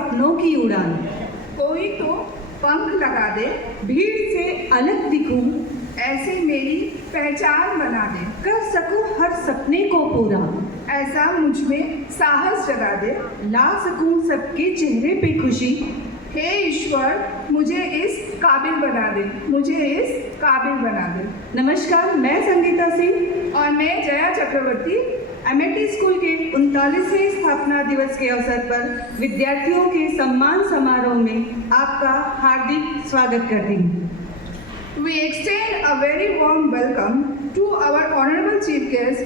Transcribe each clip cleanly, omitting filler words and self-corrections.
सपनों की उड़ान। कोई तो पंख लगा दे, भीड़ से अलग दिखूं, ऐसी मेरी पहचान बना दे। कर सकूं हर सपने को पूरा, ऐसा मुझ में साहस जगा दे। ला सकूं सबके चेहरे पे खुशी। हे ईश्वर, मुझे इस काबिल बना दे, मुझे इस काबिल बना दे। नमस्कार, मैं संगीता सिंह और मैं जया चक्रवर्ती एमएटी स्कूल के 39वें स्थापना दिवस के अवसर पर विद्यार्थियों के सम्मान समारोह में आपका हार्दिक स्वागत करती हूँ। We extend a very warm welcome to our honorable chief guest,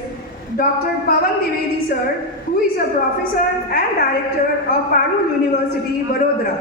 Dr. Pawan Dwivedi sir, who is a professor and director of Parul University, Vadodara.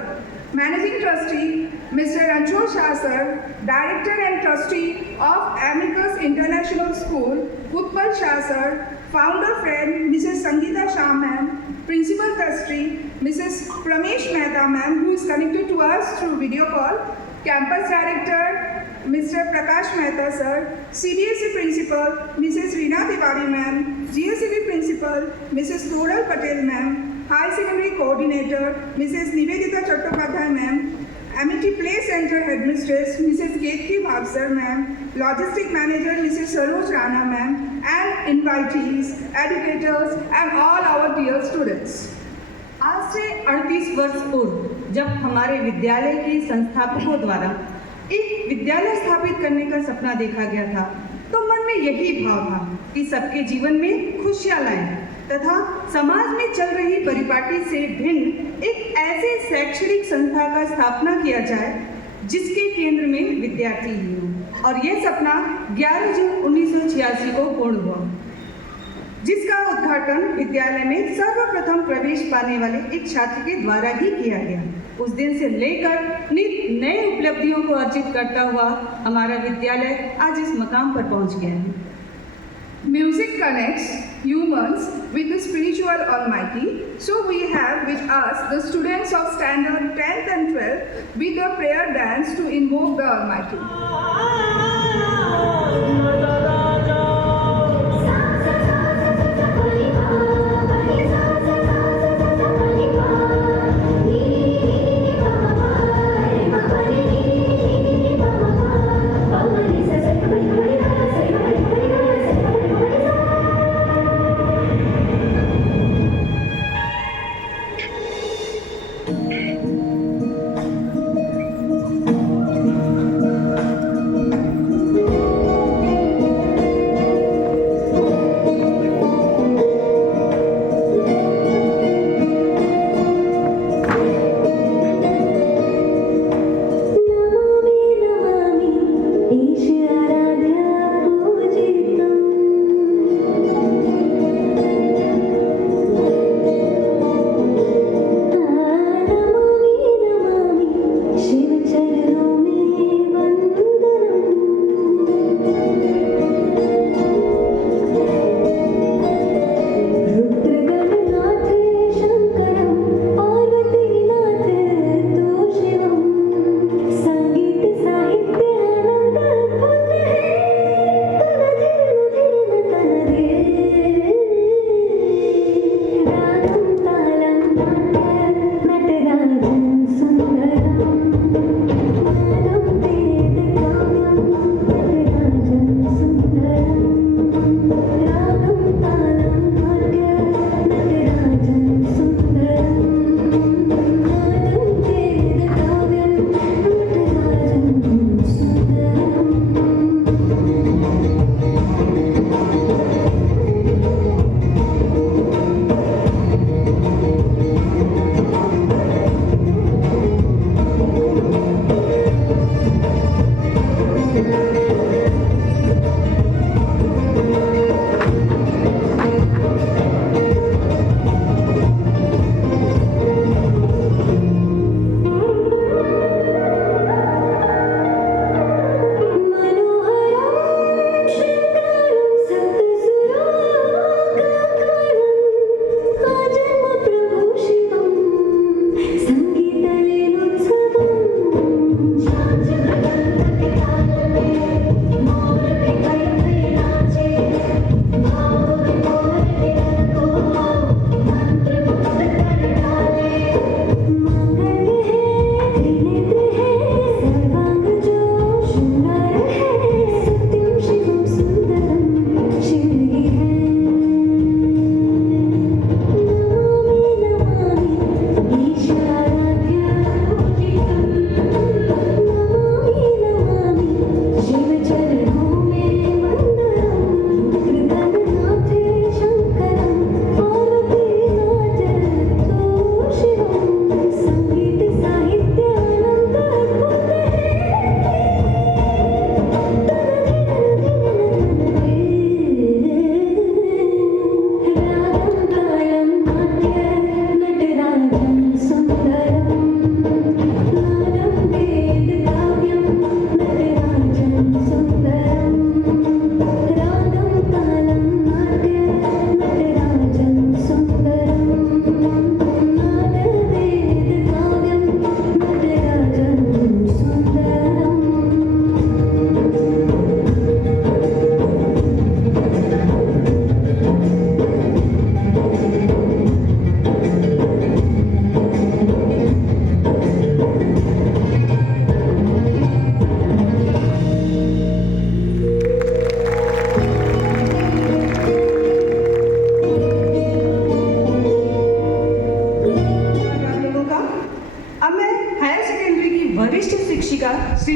Managing trustee, Mr. Ranjot Shah sir, director and trustee of Amicus International School, Utpal Shah sir, founder friend, Mrs. Sangeeta Shah ma'am, principal trustee, Mrs. Pramesh Mehta ma'am, who is connected to us through video call, campus director, Mr. Prakash Mehta sir, CBSE principal, Mrs. Reena Tiwari ma'am, GSEB principal, Mrs. Toral Patel ma'am, High Secondary coordinator, Mrs. Nivedita Chattopadhyay ma'am, Amity Play Center headmistress, Mrs. Ketki Bhavsar ma'am, logistic manager, Mrs. Saroj Rana ma'am, and invitees, educators, and all our dear students. आज से 38 वर्ष पूर्व जब हमारे विद्यालय के संस्थापकों द्वारा एक विद्यालय स्थापित करने का सपना देखा गया था, तो मन में यही भाव था कि सबके जीवन में खुशियां लाएं तथा समाज में चल रही परिपाटी से भिन्न एक ऐसे शैक्षणिक संस्था का स्थापना किया जाए जिसके केंद्र में विद्यार्थी ही हो। और यह सपना 11 जून 1986 को पूर्ण हुआ, जिसका उद्घाटन विद्यालय में सर्वप्रथम प्रवेश पाने वाले एक छात्र के द्वारा ही किया गया। उस दिन से लेकर नित नए उपलब्धियों को अर्जित करता हुआ हमारा विद्यालय आज इस मकाम पर पहुंच गया है। Music connects humans with the spiritual Almighty. So we have with us the students of standard 10th and 12th with the prayer dance to invoke the Almighty.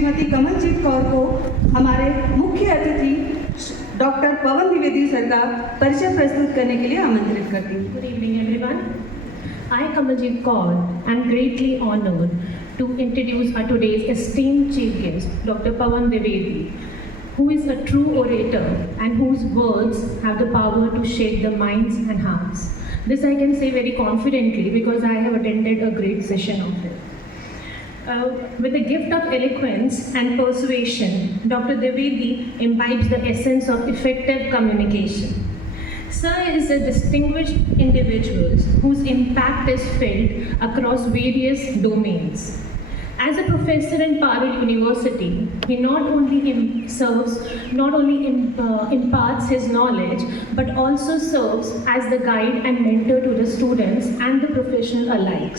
Shrimati Kamaljeet Kaur को हमारे मुख्य अतिथि डॉक्टर पवन द्विवेदी सर का परिचय प्रस्तुत करने के लिए आमंत्रित करती हूँ। Good evening, everyone. I, Kamaljit Kaur, am greatly honored to introduce our today's esteemed chief guest, Dr. Pawan Dwivedi, who is a true orator and whose words have the power to shake the minds and hearts. This I can say very confidently because I have attended a great session of it. With the gift of eloquence and persuasion, Dr. Dwivedi imbibes the essence of effective communication. Sir is a distinguished individual whose impact is felt across various domains. As a professor in Parul University, he not only imparts his knowledge, but also serves as the guide and mentor to the students and the professional alike.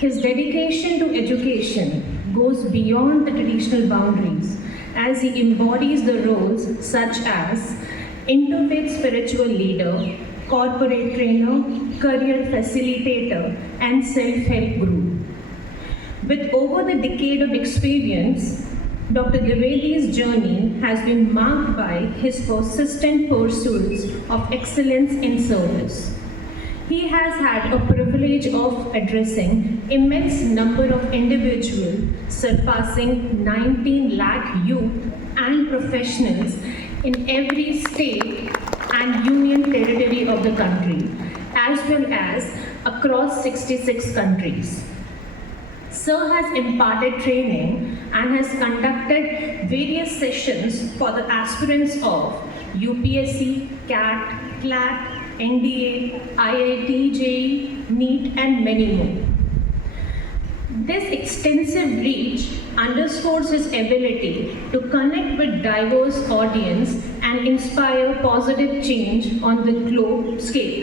His dedication to education goes beyond the traditional boundaries as he embodies the roles such as interfaith spiritual leader, corporate trainer, career facilitator, and self-help group. With over the decade of experience, Dr. Dwivedi's journey has been marked by his persistent pursuits of excellence in service. He has had a privilege of addressing immense number of individuals, surpassing 19 lakh youth and professionals in every state and union territory of the country, as well as across 66 countries. Sir has imparted training and has conducted various sessions for the aspirants of UPSC, CAT, CLAT, NDA, IIT, JEE, NEET, and many more. This extensive reach underscores his ability to connect with diverse audience and inspire positive change on the global scale.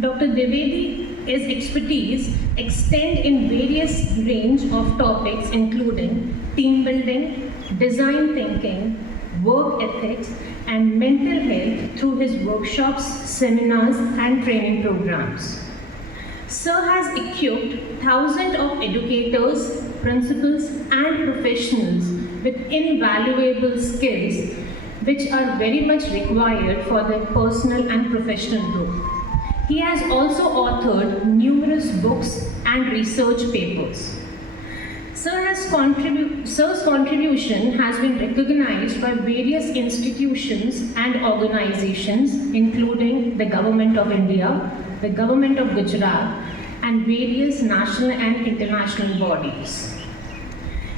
Dr. Dwivedi's expertise extend in various range of topics including team building, design thinking, work ethics, and mental health through his workshops, seminars, and training programs. Sir has equipped thousands of educators, principals, and professionals with invaluable skills which are very much required for their personal and professional growth. He has also authored numerous books and research papers. Sir's contribution has been recognized by various institutions and organizations, including the Government of India, the Government of Gujarat, and various national and international bodies.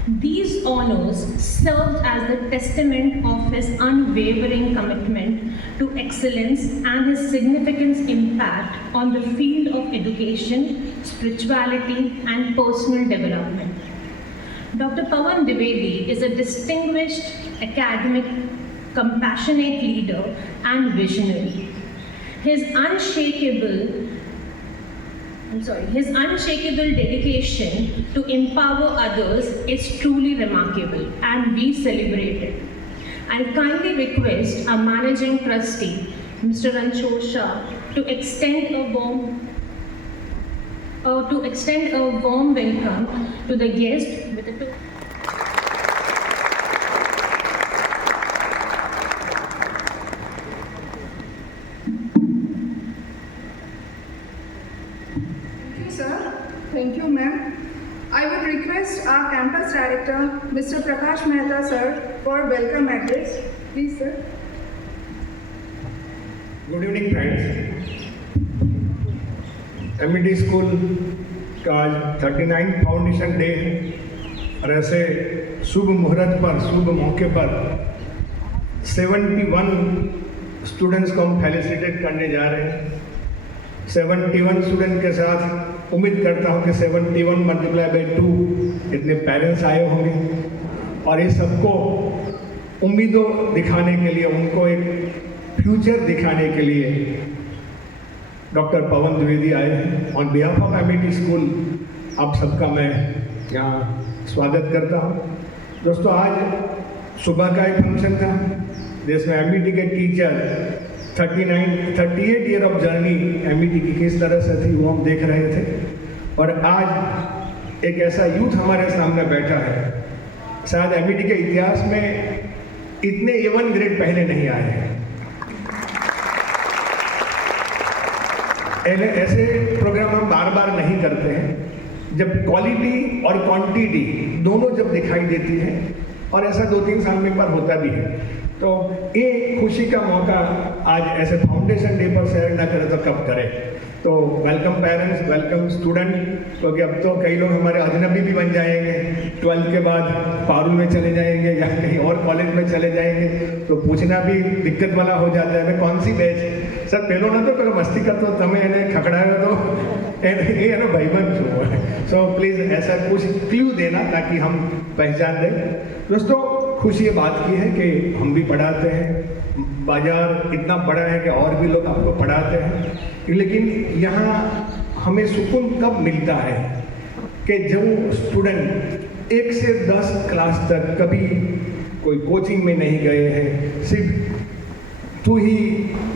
These honors served as the testament of his unwavering commitment to excellence and his significant impact on the field of education, spirituality, and personal development. Dr. Pawan Dwivedi is a distinguished academic, compassionate leader and visionary. His unshakable dedication to empower others is truly remarkable and we celebrate it. I kindly request our Managing Trustee, Mr. Ranchor Shah, to extend a warm welcome to the guest with a Thank you, sir. Thank you, ma'am. I would request our campus director, Mr. Prakash Mehta, sir, for welcome address. Please, sir. Good evening friends. MED school का आज 39 foundation day है और ऐसे शुभ मुहूर्त पर, शुभ मौके पर 71 students को हम फेलिसिटेट करने जा रहे हैं। 71 स्टूडेंट के साथ उम्मीद करता हूं कि 71 मल्टीप्लाई बाई 2 इतने पेरेंट्स आए होंगे और ये सबको उम्मीदों दिखाने के लिए, उनको एक फ्यूचर दिखाने के लिए डॉक्टर पवन द्विवेदी आए हैं। On behalf of MED school आप सबका मैं यहाँ स्वागत करता हूँ। दोस्तों, आज सुबह का एक फंक्शन था जिसमें एमईडी के teacher 38 year of journey MED की किस तरह से थी वो हम देख रहे थे और आज एक ऐसा यूथ हमारे सामने बैठा है, शायद एमईटी के इतिहास में इतने A1 ग्रेड पहले नहीं आए हैं। ऐसे प्रोग्राम हम बार बार नहीं करते हैं जब क्वालिटी और क्वांटिटी दोनों जब दिखाई देती है, और ऐसा 2-3 साल में एक बार होता भी है। तो ये खुशी का मौका आज ऐसे फाउंडेशन डे पर शेयर ना करें तो कब करें। तो वेलकम पेरेंट्स, वेलकम स्टूडेंट, क्योंकि अब तो कई लोग हमारे अजनबी भी बन जाएंगे, 12th के बाद पारुल में चले जाएंगे या कहीं और कॉलेज में चले जाएंगे, तो पूछना भी दिक्कत वाला हो जाता है, मैं कौन सी बैच सर पहलो ना तो पेलो मस्ती करते हो तमें એને ખકડાયો તો એ એનો ભાઈબંધ છું। सो प्लीज़ ऐसा कुछ क्लू देना ताकि हम पहचान दें। दोस्तों, खुशी ये बात की है कि हम भी पढ़ाते हैं, बाजार इतना बड़ा है कि और भी लोग आपको पढ़ाते हैं, लेकिन यहाँ हमें सुकून कब मिलता है कि जब स्टूडेंट 1 से 10 क्लास तक कभी कोई कोचिंग में नहीं गए हैं, सिर्फ तू ही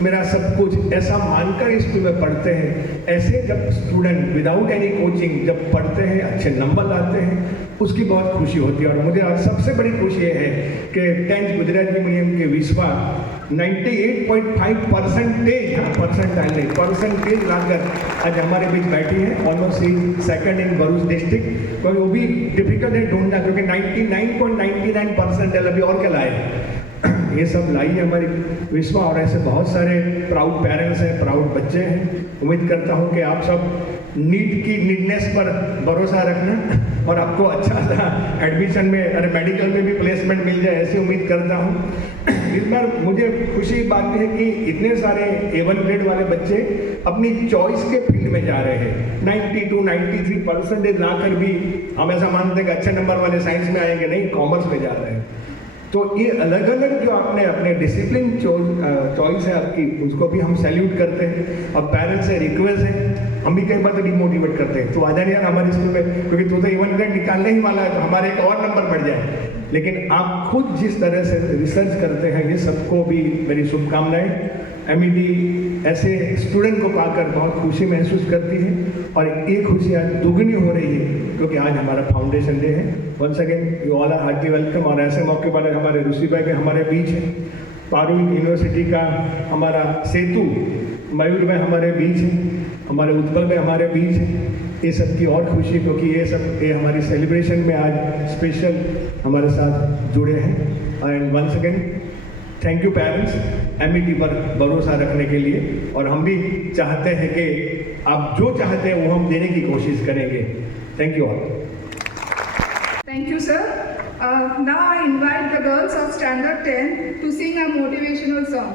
मेरा सब कुछ ऐसा मानकर स्कूल में पढ़ते हैं, ऐसे जब स्टूडेंट विदाउट एनी कोचिंग जब पढ़ते हैं, अच्छे नंबर लाते हैं, उसकी बहुत खुशी होती है। और मुझे आज सबसे बड़ी खुशी ये है कि 10th गुजराती मीडियम के विश्वा 98.5% परसेंटाइल नहीं परसेंटेज लाकर आज हमारे बीच बैठी है। Almost second in Bharuch district, क्योंकि वो भी डिफिकल्ट है ढूंढना, क्योंकि 99.99% अभी और क्या लाए ये सब लाई है हमारी विश्वा। और ऐसे बहुत सारे प्राउड पेरेंट्स हैं, प्राउड बच्चे हैं। उम्मीद करता हूँ कि आप सब नीट की नीटनेस पर भरोसा रखना और आपको अच्छा सा एडमिशन में और मेडिकल में भी प्लेसमेंट मिल जाए, ऐसी उम्मीद करता हूँ। इस बार मुझे खुशी बात है कि इतने सारे A1 ग्रेड वाले बच्चे अपनी चॉइस के फील्ड में जा रहे हैं। 92-93% लाकर भी हम ऐसा मानते हैं कि अच्छे नंबर वाले साइंस में आएंगे, नहीं कॉमर्स में जा रहे हैं। तो ये अलग अलग जो आपने अपने डिसिप्लिन चॉइस है आपकी, उसको भी हम सैल्यूट करते हैं। अब पेरेंट्स से रिक्वेस्ट है, हम भी कई बार तो डिमोटिवेट करते हैं, तो आ जाए यार हमारे स्कूल में, क्योंकि तू तो A1 ग्रेड निकालने ही वाला है, तो हमारे एक और नंबर बढ़ जाए। लेकिन आप खुद जिस तरह से रिसर्च करते हैं, ये सबको भी मेरी शुभकामनाएं। एमईटी ऐसे स्टूडेंट को पाकर बहुत खुशी महसूस करती है, और ये खुशी आज दुगनी हो रही है क्योंकि आज हमारा फाउंडेशन डे है। Once again you all are heartly welcome. और ऐसे मौके पर हमारे ऋषि भाई भी हमारे बीच है, पारुल यूनिवर्सिटी का हमारा सेतु मयूर में हमारे बीच है, हमारे उत्पल में हमारे बीच है। ये सब की और खुशी, क्योंकि ये हमारी सेलिब्रेशन में आज स्पेशल हमारे साथ जुड़े हैं। And once again thank you parents, MET पर भरोसा रखने के लिए। और हम भी चाहते हैं कि आप जो चाहते हैं वो हम देने की कोशिश करेंगे। Thank you all. Thank you, sir. Now I invite the girls of Standard 10 to sing a motivational song.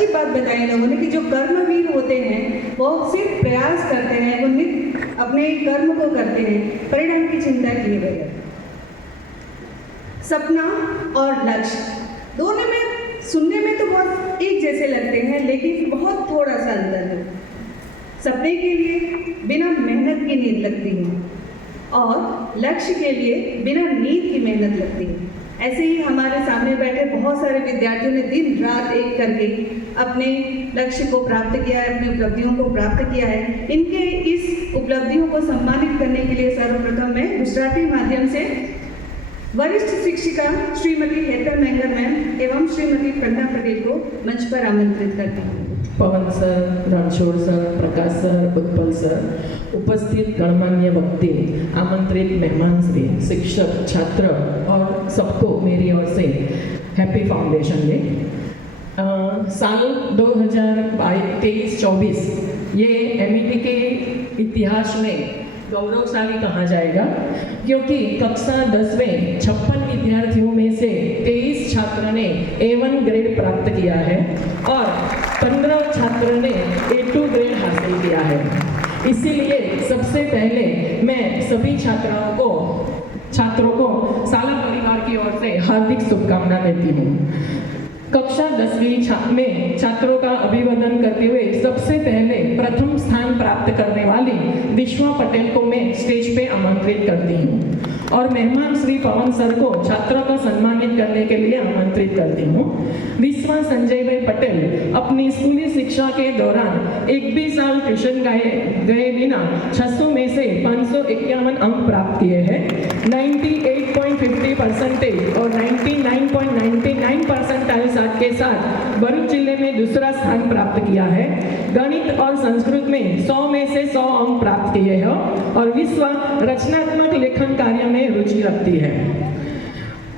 अच्छी बात बताई लोगों ने कि जो कर्मवीर होते हैं वो सिर्फ प्रयास करते हैं, वो नित्य अपने कर्म को करते हैं, परिणाम की चिंता किए बगैर। सपना और लक्ष्य दोनों में सुनने में तो बहुत एक जैसे लगते हैं, लेकिन बहुत थोड़ा सा अंतर है। सपने के लिए बिना मेहनत की नींद लगती है और लक्ष्य के लिए बिना नींद की मेहनत लगती है। ऐसे ही हमारे सामने बैठे बहुत सारे विद्यार्थियों ने दिन रात एक करके अपने लक्ष्य को प्राप्त किया है, अपनी उपलब्धियों को प्राप्त किया है। इनके इस उपलब्धियों को सम्मानित करने के लिए सर्वप्रथम मैं गुजराती माध्यम से वरिष्ठ शिक्षिका श्रीमती हेतल मेंगर मैम एवं श्रीमती प्रज्ञा पटेल को मंच पर आमंत्रित करती हूँ। पवन सर, रणछोड़ सर, प्रकाश सर, उत्पल सर, उपस्थित गणमान्य व्यक्ति, आमंत्रित मेहमान श्री, शिक्षक, छात्र और सबको मेरी ओर से हैप्पी फाउंडेशन डे। साल 2023-24 ये एमईटी के इतिहास में गौरवशाली कहा जाएगा, क्योंकि कक्षा 10वें 56 विद्यार्थियों में से 23 छात्रों ने A1 ग्रेड प्राप्त किया है और 15 छात्रों ने A2 ग्रेड हासिल किया है। इसीलिए सबसे पहले मैं सभी छात्रों को साला परिवार की ओर से हार्दिक शुभकामना देती हूँ। कक्षा 10वीं में छात्रों का अभिवादन करते हुए सबसे पहले प्रथम स्थान प्राप्त करने वाली दिशवा पटेल को मैं स्टेज पे आमंत्रित करती हूँ और मेहमान श्री पवन सर को छात्रों को सम्मानित करने के लिए आमंत्रित करती हूँ। दिशवा संजय भाई पटेल अपनी स्कूली शिक्षा के दौरान एक भी साल ट्यूशन गए बिना 600 में से 551 अंक प्राप्त किए हैं। 98.50% और 99.99 परसेंटाइल के साथ भरूच जिले में दूसरा स्थान प्राप्त किया है। गणित और संस्कृत में 100 में से 100 अंक प्राप्त किए हैं और विश्व रचनात्मक लेखन कार्य में रुचि रखती है।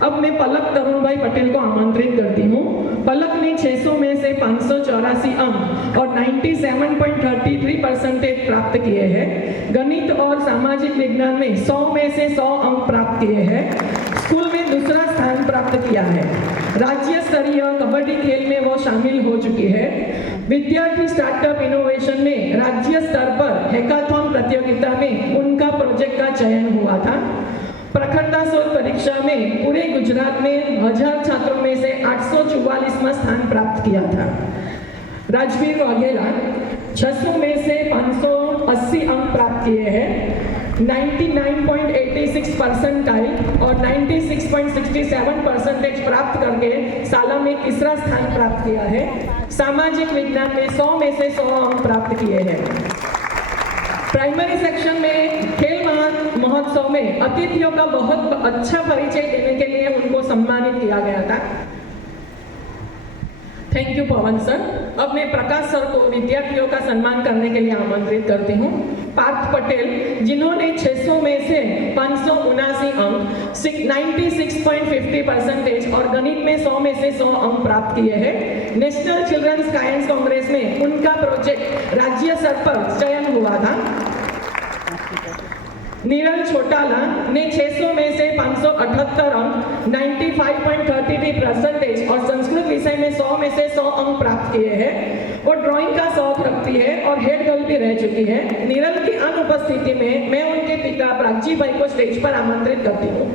अब मैं पलक तरुण भाई पटेल को आमंत्रित करती हूँ। पलक ने 600 में से 584 अंक और 97.33% प्राप्त किए हैं। गणित और सामाजिक विज्ञान में 100 में से 100 अंक प्राप्त किए हैं। स्कूल में दूसरा स्थान प्राप्त किया है। राज्य स्तरीय कबड्डी खेल में वो शामिल हो चुकी है। विद्यार्थी स्टार्टअप इनोवेशन में राज्य स्तर पर हैकाथॉन प्रतियोगिता में उनका प्रोजेक्ट का चयन हुआ था। प्रखंडाशोध परीक्षा में पूरे गुजरात में 1000 छात्रों में से 844वां स्थान प्राप्त किया था। राजवीर वाघेला 600 में से 580 अंक प्राप्त किए हैं। 99.86 परसेंटाइल और 96.67% प्राप्त करके साला में तीसरा स्थान प्राप्त किया है। सामाजिक विज्ञान में 100 में से 100 अंक प्राप्त किए हैं। प्राइमरी सेक्शन में खेल महोत्सव में अतिथियों का बहुत अच्छा परिचय देने के लिए उनको सम्मानित किया गया था। Thank you Pawan sir. अब मैं प्रकाश सर को विद्यार्थियों का सम्मान करने के लिए आमंत्रित करती हूँ। पार्थ पटेल, जिन्होंने 600 में से 579 अंक 96.50% और गणित में 100 में से 100 अंक प्राप्त किए हैं। नेशनल चिल्ड्रंस साइंस कांग्रेस में उनका प्रोजेक्ट राज्य स्तर पर चयन हुआ था। नीरल छोटाला ने 600 में से 578 अंक 95.33% और संस्कृत विषय में 100 में से 100 अंक प्राप्त किए हैं। वो ड्राइंग का शौक रखती है और हेड गर्ल भी रह चुकी है। नीरल की अनुपस्थिति में मैं उनके पिता प्राची भाई को स्टेज पर आमंत्रित करती हूँ।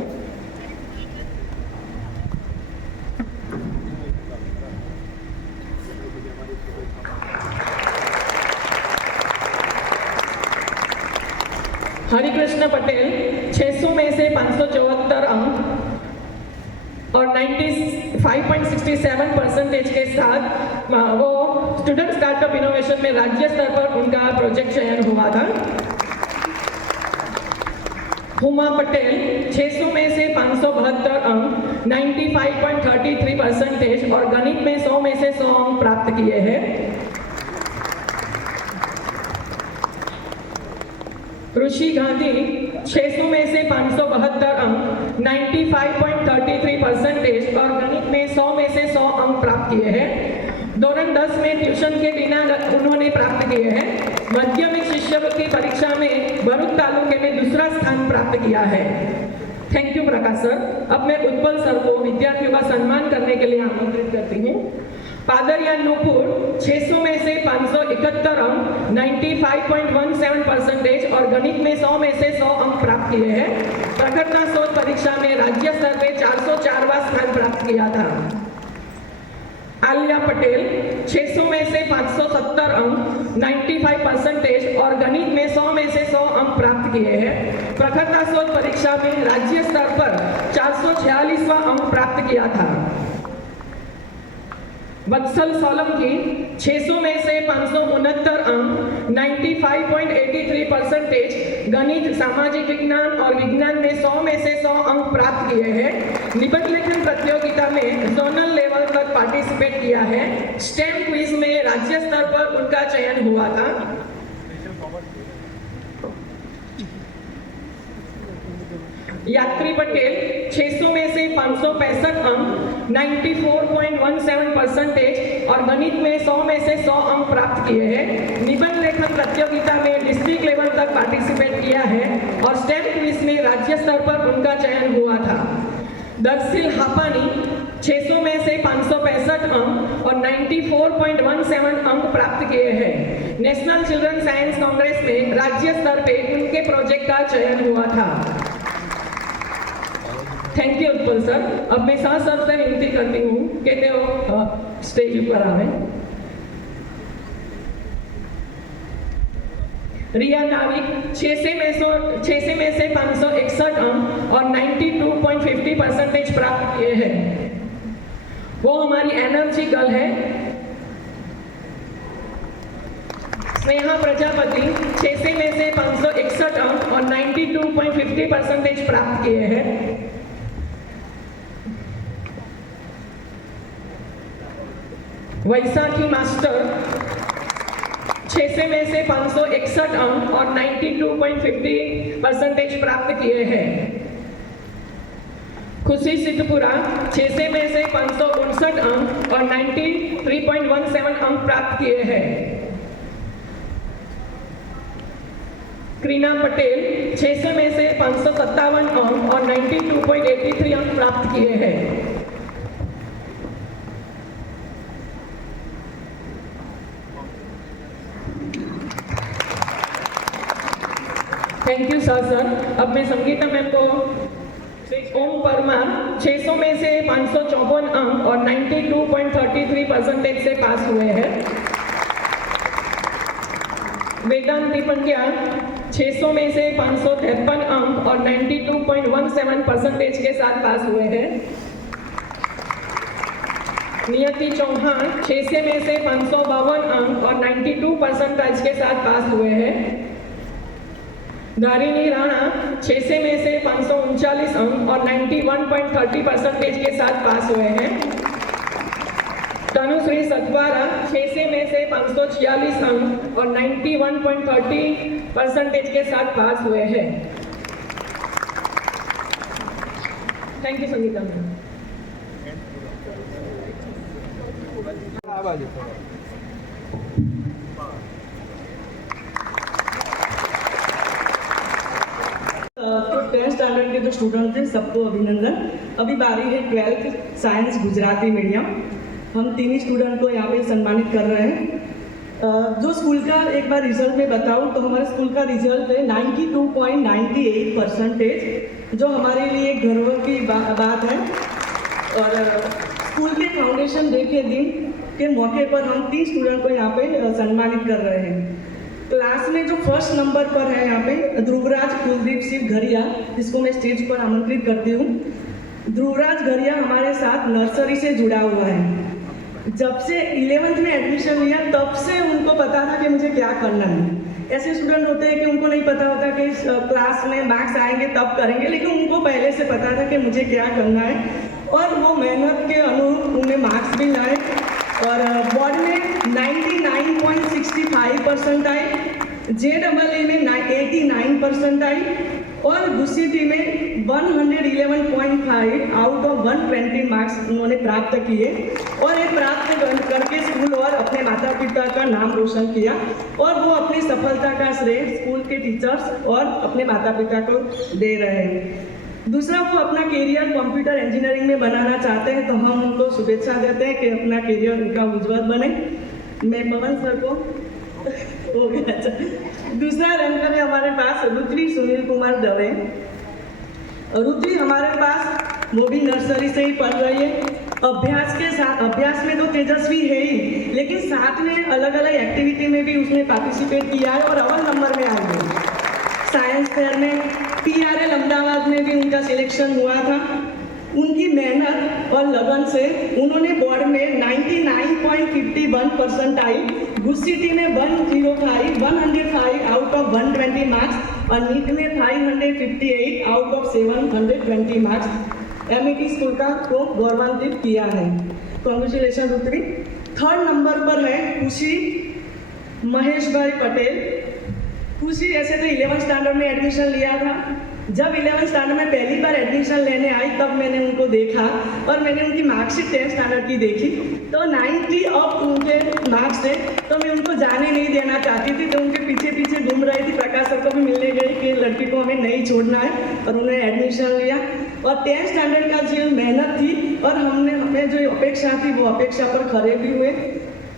हरिकृष्ण पटेल 600 में से 574 अंक और 95.67% के साथ वो स्टूडेंट स्टार्टअप इनोवेशन में राज्य स्तर पर उनका प्रोजेक्ट चयन हुआ था। हुमा पटेल 600 में से 572 अंक 95.33% और गणित में 100 में से 100 अंक प्राप्त किए हैं। ऋषि गांधी 600 में से 572 अंक 95.33% और गणित में 100 में से 100 अंक प्राप्त किए हैं। धोरण 10 में ट्यूशन के बिना उन्होंने प्राप्त किए हैं। माध्यमिक शिष्यवृत्ति परीक्षा में भरूच तालुके में दूसरा स्थान प्राप्त किया है। Thank you Prakash sir. अब मैं उत्पल सर को विद्यार्थियों का सम्मान करने के लिए आमंत्रित करती हूँ। पादरिया नूपुर 600 में से 571 अंक 95.17% और गणित में 100 में से 100 अंक प्राप्त किए हैं। प्रखरता शोध परीक्षा में राज्य स्तर पे 404वां स्थान प्राप्त किया था। आलिया पटेल 600 में से 570 अंक 95% और गणित में 100 में से 100 अंक प्राप्त किए हैं। प्रखरता शोध परीक्षा में राज्य स्तर पर 446वां अंक प्राप्त किया था। वत्सल सोलंकी 600 में से 569 अंक 95.83%, गणित, सामाजिक विज्ञान और विज्ञान में 100 में से 100 अंक प्राप्त किए हैं। निबंध लेखन प्रतियोगिता में जोनल लेवल तक पार्टिसिपेट किया है। स्टेम क्विज में राज्य स्तर पर उनका चयन हुआ था। यात्री पटेल 600 में से 565 अंक 94.17% और गणित में 100 में से 100 अंक प्राप्त किए हैं। निबंध लेखन प्रतियोगिता में डिस्ट्रिक्ट लेवल तक पार्टिसिपेट किया है और स्टेम क्विज में राज्य स्तर पर उनका चयन हुआ था। दरसिल हापानी 600 में से 565 अंक और 94.17 अंक प्राप्त किए हैं। नेशनल चिल्ड्रन साइंस कांग्रेस में राज्य स्तर पे उनके प्रोजेक्ट का चयन हुआ था। Thank you Utpal sir. अब मैं साथ सर से विनती करती हूँ कि वो स्टेज पर आवे। रिया नाविक 600 में से 561 अंक और 92.50% प्राप्त किए हैं। वो हमारी एनर्जी गर्ल है। स्नेहा प्रजापति 600 में से 561 अंक और 92.50% प्राप्त किए हैं। वैशाखी मास्टर 600 में से 561 अंक और 92.50% प्राप्त किए हैं। खुशी सिद्धपुरा 600 में से 559 अंक और 93.17 अंक प्राप्त किए हैं। क्रीना पटेल 600 में से 557 अंक और 92.83 अंक प्राप्त किए हैं। Thank you sir. अब मैं संगीता मैम को ओम परमार 600 में से 554 अंक और 92.33% से पास हुए हैं। वेदांती पंड्या 600 में से 553 अंक और 92.17% के साथ पास हुए हैं। नियति चौहान 600 में से 552 अंक और 92% के साथ पास हुए हैं। धारिणी राणा 600 में से 539 अंक और 91.30% के साथ पास हुए हैं। तनुश्री सतवारा 600 में से 546 अंक और 91.30% के साथ पास हुए हैं। Thank you Sangeeta ma'am. तो 10th स्टैंडर्ड के जो स्टूडेंट थे सबको अभिनंदन। अभी बारी है 12th साइंस गुजराती मीडियम। हम 3 स्टूडेंट को यहाँ पे सम्मानित कर रहे हैं। जो स्कूल का एक बार रिजल्ट में बताऊँ तो हमारे स्कूल का रिजल्ट है 92.98%, जो हमारे लिए गर्व की बात है। और स्कूल के फाउंडेशन डे के दिन के मौके पर हम 3 स्टूडेंट को यहाँ पे सम्मानित कर रहे हैं। क्लास में जो फर्स्ट नंबर पर है यहाँ पे ध्रुवराज कुलदीप सिंह घरिया, जिसको मैं स्टेज पर आमंत्रित करती हूँ। ध्रुवराज घरिया हमारे साथ नर्सरी से जुड़ा हुआ है। जब से 11th में एडमिशन लिया तब से उनको पता था कि मुझे क्या करना है। ऐसे स्टूडेंट होते हैं कि उनको नहीं पता होता कि क्लास में मार्क्स आएंगे तब करेंगे, लेकिन उनको पहले से पता था कि मुझे क्या करना है और वो मेहनत के अनुरूप उन्हें मार्क्स भी लाए। और बोर्ड में 99.65% आए, JEE में 89% आई और GUCT में 111.5 आउट ऑफ 120 मार्क्स उन्होंने प्राप्त किए। और ये प्राप्त करके स्कूल और अपने माता पिता का नाम रोशन किया और वो अपनी सफलता का श्रेय स्कूल के टीचर्स और अपने माता पिता को दे रहे हैं। दूसरा, वो अपना करियर कंप्यूटर इंजीनियरिंग में बनाना चाहते हैं, तो हम उनको शुभेच्छा देते हैं कि अपना करियर उनका उज्जवल बने। मैं पवन सर को हो गया। अच्छा, दूसरा रैंक में हमारे पास रुद्री सुनील कुमार दवे। रुद्री हमारे पास वो भी नर्सरी से ही पढ़ रही है। अभ्यास में तो तेजस्वी है ही, लेकिन साथ में अलग अलग एक्टिविटी में भी उसने पार्टिसिपेट किया है और अव्वल नंबर में आई है। साइंस फेयर में PRL अहमदाबाद में भी उनका सिलेक्शन हुआ था। उनकी मेहनत और लगन से उन्होंने बोर्ड में 99.51% आई, गुड सिटी में 105 आउट ऑफ 120 मार्क्स और नीट में 558 out of 720 marks MIT school का को गौरवान्वित किया है। कॉन्ग्रेचुलेशन रुद्री। थर्ड नंबर पर है खुशी महेश भाई पटेल। खुशी ऐसे तो 11th स्टैंडर्ड में एडमिशन लिया था। जब 11th स्टैंडर्ड में पहली बार एडमिशन लेने आई तब मैंने उनको देखा और मैंने उनकी मार्कशीट 10th स्टैंडर्ड की देखी तो 90 ऑफ उनके मार्क्स थे। तो मैं उनको जाने नहीं देना चाहती थी, तो उनके पीछे पीछे घूम रही थी। प्रकाश सर को भी मिलने गई कि लड़की को हमें नहीं छोड़ना है और उन्होंने एडमिशन लिया। और 10th स्टैंडर्ड का जो मेहनत थी और हमें जो अपेक्षा थी वो अपेक्षा पर खरे भी हुए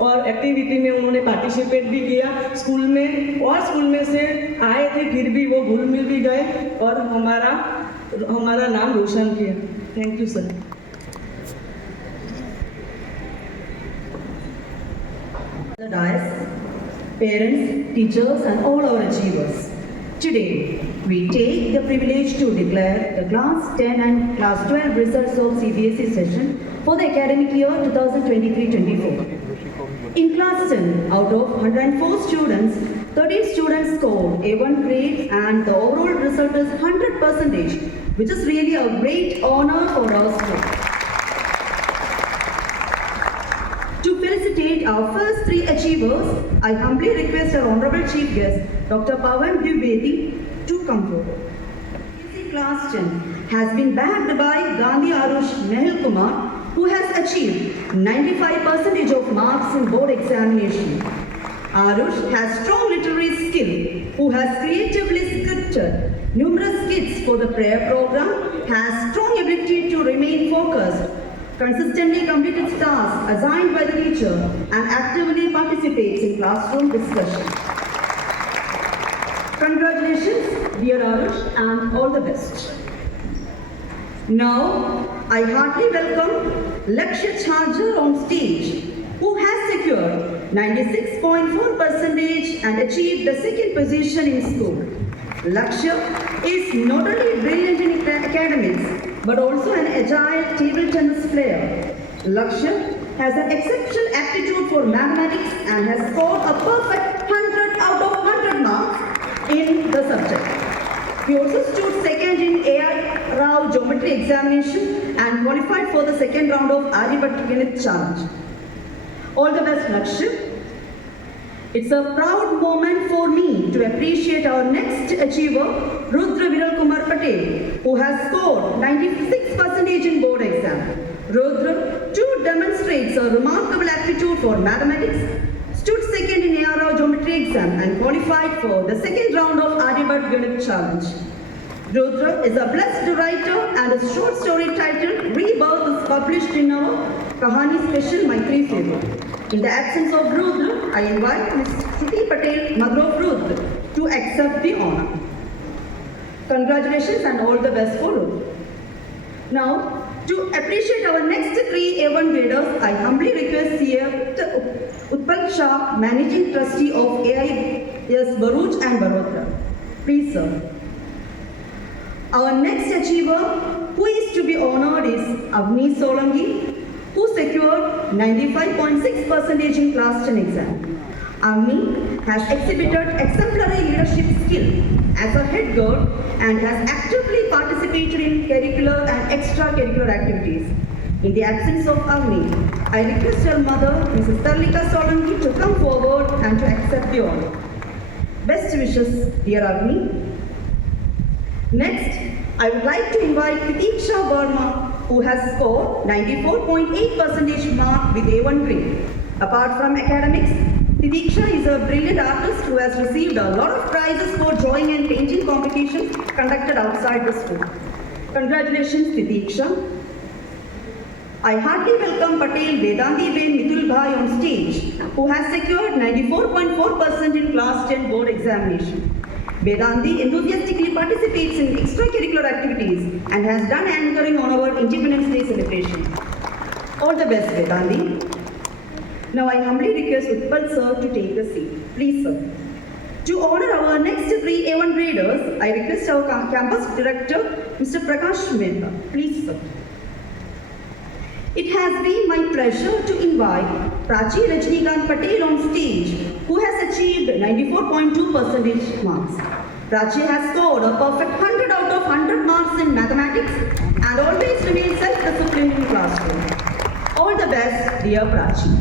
और एक्टिविटी में उन्होंने पार्टिसिपेट भी किया स्कूल में, और स्कूल में से आए थे फिर भी वो घुल मिल भी गए और हमारा नाम रोशन किया। Thank you sir. The dais, parents, teachers and all our achievers. Today, we take the privilege to declare the Class 10 and Class 12 results of CBSE session for the academic year 2023-24. In Class 10, out of 104 students, 13 students scored A1 grade and the overall result is 100%, which is really a great honor for our school. To felicitate our first 3 achievers, I humbly request our Honorable Chief Guest, Dr. Pawan Dwivedi, to come forward. Class 10 has been backed by Gandhi Arush Nehal Kumar, who has achieved 95% of marks in board examination. Arush has strong literary skill, who has creatively scripted numerous skits for the prayer program, has strong ability to remain focused, consistently completes tasks assigned by the teacher, and actively participates in classroom discussion. Congratulations, dear Arush, and all the best. Now, I heartily welcome Lakshya Charger on stage, who has secured 96.4% and achieved the 2nd position in school. Lakshya is not only brilliant in academics, but also an agile table tennis player. Lakshya has an exceptional aptitude for mathematics and has scored a perfect 100 out of 100 marks in the subject. He also stood 2nd in A.R. Rao geometry examination and qualified for the 2nd round of Aryabhatta Ganit challenge. All the best, Lakshya. It's a proud moment for me to appreciate our next achiever, Rudra Viral Kumar Patel, who has scored 96% in board exam. Rudra too demonstrates a remarkable aptitude for mathematics, stood 2nd in A.R. Rao geometry exam and qualified for the 2nd round of Aryabhatta Ganit challenge. Rudra is a blessed writer and a short story titled Rebirth is published in our Kahani Special Maitri Seva. In the absence of Rudra, I invite Ms. Shruti Patel, mother of Rudra, to accept the honor. Congratulations and all the best for Rudra. Now, to appreciate our next 3 A1 graders, I humbly request CF Utpal Shah, Managing Trustee of AIS Baruch and Baroda. Please, sir. Our next achiever, who is to be honored, is Avni Solanki, who secured 95.6% in Class 10 exam. Avni has exhibited exemplary leadership skill as a head girl and has actively participated in curricular and extracurricular activities. In the absence of Avni, I request her mother, Mrs. Tarlika Solanki, to come forward and to accept the honor. Best wishes, dear Avni. Next, I would like to invite Pratiksha Verma, who has scored 94.8% mark with A1 grade. Apart from academics, Pratiksha is a brilliant artist who has received a lot of prizes for drawing and painting competitions conducted outside the school. Congratulations, Titiksha. I heartily welcome Patel Vedanti Ben Mitul Bhai on stage, who has secured 94.4% in Class 10 board examination. Vedanti enthusiastically participates in extracurricular activities and has done anchoring on our Independence Day celebration. All the best, Vedanti. Now I humbly request Utpal sir to take the seat. Please, sir. To honor our next 3 A1 graders, I request our campus director, Mr. Prakash Mehta. Please, sir. It has been my pleasure to invite Prachi Rajnikant Patel on stage, who has achieved 94.2% marks. Prachi has scored a perfect 100 out of 100 marks in mathematics and always remains self-disciplined in classroom. All the best, dear Prachi.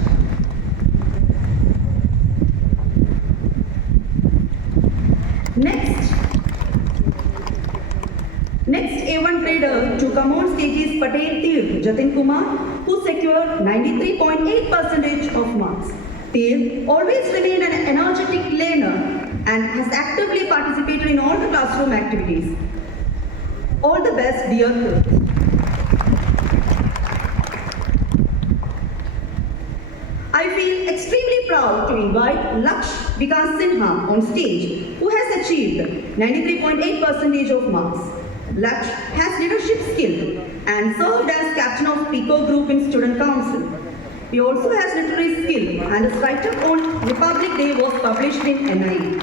Next A1 grader to come on stage is Patel Tir Jatin Kumar, who secured 93.8% of marks. Tir always remained an energetic learner and has actively participated in all the classroom activities. All the best, dear Tir. I feel extremely proud to invite Laksh Vikas Sinha on stage, who has achieved 93.8% of marks. Laksh has leadership skill and served as captain of PICO group in student council. He also has literary skill and his write-up on Republic Day was published in NIE.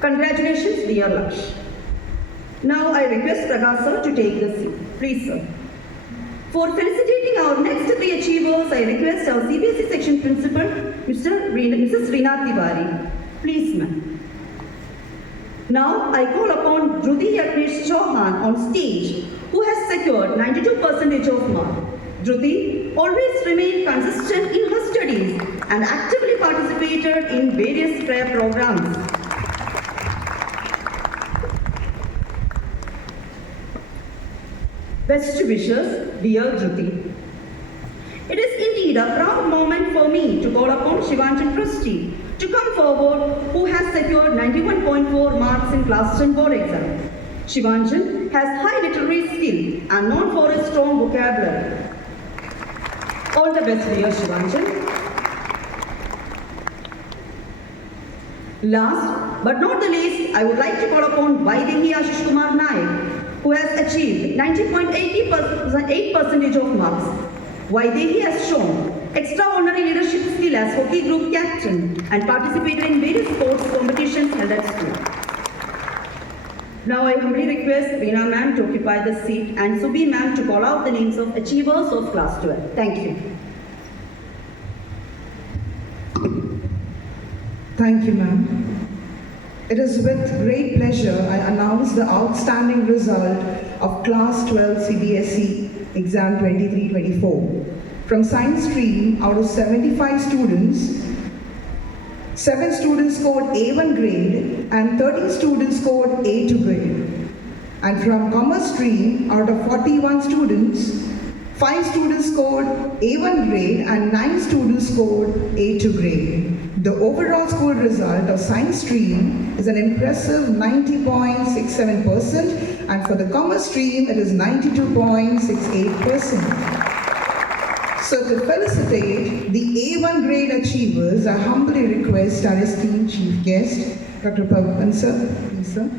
Congratulations, dear Laksh. Now I request Prakash sir to take the seat. Please, sir. For felicitating our next 3 achievers, I request our CBSE section principal, Mrs. Reena Tiwari. Please, ma'am. Now I call upon Dhruti Yagnesh Chauhan on stage, who has secured 92% of marks. Dhruti always remained consistent in her studies and actively participated in various prayer programs. Best wishes, dear Dhruti. It is indeed a proud moment for me to call upon Shivanchan Trustee to come forward, who has secured 91.4 marks in Class 10 board exam. Shivanchan has high literary skill and known for his strong vocabulary. All the best, dear Shivanchan. Last but not the least, I would like to call upon Vaidehi Ashish Kumar Naik, who has achieved 90.8% of marks. Vaidehi has shown extraordinary leadership skill as hockey group captain and participated in various sports competitions held at school. Now I humbly request Reena ma'am to occupy the seat and Subi ma'am to call out the names of achievers of class 12. Thank you. Thank you, ma'am. It is with great pleasure I announce the outstanding result of Class 12 CBSE Exam 23-24. From science stream, out of 75 students, 7 students scored A1 grade and 13 students scored A2 grade. And from commerce stream, out of 41 students, 5 students scored A1 grade and 9 students scored A2 grade. The overall school result of science stream is an impressive 90.67%, and for the commerce stream it is 92.68%. So to felicitate the A1 grade achievers, I humbly request our esteemed chief guest, Dr. Pavan sir. Please, sir.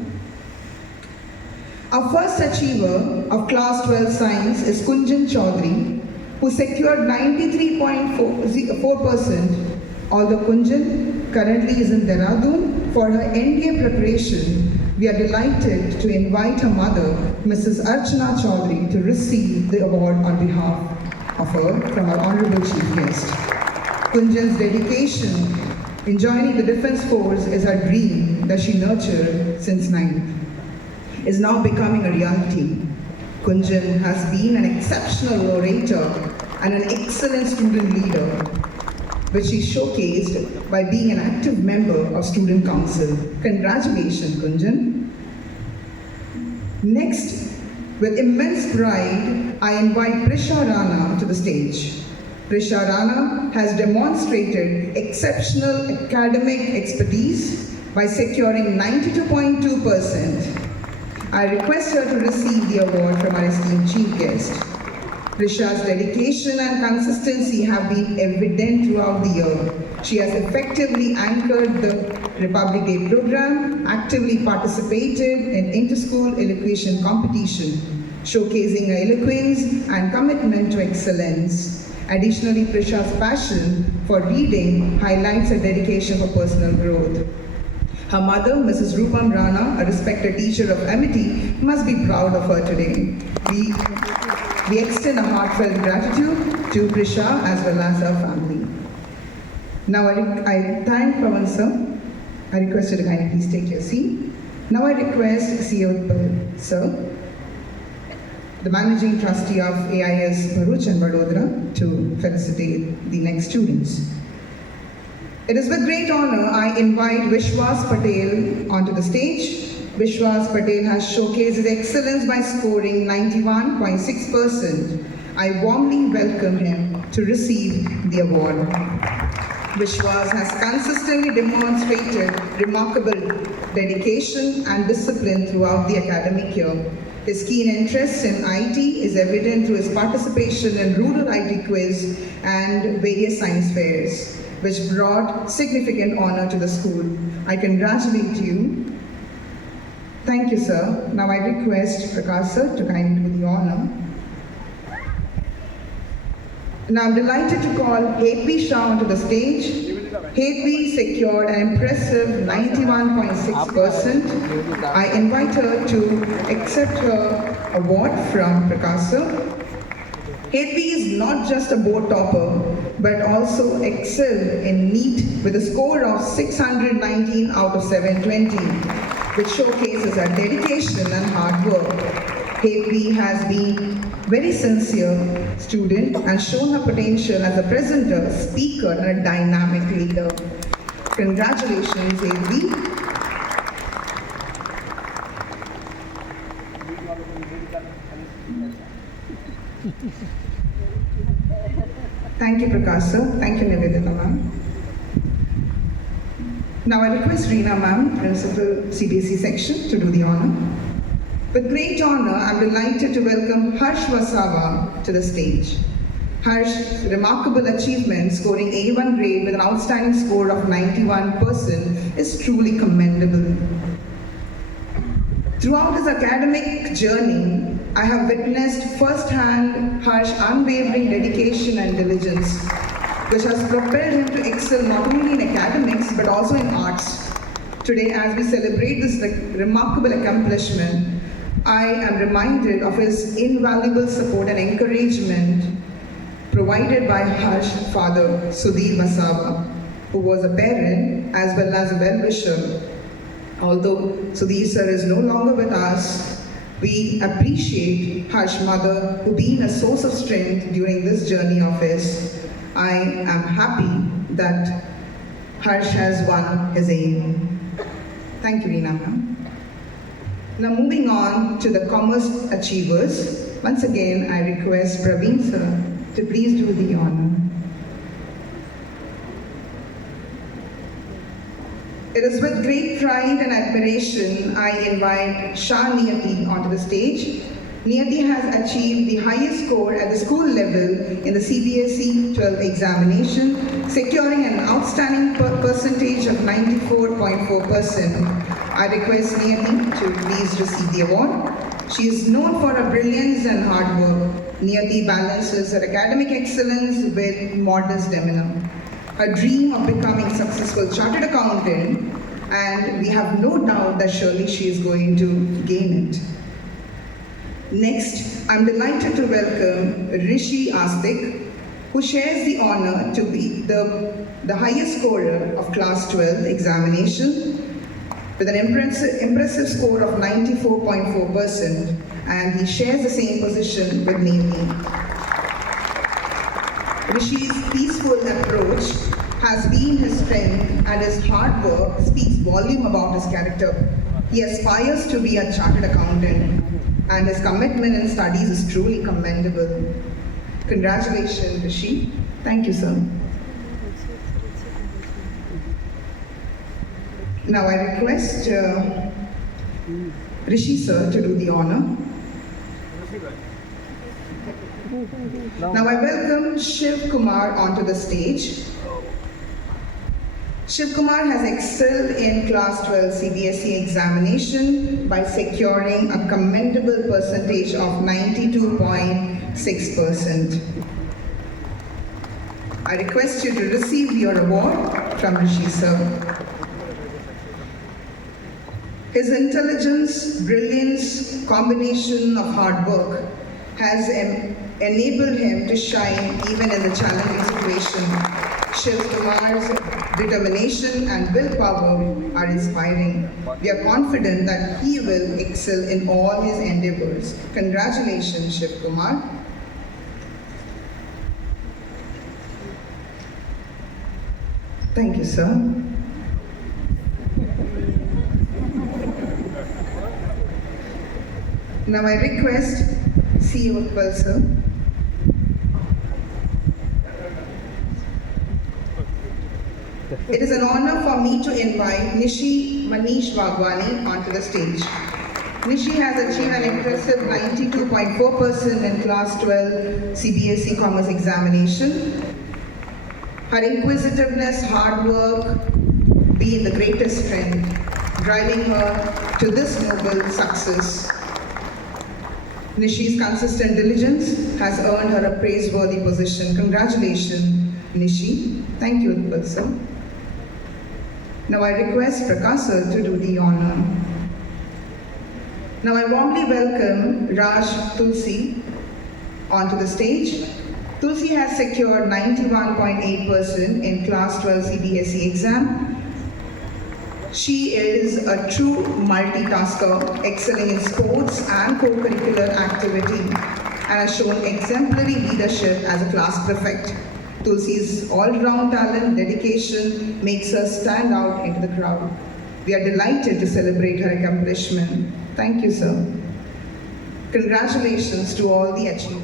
Our first achiever of Class 12 Science is Kunjan Chaudhary, who secured 93.4%. Although Kunjan currently is in Dehradun for her NDA preparation, we are delighted to invite her mother, Mrs. Archana Chaudhary, to receive the award on behalf of her from our honorable chief guest. Kunjan's dedication in joining the Defence Force is her dream that she nurtured since 9th, is now becoming a reality. Kunjan has been an exceptional orator and an excellent student leader, which she showcased by being an active member of Student Council. Congratulations, Kunjan. Next, with immense pride, I invite Prisha Rana to the stage. Prisha Rana has demonstrated exceptional academic expertise by securing 92.2%. I request her to receive the award from our esteemed chief guest. Prisha's dedication and consistency have been evident throughout the year. She has effectively anchored the Republic Day program, actively participated in inter-school elocution competition, showcasing her eloquence and commitment to excellence. Additionally, Prisha's passion for reading highlights her dedication for personal growth. Her mother, Mrs. Rupam Rana, a respected teacher of Amity, must be proud of her today. We extend a heartfelt gratitude to Prisha as well as her family. Now I thank Pawan sir. I request you to kindly please take your seat. Now I request CEO sir, the Managing Trustee of AIS Bharuch and Vadodara, to felicitate the next students. It is with great honor I invite Vishwas Patel onto the stage. Vishwas Patel has showcased his excellence by scoring 91.6%. I warmly welcome him to receive the award. Vishwas has consistently demonstrated remarkable dedication and discipline throughout the academic year. His keen interest in IT is evident through his participation in Rural IT Quiz and various science fairs, which brought significant honor to the school. I congratulate you. Thank you, sir. Now I request Prakash sir to kindly do the honor. Now I'm delighted to call Hetvi Shah onto the stage. Hetvi secured an impressive 91.6%. I invite her to accept her award from Prakash sir. Hetvi is not just a board topper, but also excelled in NEET with a score of 619 out of 720, which showcases her dedication and hard work. Hetvi has been very sincere student and shown her potential as a presenter, speaker, and a dynamic leader. Congratulations, Hetvi. Thank you, Prakash sir. Thank you, Nivedita ma'am. Now I request Reena ma'am, Principal CBSE section, to do the honor. With great honor, I'm delighted to welcome Harsh Wasawa to the stage. Harsh's remarkable achievement, scoring A1 grade with an outstanding score of 91%, is truly commendable. Throughout his academic journey, I have witnessed firsthand Harsh's unwavering dedication and diligence, which has propelled him to excel not only in academics but also in arts. Today, as we celebrate this remarkable accomplishment, I am reminded of his invaluable support and encouragement provided by Harsh's father, Sudhir Wasawa, who was a parent as well as a well-wisher. Although Sudhir sir is no longer with us, we appreciate Harsh's mother who being a source of strength during this journey of his. I am happy that Harsh has won his aim. Thank you, Reena ma'am. Now moving on to the commerce achievers. Once again, I request Praveen sir to please do the honor. It is with great pride and admiration I invite Shah Niyati onto the stage. Niyati has achieved the highest score at the school level in the CBSE 12 examination, securing an outstanding percentage of 94.4%. I request Niyati to please receive the award. She is known for her brilliance and hard work. Niyati balances her academic excellence with modest demeanor. Her dream of becoming a successful chartered accountant, and we have no doubt that surely she is going to gain it. Next, I'm delighted to welcome Rishi Astik, who shares the honor to be the highest scorer of Class 12 examination with an impressive score of 94.4%, and he shares the same position with Navy. Rishi's peaceful approach has been his strength, and his hard work speaks volume about his character. He aspires to be a chartered accountant, and his commitment in studies is truly commendable. Congratulations, Rishi. Thank you, sir. Now I request Rishi sir to do the honor. Now I welcome Shiv Kumar onto the stage. Shiv Kumar has excelled in Class 12 CBSE examination by securing a commendable percentage of 92.6%. I request you to receive your award from Rishi sir. His intelligence, brilliance, combination of hard work has enabled him to shine even in the challenging situation. Shiv Kumar's determination and willpower are inspiring. We are confident that he will excel in all his endeavors. Congratulations, Shiv Kumar. Thank you, sir. Now I request CEO Utpal sir. It is an honor for me to invite Nishi Manish Wagwani onto the stage. Nishi has achieved an impressive 92.4% in Class 12 CBSE Commerce examination. Her inquisitiveness, hard work, being the greatest strength, driving her to this noble success. Nishi's consistent diligence has earned her a praiseworthy position. Congratulations, Nishi. Thank you, Utpal sir. Now I request Prakash sir to do the honor. Now I warmly welcome Raj Tulsi onto the stage. Tulsi has secured 91.8% in Class 12 CBSE exam. She is a true multitasker, excelling in sports and co-curricular activity, and has shown exemplary leadership as a class prefect. Tulsi's all-round talent, dedication makes her stand out into the crowd. We are delighted to celebrate her accomplishment. Thank you, sir. Congratulations to all the achievers.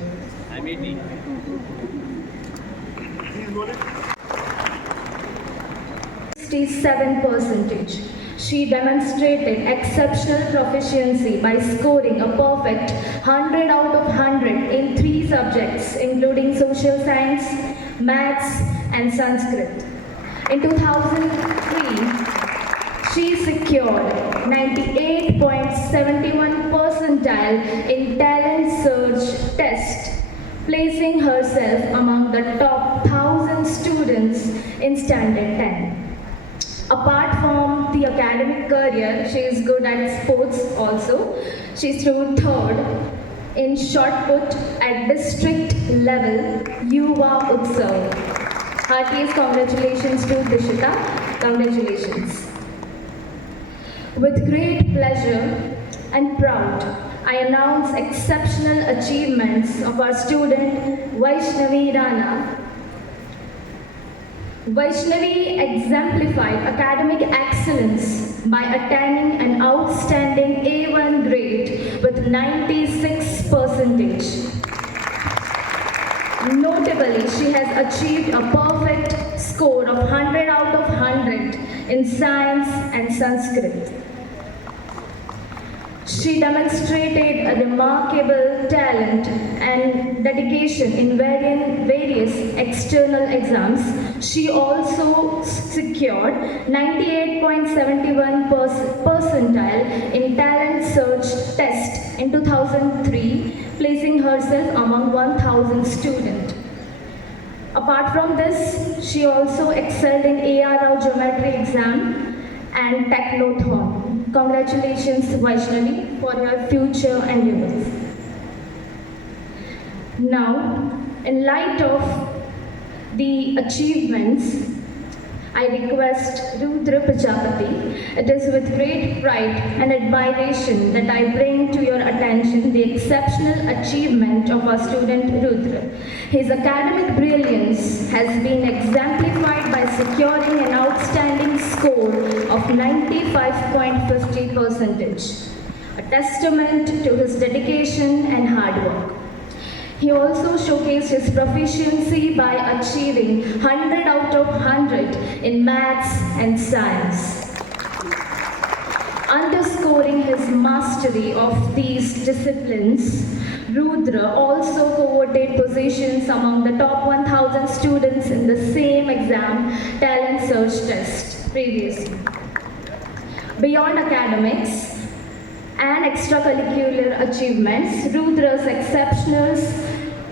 67%. She demonstrated exceptional proficiency by scoring a perfect 100 out of 100 in 3 subjects, including social science, maths, and Sanskrit. In 2003, she secured 98.71 percentile in talent search test, placing herself among the top 1,000 students in Standard 10. Apart from the academic career, she is good at sports also. She threw 3rd in shot put at district level Yuva Utsav. Heartiest congratulations to Dishita. Congratulations. With great pleasure and proud, I announce exceptional achievements of our student Vaishnavi Rana. Vaishnavi exemplified academic excellence by attaining an outstanding A1 grade with 96%. Notably, she has achieved a perfect score of 100 out of 100 in science and Sanskrit. She demonstrated a remarkable talent and dedication in various external exams. She also secured 98.71 percentile in talent search test in 2003, placing herself among 1,000 students. Apart from this, she also excelled in A.R. Rao geometry exam and technothon. Congratulations, Vaishnavi, for your future endeavors. Now, in light of the achievements, I request Rudra Prajapati. It is with great pride and admiration that I bring to your attention the exceptional achievement of our student Rudra. His academic brilliance has been exemplified by securing an outstanding score of 95.50%, a testament to his dedication and hard work. He also showcased his proficiency by achieving 100 out of 100 in maths and science. Underscoring his mastery of these disciplines, Rudra also coveted positions among the top 1,000 students in the same exam talent search test previously. Beyond academics and extracurricular achievements, Rudra's exceptional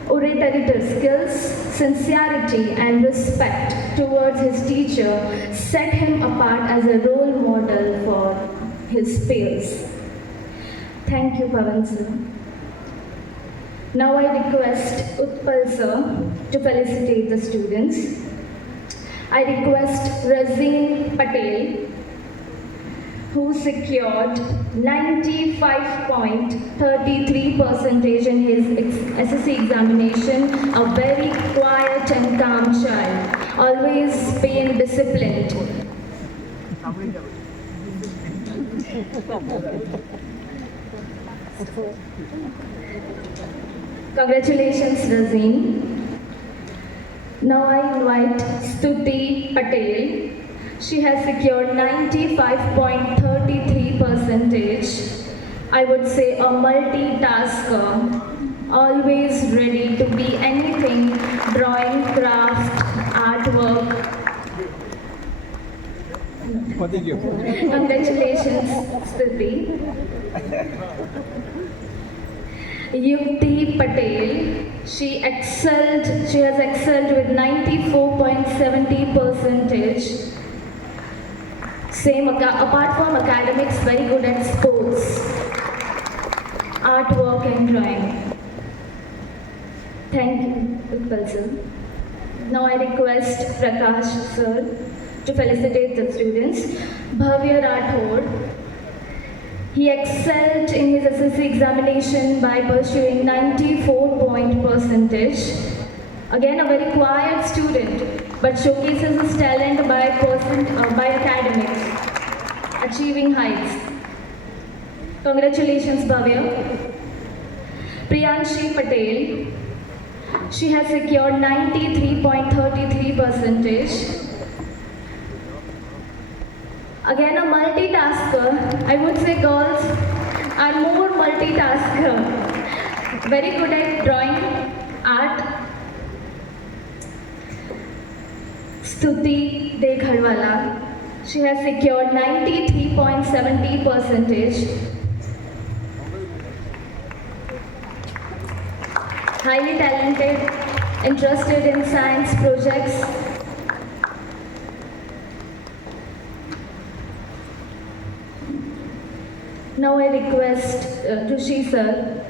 oratory skills, sincerity, and respect towards his teacher set him apart as a role model for his peers. Thank you, Pavan sir. Now I request Utpal sir to felicitate the students. I request Razeen Patel, who secured 95.33% in his SSC examination, a very quiet and calm child, always being disciplined. Congratulations, Razeen. Now I invite Stuti Patel. She has secured 95.33%. I would say a multitasker, always ready to be anything, drawing, craft, artwork. Congratulations, Stuti. Yukti Patel, she has excelled with 94.70%. Same, apart from academics, very good at sports, artwork and drawing. Thank you, Utpal sir. Now I request Prakash sir to felicitate the students. Bhavya Rathod, he excelled in his SSC examination by pursuing 94%. Again, a very quiet student, but showcases his talent by academics, achieving heights. Congratulations, Bhavya. Priyanshi Patel, she has secured 93.33%. Again, a multitasker. I would say girls are more multitasker. Very good at drawing, art. Stuti Deghadwala, she has secured 93.70%. Highly talented, interested in science projects. Now I request Rishi sir,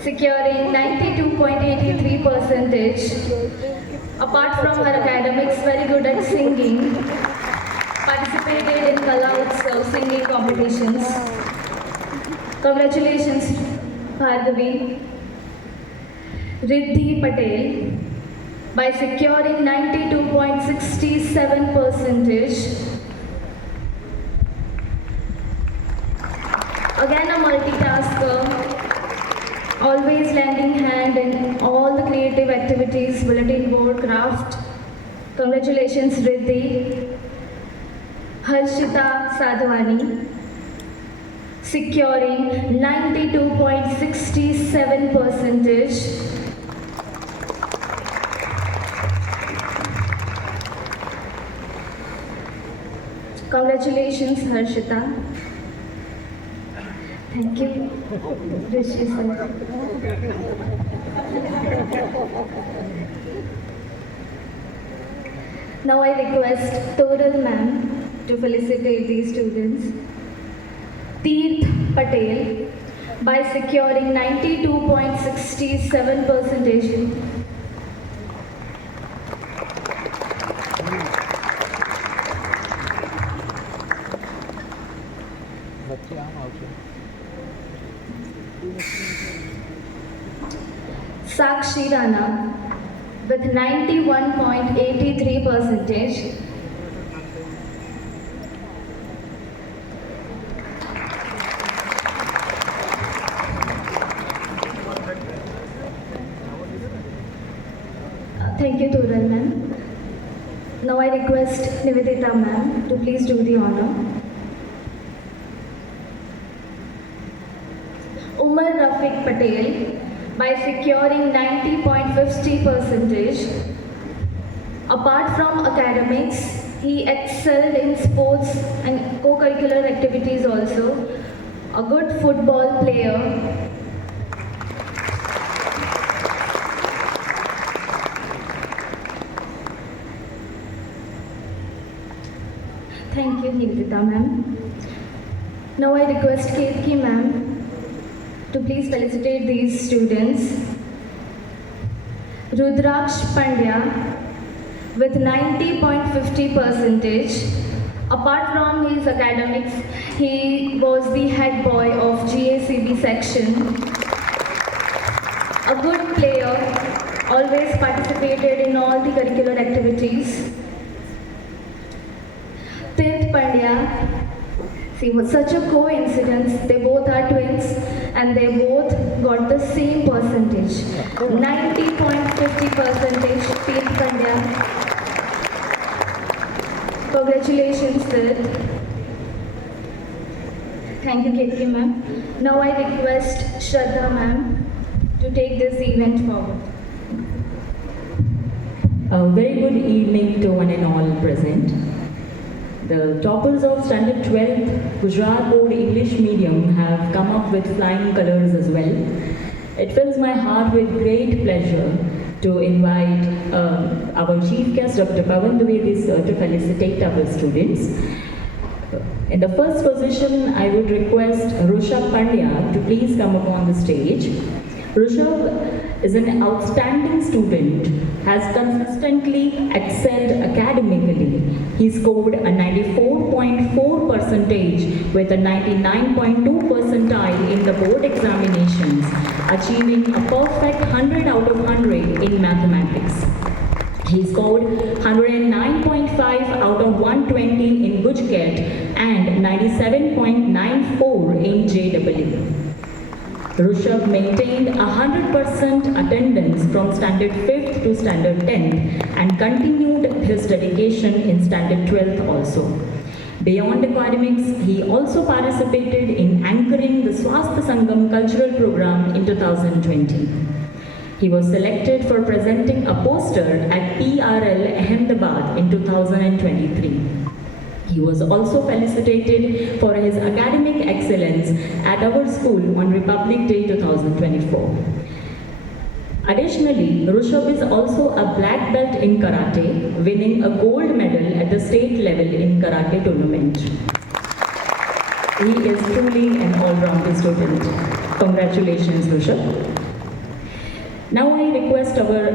securing 92.83%. Apart from her academics, very good at singing, participated in Kala Utsav singing competitions. Congratulations, Bhargavi. Riddhi Patel, by securing 92.67%. Again, a multitasker, always lending hand in all the creative activities, bulletin board, craft. Congratulations, Riddhi. Harshita Sadhwani, securing 92.67%. Congratulations, Harshita. Thank you, Rishi sir. Now I request Toral ma'am to felicitate these students. Teerth Patel, by securing 92.67%. Sakshi Rana with 91.83%. Thank you, Tural ma'am. Now I request Nivedita ma'am to please do the honor. Pratik Patel by securing 90.50%. Apart from academics, he excelled in sports and co-curricular activities also. A good football player. Thank you, Nilita ma'am. Now I request Ketki ma'am to please felicitate these students. Rudraksh Pandya with 90.50%. Apart from his academics, he was the head boy of GACB section. A good player, always participated in all the curricular activities. Tirth Pandya, see, it was such a coincidence. They both are twins and they both got the same percentage. 90.50%, Tirth Pandya. Congratulations, Tirth. Thank you, Ketki ma'am. Now I request Shraddha ma'am to take this event forward. A very good evening to one and all present. The toppers of Standard 12th Gujarat Board English Medium have come up with flying colours as well. It fills my heart with great pleasure to invite our chief guest, Dr. Pawan Dwivedi sir, to felicitate our students. In the first position, I would request Rushabh Pandya to please come upon the stage. Rushabh is an outstanding student, has consistently excelled academically. He scored a 94.4 percentage with a 99.2 percentile in the board examinations, achieving a perfect 100 out of 100 in mathematics. He scored 109.5 out of 120 in Gujket and 97.94 in JEE. Rushabh maintained 100% attendance from Standard 5th to Standard 10th and continued his dedication in Standard 12th also. Beyond academics, he also participated in anchoring the Swasthya Sangam cultural program in 2020. He was selected for presenting a poster at PRL Ahmedabad in 2023. He was also felicitated for his academic excellence at our school on Republic Day 2024. Additionally, Rushabh is also a black belt in karate, winning a gold medal at the state level in karate tournament. He is truly an all-round student. Congratulations, Rushabh. Now I request our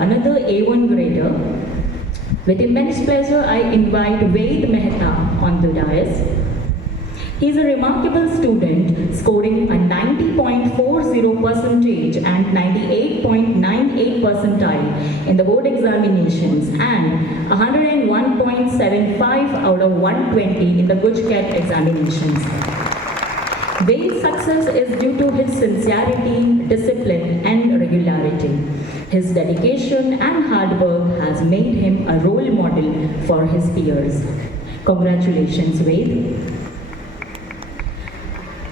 another A1 grader. With immense pleasure, I invite Ved Mehta on the dais. He is a remarkable student, scoring a 90.40 percentage and 98.98 percentile in the board examinations and 101.75 out of 120 in the Gujket examinations. Ved's success is due to his sincerity, discipline, and regularity. His dedication and hard work has made him a role model for his peers. Congratulations, Ved.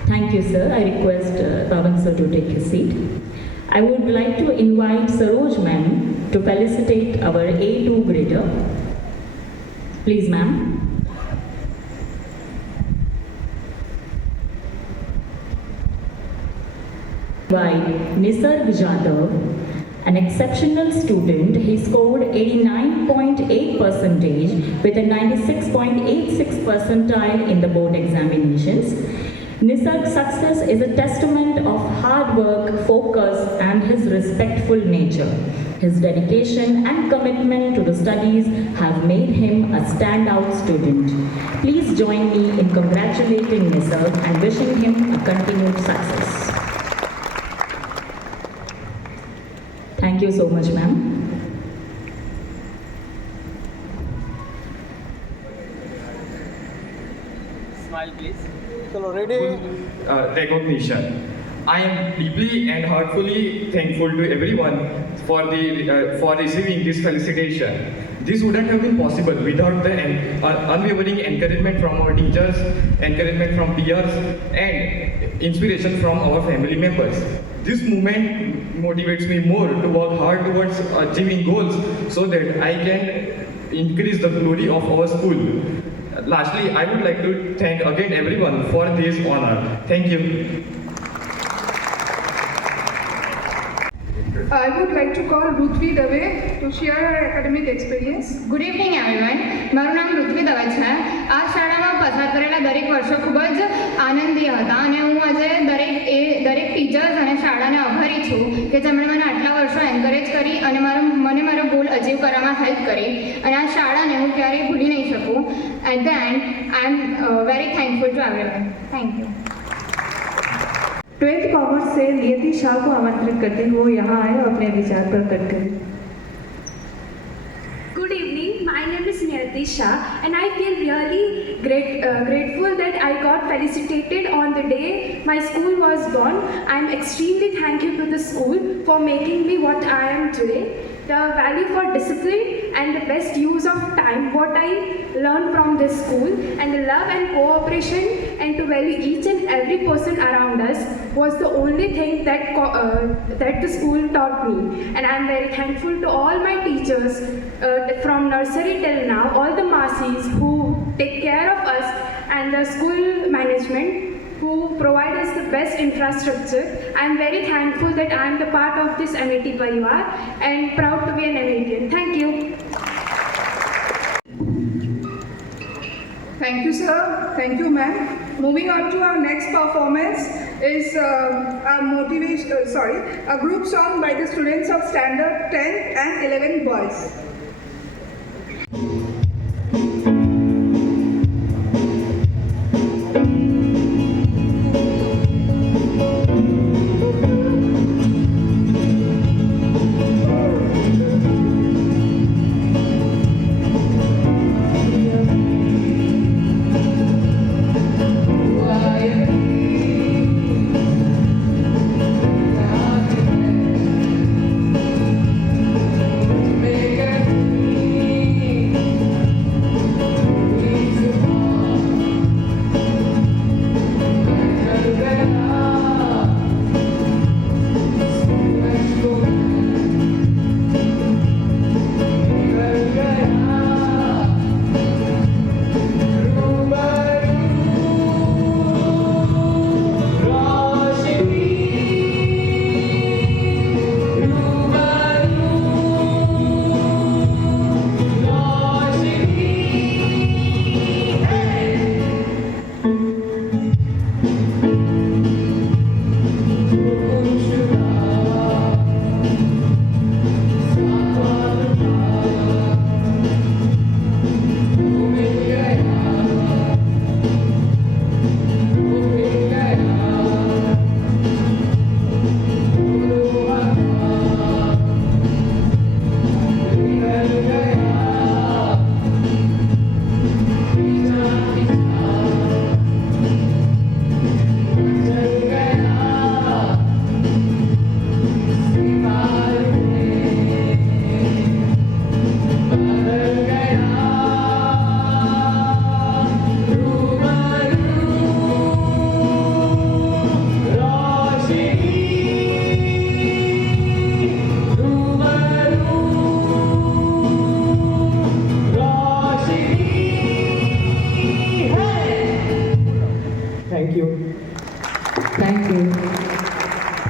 Thank you, sir. I request Pawan sir to take his seat. I would like to invite Saroj ma'am to felicitate our A2 grader. Please, ma'am. Invite Nisarg Jadhav, an exceptional student. He scored 89.8 percentage with a 96.86 percentile in the board examinations. Nisarg's success is a testament of hard work, focus, and his respectful nature. His dedication and commitment to the studies have made him a standout student. Please join me in congratulating Nisarg and wishing him a continued success. Thank you so much, ma'am. Smile, please. Recognition. I am deeply and heartfully thankful to everyone for receiving this felicitation. This wouldn't have been possible without the unwavering encouragement from our teachers, encouragement from peers, and inspiration from our family members. This movement motivates me more to work hard towards achieving goals so that I can increase the glory of our school. Lastly, I would like to thank again everyone for this honor. Thank you. I would like to call Ruthvi Dave to share her academic experience. Good evening everyone, મારું નામ ઋત્વી દવે છે. આ શાળામાં પસાર કરેલા દરેક વર્ષો ખૂબ જ આનંદીય હતા અને હું આજે દરેક ટીચર્સ અને શાળાને આભારી છું કે જેમણે મને આટલા વર્ષો એન્કરેજ કરી અને મને મારો ગોલ અચીવ કરવામાં હેલ્પ કરી અને આ શાળાને હું ક્યારેય ભૂલી નહીં શકું. At the end I am very thankful to everyone. Thank you. 12th commerce से नियति शाह को आमंत्रित करते हुए वो यहाँ आए और अपने विचार प्रकट करें. Good evening, my name is Niyati Shah and I feel really grateful that I got felicitated on the day my school was born. I am extremely thankful to the school for making me what I am today. The value for discipline and the best use of time, what I learned from this school, and the love and cooperation and to value each and every person around us was the only thing that the school taught me. And I am very thankful to all my teachers from nursery till now, all the masses who take care of us and the school management who provide us the best infrastructure. I am very thankful that I am the part of this MET Parivar and proud to be an METian. Thank you. Thank you, sir. Thank you, ma'am. Moving on to our next performance is a group song by the students of Standard 10 and 11 boys.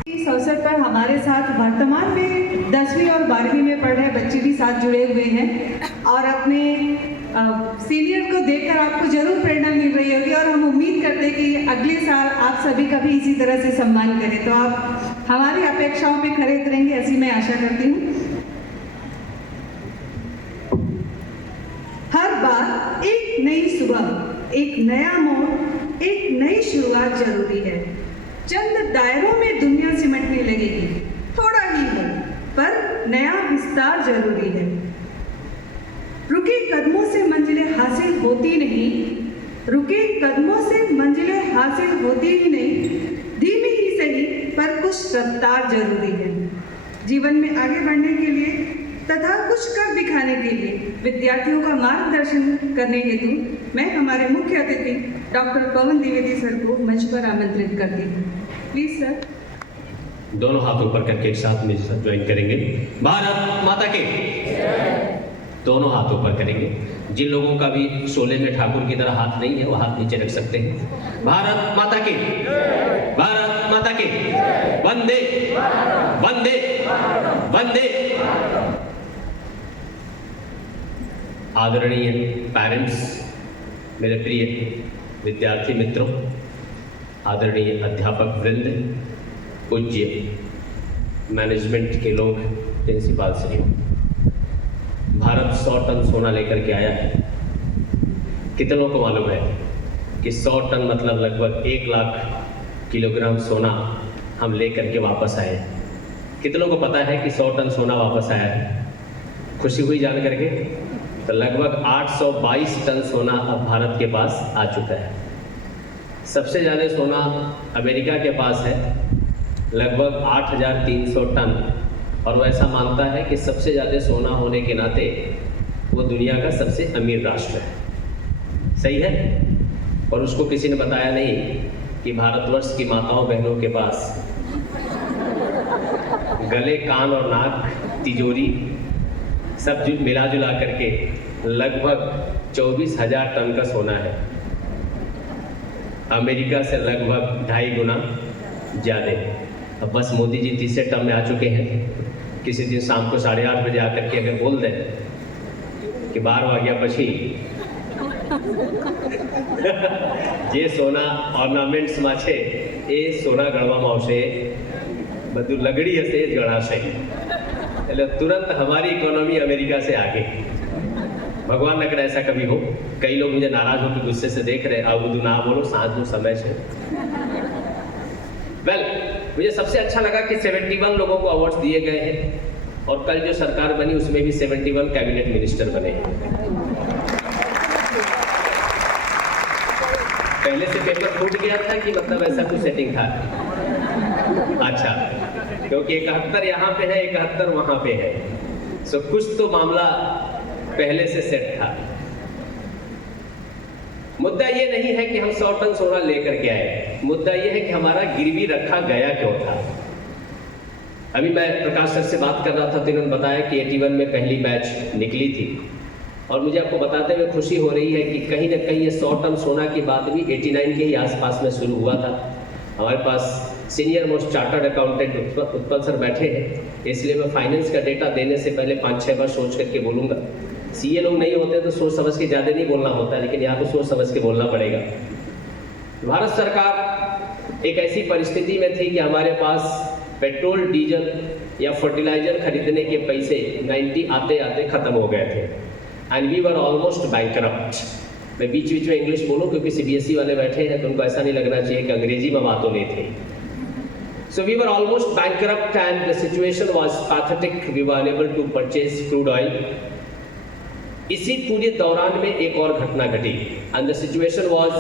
इस अवसर पर हमारे साथ वर्तमान में 10वीं और 12वीं में पढ़ रहे बच्चे भी साथ जुड़े हुए हैं और अपने सीनियर को देखकर आपको जरूर प्रेरणा मिल रही होगी और हम उम्मीद करते हैं कि अगले साल आप सभी का भी इसी तरह से सम्मान करें. तो आप हमारी अपेक्षाओं पे खरे उतरेंगे ऐसी मैं आशा करती हूँ. हर बार एक नई सुबह, एक नया मोड़, एक नई शुरुआत जरूरी है. चंद दायरों में दुनिया सिमटने लगेगी, थोड़ा ही है पर नया विस्तार जरूरी है. रुके कदमों से मंजिलें हासिल होती नहीं, रुके कदमों से मंजिलें हासिल होती ही नहीं, धीमी ही सही पर कुछ रफ्तार जरूरी है. जीवन में आगे बढ़ने के लिए तथा कुछ कर दिखाने के लिए विद्यार्थियों का मार्गदर्शन करने हेतु मैं हमारे मुख्य अतिथि डॉक्टर पवन द्विवेदी सर को मंच पर आमंत्रित करती हूँ. Please sir. दोनों हाथ ऊपर करके एक साथ मेरे साथ ज्वाइन करेंगे। भारत माता की दोनों हाथ ऊपर करेंगे। जिन लोगों का भी शोले में ठाकुर की तरह हाथ नहीं है वो हाथ नीचे रख सकते हैं। भारत माता की, भारत माता की, वंदे वंदे वंदे। आदरणीय पेरेंट्स, मेरे प्रिय विद्यार्थी मित्रों, आदरणीय अध्यापक वृंद, पूज्य मैनेजमेंट के लोग, प्रिंसिपल श्री, भारत 100 टन सोना लेकर के आया है। कितनों को मालूम है कि 100 टन मतलब लगभग 1 लाख किलोग्राम सोना हम लेकर के वापस आए। कितनों को पता है कि 100 टन सोना वापस आया है? खुशी हुई जान करके? तो लगभग 822 टन सोना अब भारत के पास आ चुका है। सबसे ज़्यादा सोना अमेरिका के पास है, लगभग 8300 टन, और वो ऐसा मानता है कि सबसे ज़्यादा सोना होने के नाते वो दुनिया का सबसे अमीर राष्ट्र है। सही है? और उसको किसी ने बताया नहीं कि भारतवर्ष की माताओं बहनों के पास गले, कान और नाक, तिजोरी सब मिला जुला करके लगभग 24,000 टन का सोना है। अमेरिका से लगभग 2.5 गुना ज़्यादा। अब बस मोदी जी तीसरे टर्म में आ चुके हैं। किसी दिन शाम को 8:30 बजे आकर के अगर बोल दें कि 12 वाग्या पछी જે સોના ઓર્નામેન્ટ્સમાં છે એ સોના ગણવામાં આવશે, બધું લગડી હશે એ જ ગણાશે, એટલે तुरंत हमारी इकोनॉमी अमेरिका से आगे। भगवान न करे ऐसा कभी हो। कई लोग मुझे नाराज होकर गुस्से से देख रहे हैं, अब ना बोलो, सांझ जो समय है। वेल, मुझे सबसे अच्छा लगा कि 71 लोगों को अवार्ड्स दिए गए हैं और कल जो सरकार बनी उसमें भी 71 कैबिनेट मिनिस्टर बने। पहले से पेपर फूट गया था कि मतलब ऐसा कुछ सेटिंग था? अच्छा, क्योंकि 71 यहाँ पे है, 71 वहाँ पे है, सो कुछ तो मामला पहले से सेट था। मुद्दा ये नहीं है कि हम 100 टन सोना लेकर के आए, मुद्दा ये है कि हमारा गिरवी रखा गया क्यों था। अभी मैं प्रकाश सर से बात कर रहा था तो इन्होंने बताया कि 81 में पहली बैच निकली थी, और मुझे आपको बताते हुए खुशी हो रही है कि कहीं ना कहीं ये 100 टन सोना की बात भी 89 के ही आसपास में शुरू हुआ था। हमारे पास senior most chartered accountant Utpal sir बैठे हैं, इसलिए मैं फाइनेंस का डेटा देने से पहले 5-6 बार सोच करके बोलूँगा। सीए लोग नहीं होते तो सोच समझ के ज़्यादा नहीं बोलना होता, लेकिन यहाँ पे सोच समझ के बोलना पड़ेगा। भारत सरकार एक ऐसी परिस्थिति में थी कि हमारे पास पेट्रोल, डीजल या फर्टिलाइजर खरीदने के पैसे 90 आते आते ख़त्म हो गए थे, and we were almost bankrupt. मैं बीच बीच में इंग्लिश बोलूँ क्योंकि सीबीएसई वाले बैठे हैं तो उनको ऐसा नहीं लगना चाहिए कि अंग्रेजी में बात हो रही थी। So we were almost bankrupt and the situation was pathetic. We were unable to purchase crude oil. इसी पूरे दौरान में एक और घटना घटी, and the situation was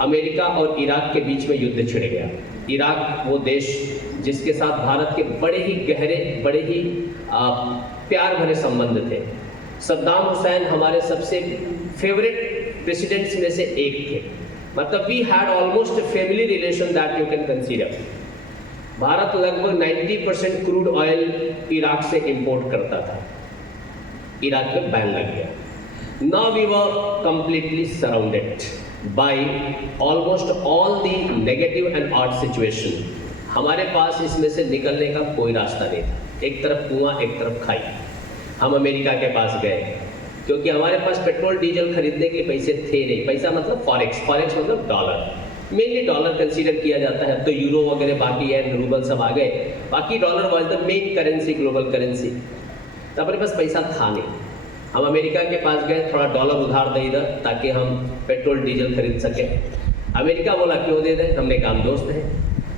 America और इराक के बीच में युद्ध छिड़ गया। इराक वो देश जिसके साथ भारत के बड़े ही गहरे, बड़े ही प्यार भरे संबंध थे। सद्दाम हुसैन हमारे सबसे फेवरेट प्रेसिडेंट्स में से एक थे, मतलब we had almost family relation that you can consider. Bharat लगभग 90% क्रूड ऑयल इराक से इंपोर्ट करता था, इराक में बैन लग गया। Now we were completely surrounded by almost all the negative and odd situation. हमारे पास इसमें से निकलने का कोई रास्ता नहीं था, एक तरफ कुआं एक तरफ खाई। हम अमेरिका के पास गए क्योंकि हमारे पास पेट्रोल डीजल खरीदने के पैसे थे नहीं। पैसा मतलब फॉरेक्स, फॉरेक्स मतलब डॉलर, मेनली डॉलर कंसीडर किया जाता है। तो यूरो वगैरह बाकी है, रूबल सब आ गए, बाकी dollar was the main currency, global currency. तो हमारे पास पैसा था नहीं। हम अमेरिका के पास गए, थोड़ा डॉलर उधार दे इधर ताकि हम पेट्रोल डीजल खरीद सकें। अमेरिका बोला क्यों दे दें, हमने कहा हम दोस्त हैं।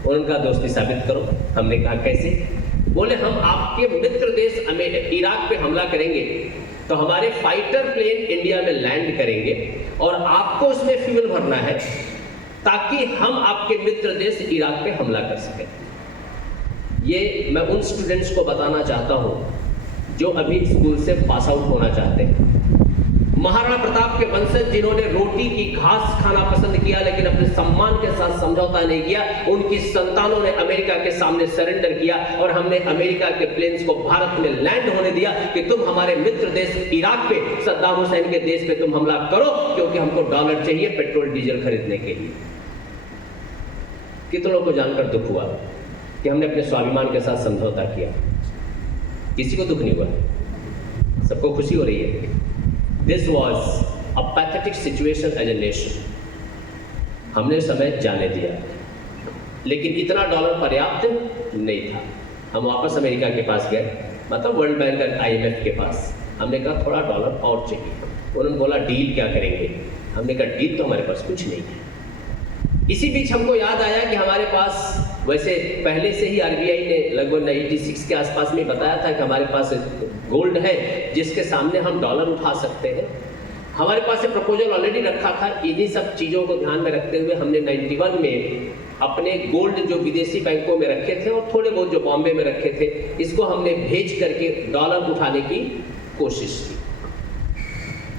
उनका दोस्ती साबित करो। हमने कहा कैसे? बोले हम आपके मित्र देश इराक पे हमला करेंगे तो हमारे फाइटर प्लेन इंडिया में लैंड करेंगे और आपको उसमें फ्यूल भरना है ताकि हम आपके मित्र देश इराक पे हमला कर सकें। ये मैं उन स्टूडेंट्स को बताना चाहता हूँ जो अभी स्कूल से पास आउट होना चाहते हैं। महाराणा प्रताप के वंशज जिन्होंने रोटी की घास खाना पसंद किया लेकिन अपने सम्मान के साथ समझौता नहीं किया, उनकी संतानों ने अमेरिका के सामने सरेंडर किया और हमने अमेरिका के प्लेन्स को भारत में लैंड होने दिया कि तुम हमारे मित्र देश इराक पे, सद्दाम हुसैन के देश पे तुम हमला करो, क्योंकि हमको डॉलर चाहिए पेट्रोल डीजल खरीदने के लिए। कितनों को जानकर दुख हुआ कि हमने अपने स्वाभिमान के साथ समझौता किया? किसी को दुख नहीं हुआ, सबको खुशी हो रही है। This was a pathetic situation as a nation. हमने समय जाने दिया, लेकिन इतना डॉलर पर्याप्त नहीं था। हम वापस अमेरिका के पास गए, मतलब वर्ल्ड बैंक और IMF के पास। हमने कहा थोड़ा डॉलर और चाहिए। उन्होंने बोला डील क्या करेंगे? हमने कहा डील तो हमारे पास कुछ नहीं है। इसी बीच हमको याद आया कि हमारे पास वैसे पहले से ही RBI ने लगभग 96 के आसपास में बताया था कि हमारे पास गोल्ड है जिसके सामने हम डॉलर उठा सकते हैं। हमारे पास एक प्रपोजल ऑलरेडी रखा था। इन्हीं सब चीज़ों को ध्यान में रखते हुए हमने 91 में अपने गोल्ड जो विदेशी बैंकों में रखे थे और थोड़े बहुत जो बॉम्बे में रखे थे, इसको हमने भेज करके डॉलर उठाने की कोशिश की।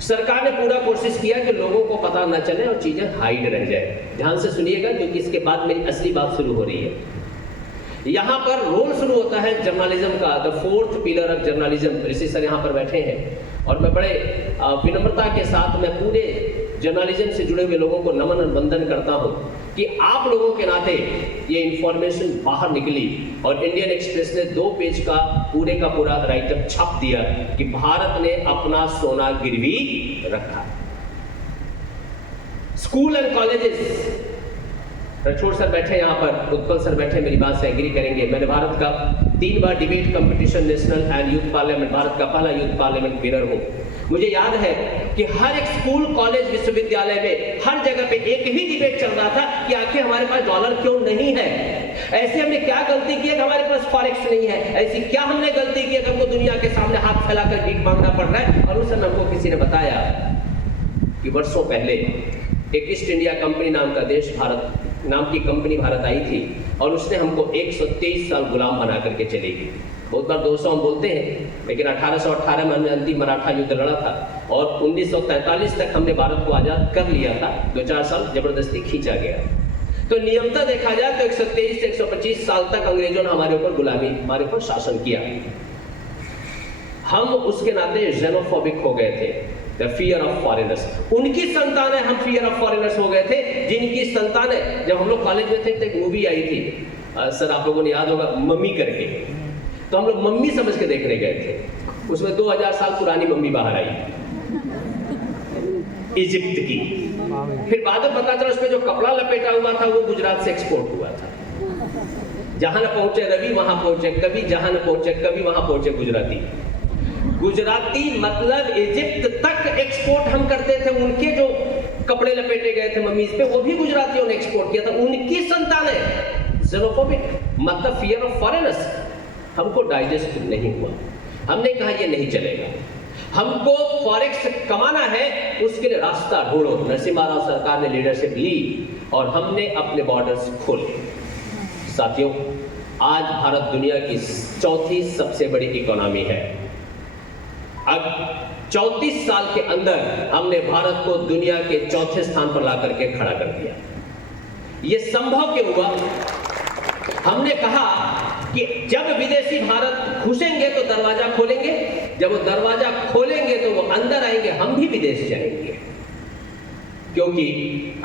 सरकार ने पूरा कोशिश किया कि लोगों को पता न चले और चीजें हाइड रह जाए। ध्यान से सुनिएगा क्योंकि इसके बाद मेरी असली बात शुरू हो रही है। यहाँ पर रोल शुरू होता है जर्नलिज्म का, the fourth pillar of journalism. Rishi sir यहाँ पर बैठे हैं और मैं बड़े विनम्रता के साथ मैं पूरे जर्नलिज्म से जुड़े हुए लोगों को नमन और वंदन करता हूँ कि आप लोगों के नाते ये इंफॉर्मेशन बाहर निकली और इंडियन एक्सप्रेस ने 2 पेज का पूरा राइटअप छाप दिया कि भारत ने अपना सोना गिरवी रखा। स्कूल एंड कॉलेजेस, रठौड़ सर बैठे यहाँ पर, उत्पल सर बैठे, मेरी बात से एग्री करेंगे। मैंने भारत का 3 बार debate competition national and youth parliament, Bharat का पहला यूथ पार्लियामेंट विनर हूँ। मुझे याद है कि हर एक स्कूल, कॉलेज, विश्वविद्यालय में हर जगह पे एक ही डिबेट चल रहा था कि आखिर हमारे पास डॉलर क्यों नहीं है। ऐसे हमने क्या गलती की है कि हमारे पास फॉरेक्स नहीं है? ऐसी क्या हमने गलती की है कि हमको दुनिया के सामने हाथ फैलाकर भीख मांगना पड़ रहा है? और उस समय हमको किसी ने बताया कि वर्षों पहले एक ईस्ट इंडिया कंपनी नाम का देश, भारत नाम की कंपनी भारत आई थी और उसने हमको 123 साल गुलाम बना करके चली गई। बहुत बार 200 हम बोलते हैं, लेकिन 1818 में हमने अंतिम मराठा युद्ध लड़ा था और 1943 तक हमने भारत को आजाद कर लिया था। 2-4 साल जबरदस्ती खींचा गया। तो नियमता देखा जाए तो 123 से 125 साल तक अंग्रेजों ने हमारे ऊपर गुलामी, हमारे ऊपर शासन किया। हम उसके नाते जेनोफोबिक हो गए थे, द फियर ऑफ फॉरेनर्स। उनकी संतानें हम फियर ऑफ फॉरेनर्स हो गए थे, जिनकी संतानें, जब हम लोग कॉलेज में थे तो एक मूवी आई थी, सर आप लोगों ने याद होगा, मम्मी करके, तो हम लोग मम्मी समझ के देखने गए थे। उसमें 2000 साल पुरानी मम्मी बाहर आई, इजिप्ट की। फिर बाद में पता चला उसमें जो कपड़ा लपेटा हुआ था वो गुजरात से एक्सपोर्ट हुआ था। जहां न पहुंचे रवि वहां पहुंचे कवि, जहां न पहुंचे कवि वहां पहुंचे गुजराती। गुजराती मतलब इजिप्ट तक एक्सपोर्ट हम करते थे। उनके जो कपड़े लपेटे गए थे मम्मी पे, वो भी गुजरातियों ने एक्सपोर्ट किया था। उनकी संतानें जेनोफोबिक मतलब फियर ऑफ फॉरेनर्स। हमको डाइजेस्ट नहीं हुआ। हमने कहा ये नहीं चलेगा, हमको फॉरेक्स कमाना है, उसके लिए रास्ता ढूंढो। नरसिम्हा राव सरकार ने लीडरशिप ली और हमने अपने बॉर्डर्स खोले। साथियों, आज भारत दुनिया की 4थी सबसे बड़ी इकोनॉमी है। अब 34 साल के अंदर हमने भारत को दुनिया के 4थे स्थान पर ला करके खड़ा कर दिया। यह संभव क्यों हुआ? हमने कहा कि जब विदेशी भारत घुसेंगे तो दरवाजा खोलेंगे, जब वो दरवाजा खोलेंगे तो वो अंदर आएंगे, हम भी विदेश जाएंगे। क्योंकि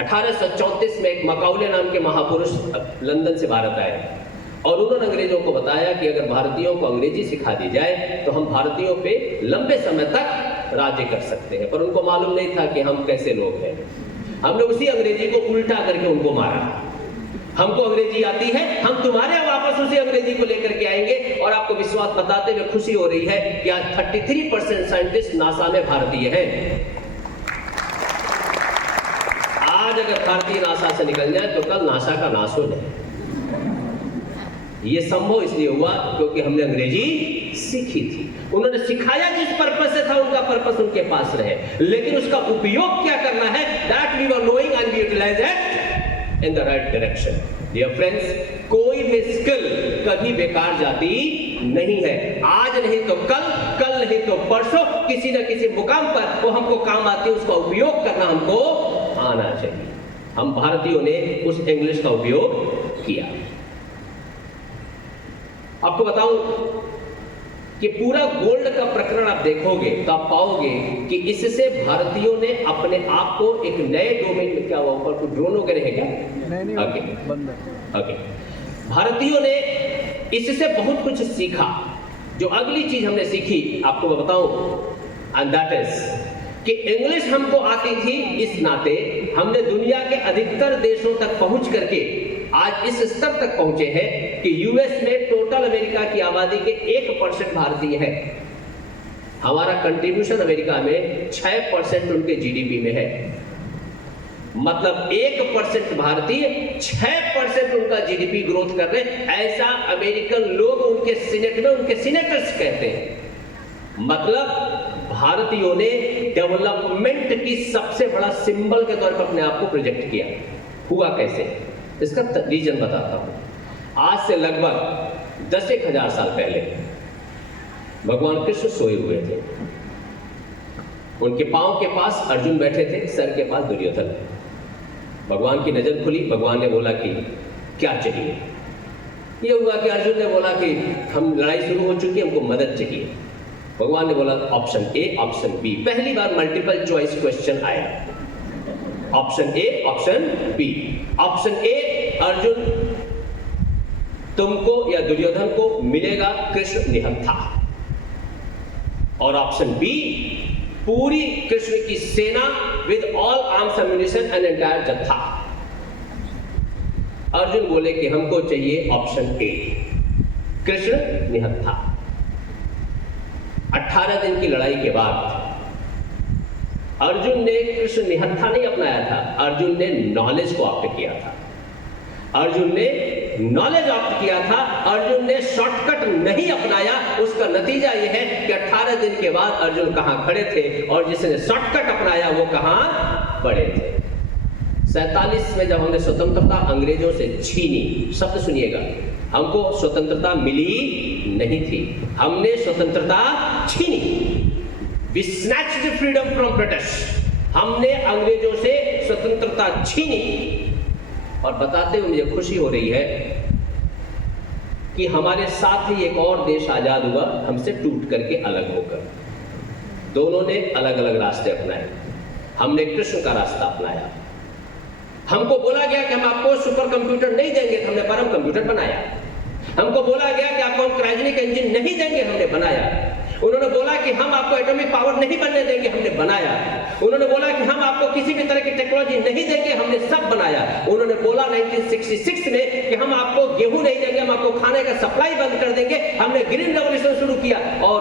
1834 में एक मकाउले नाम के महापुरुष लंदन से भारत आए और उन्होंने अंग्रेजों को बताया कि अगर भारतीयों को अंग्रेजी सिखा दी जाए तो हम भारतीयों पे लंबे समय तक राज्य कर सकते हैं। पर उनको मालूम नहीं था कि हम कैसे लोग हैं। हमने उसी अंग्रेजी को उल्टा करके उनको मारा। हमको अंग्रेजी आती है, हम तुम्हारे वापस उसी अंग्रेजी को लेकर के आएंगे। और आपको विश्वास बताते हुए खुशी हो रही है कि आज 33% साइंटिस्ट नासा में भारतीय हैं। आज अगर भारतीय नासा से निकल जाए तो कल नासा का नाश हो जाए। यह संभव इसलिए हुआ क्योंकि हमने अंग्रेजी सीखी थी। उन्होंने सिखाया जिस पर्पस से था, उनका पर्पस उनके पास रहे, लेकिन उसका उपयोग क्या करना है, that we were knowing and we utilize it in the right direction. Dear friends, कोई भी स्किल कभी बेकार जाती नहीं है। आज नहीं तो कल, कल नहीं तो परसों, किसी न किसी मुकाम पर वो हमको काम आती है, उसका उपयोग करना हमको आना चाहिए। हम भारतीयों ने उस इंग्लिश का उपयोग किया। आपको बताऊं कि पूरा गोल्ड का प्रकरण आप देखोगे तो आप पाओगे कि इससे भारतीयों ने अपने आप को एक नए डोमेन में, क्या हुआ ऊपर कुछ ड्रोन वगैरह है क्या? ओके। भारतीयों ने इससे बहुत कुछ सीखा। जो अगली चीज हमने सीखी आपको मैं बताऊं, एंड दैट इज कि इंग्लिश हमको आती थी, इस नाते हमने दुनिया के अधिकतर देशों तक पहुंच करके आज इस स्तर तक पहुंचे हैं कि यूएस में टोटल अमेरिका की आबादी के 1% भारतीय है। हमारा कंट्रीब्यूशन अमेरिका में 6% उनके जीडीपी में है। मतलब 1% भारतीय, 6% उनका जीडीपी ग्रोथ कर रहे हैं। ऐसा अमेरिकन लोग उनके सीनेट में, उनके सीनेटर्स कहते हैं। मतलब भारतीयों ने डेवलपमेंट की सबसे बड़ा सिंबल के तौर पर अपने आप को प्रोजेक्ट किया। हुआ कैसे, इसका रीजन बताता हूं। आज से लगभग 10,000 साल पहले भगवान कृष्ण सोए हुए थे। उनके पांव के पास अर्जुन बैठे थे, सर के पास दुर्योधन। भगवान की नजर खुली, भगवान ने बोला कि क्या चाहिए। ये हुआ कि अर्जुन ने बोला कि हम लड़ाई शुरू हो चुकी है, हमको मदद चाहिए। भगवान ने बोला ऑप्शन ए, ऑप्शन बी। पहली बार मल्टीपल चॉइस क्वेश्चन आया, option A, option B. Option A, Arjun तुमको या दुर्योधन को मिलेगा कृष्ण निहत्था, और ऑप्शन बी, पूरी कृष्ण की सेना with all arms ammunition and entire जत्था। अर्जुन बोले कि हमको चाहिए ऑप्शन ए, कृष्ण निहत्था। 18 दिन की लड़ाई के बाद अर्जुन ने कृष्ण निहत्था नहीं अपनाया था, अर्जुन ने नॉलेज को ऑप्ट किया था। अर्जुन ने नॉलेज ऑप्ट किया था, अर्जुन ने शॉर्टकट नहीं अपनाया। उसका नतीजा यह है कि 18 दिन के बाद अर्जुन कहां खड़े थे, और जिसने शॉर्टकट अपनाया वो कहां पड़े थे। 47 में जब हमने स्वतंत्रता अंग्रेजों से छीनी, शब्द सुनिएगा, हमको स्वतंत्रता मिली नहीं थी, हमने स्वतंत्रता छीनी। We snatched the freedom from British. हमने अंग्रेजों से स्वतंत्रता छीनी। और बताते हुए मुझे खुशी हो रही है कि हमारे साथ ही एक और देश आजाद हुआ, हमसे टूट करके अलग होकर। दोनों ने अलग अलग रास्ते अपनाए। हमने कृष्ण का रास्ता अपनाया। हमको बोला गया कि हम आपको सुपर कंप्यूटर नहीं देंगे, हमने परम कंप्यूटर बनाया। हमको बोला गया कि आपको हम क्रायोजेनिक इंजन नहीं देंगे, हमने बनाया। उन्होंने बोला कि हम आपको एटॉमिक पावर नहीं बनने देंगे, हमने बनाया। उन्होंने बोला कि हम आपको किसी भी तरह की टेक्नोलॉजी नहीं देंगे, हमने सब बनाया। उन्होंने बोला 1966 में कि हम आपको गेहूं नहीं देंगे, हम आपको खाने का सप्लाई बंद कर देंगे, हमने ग्रीन रेवोल्यूशन शुरू किया। और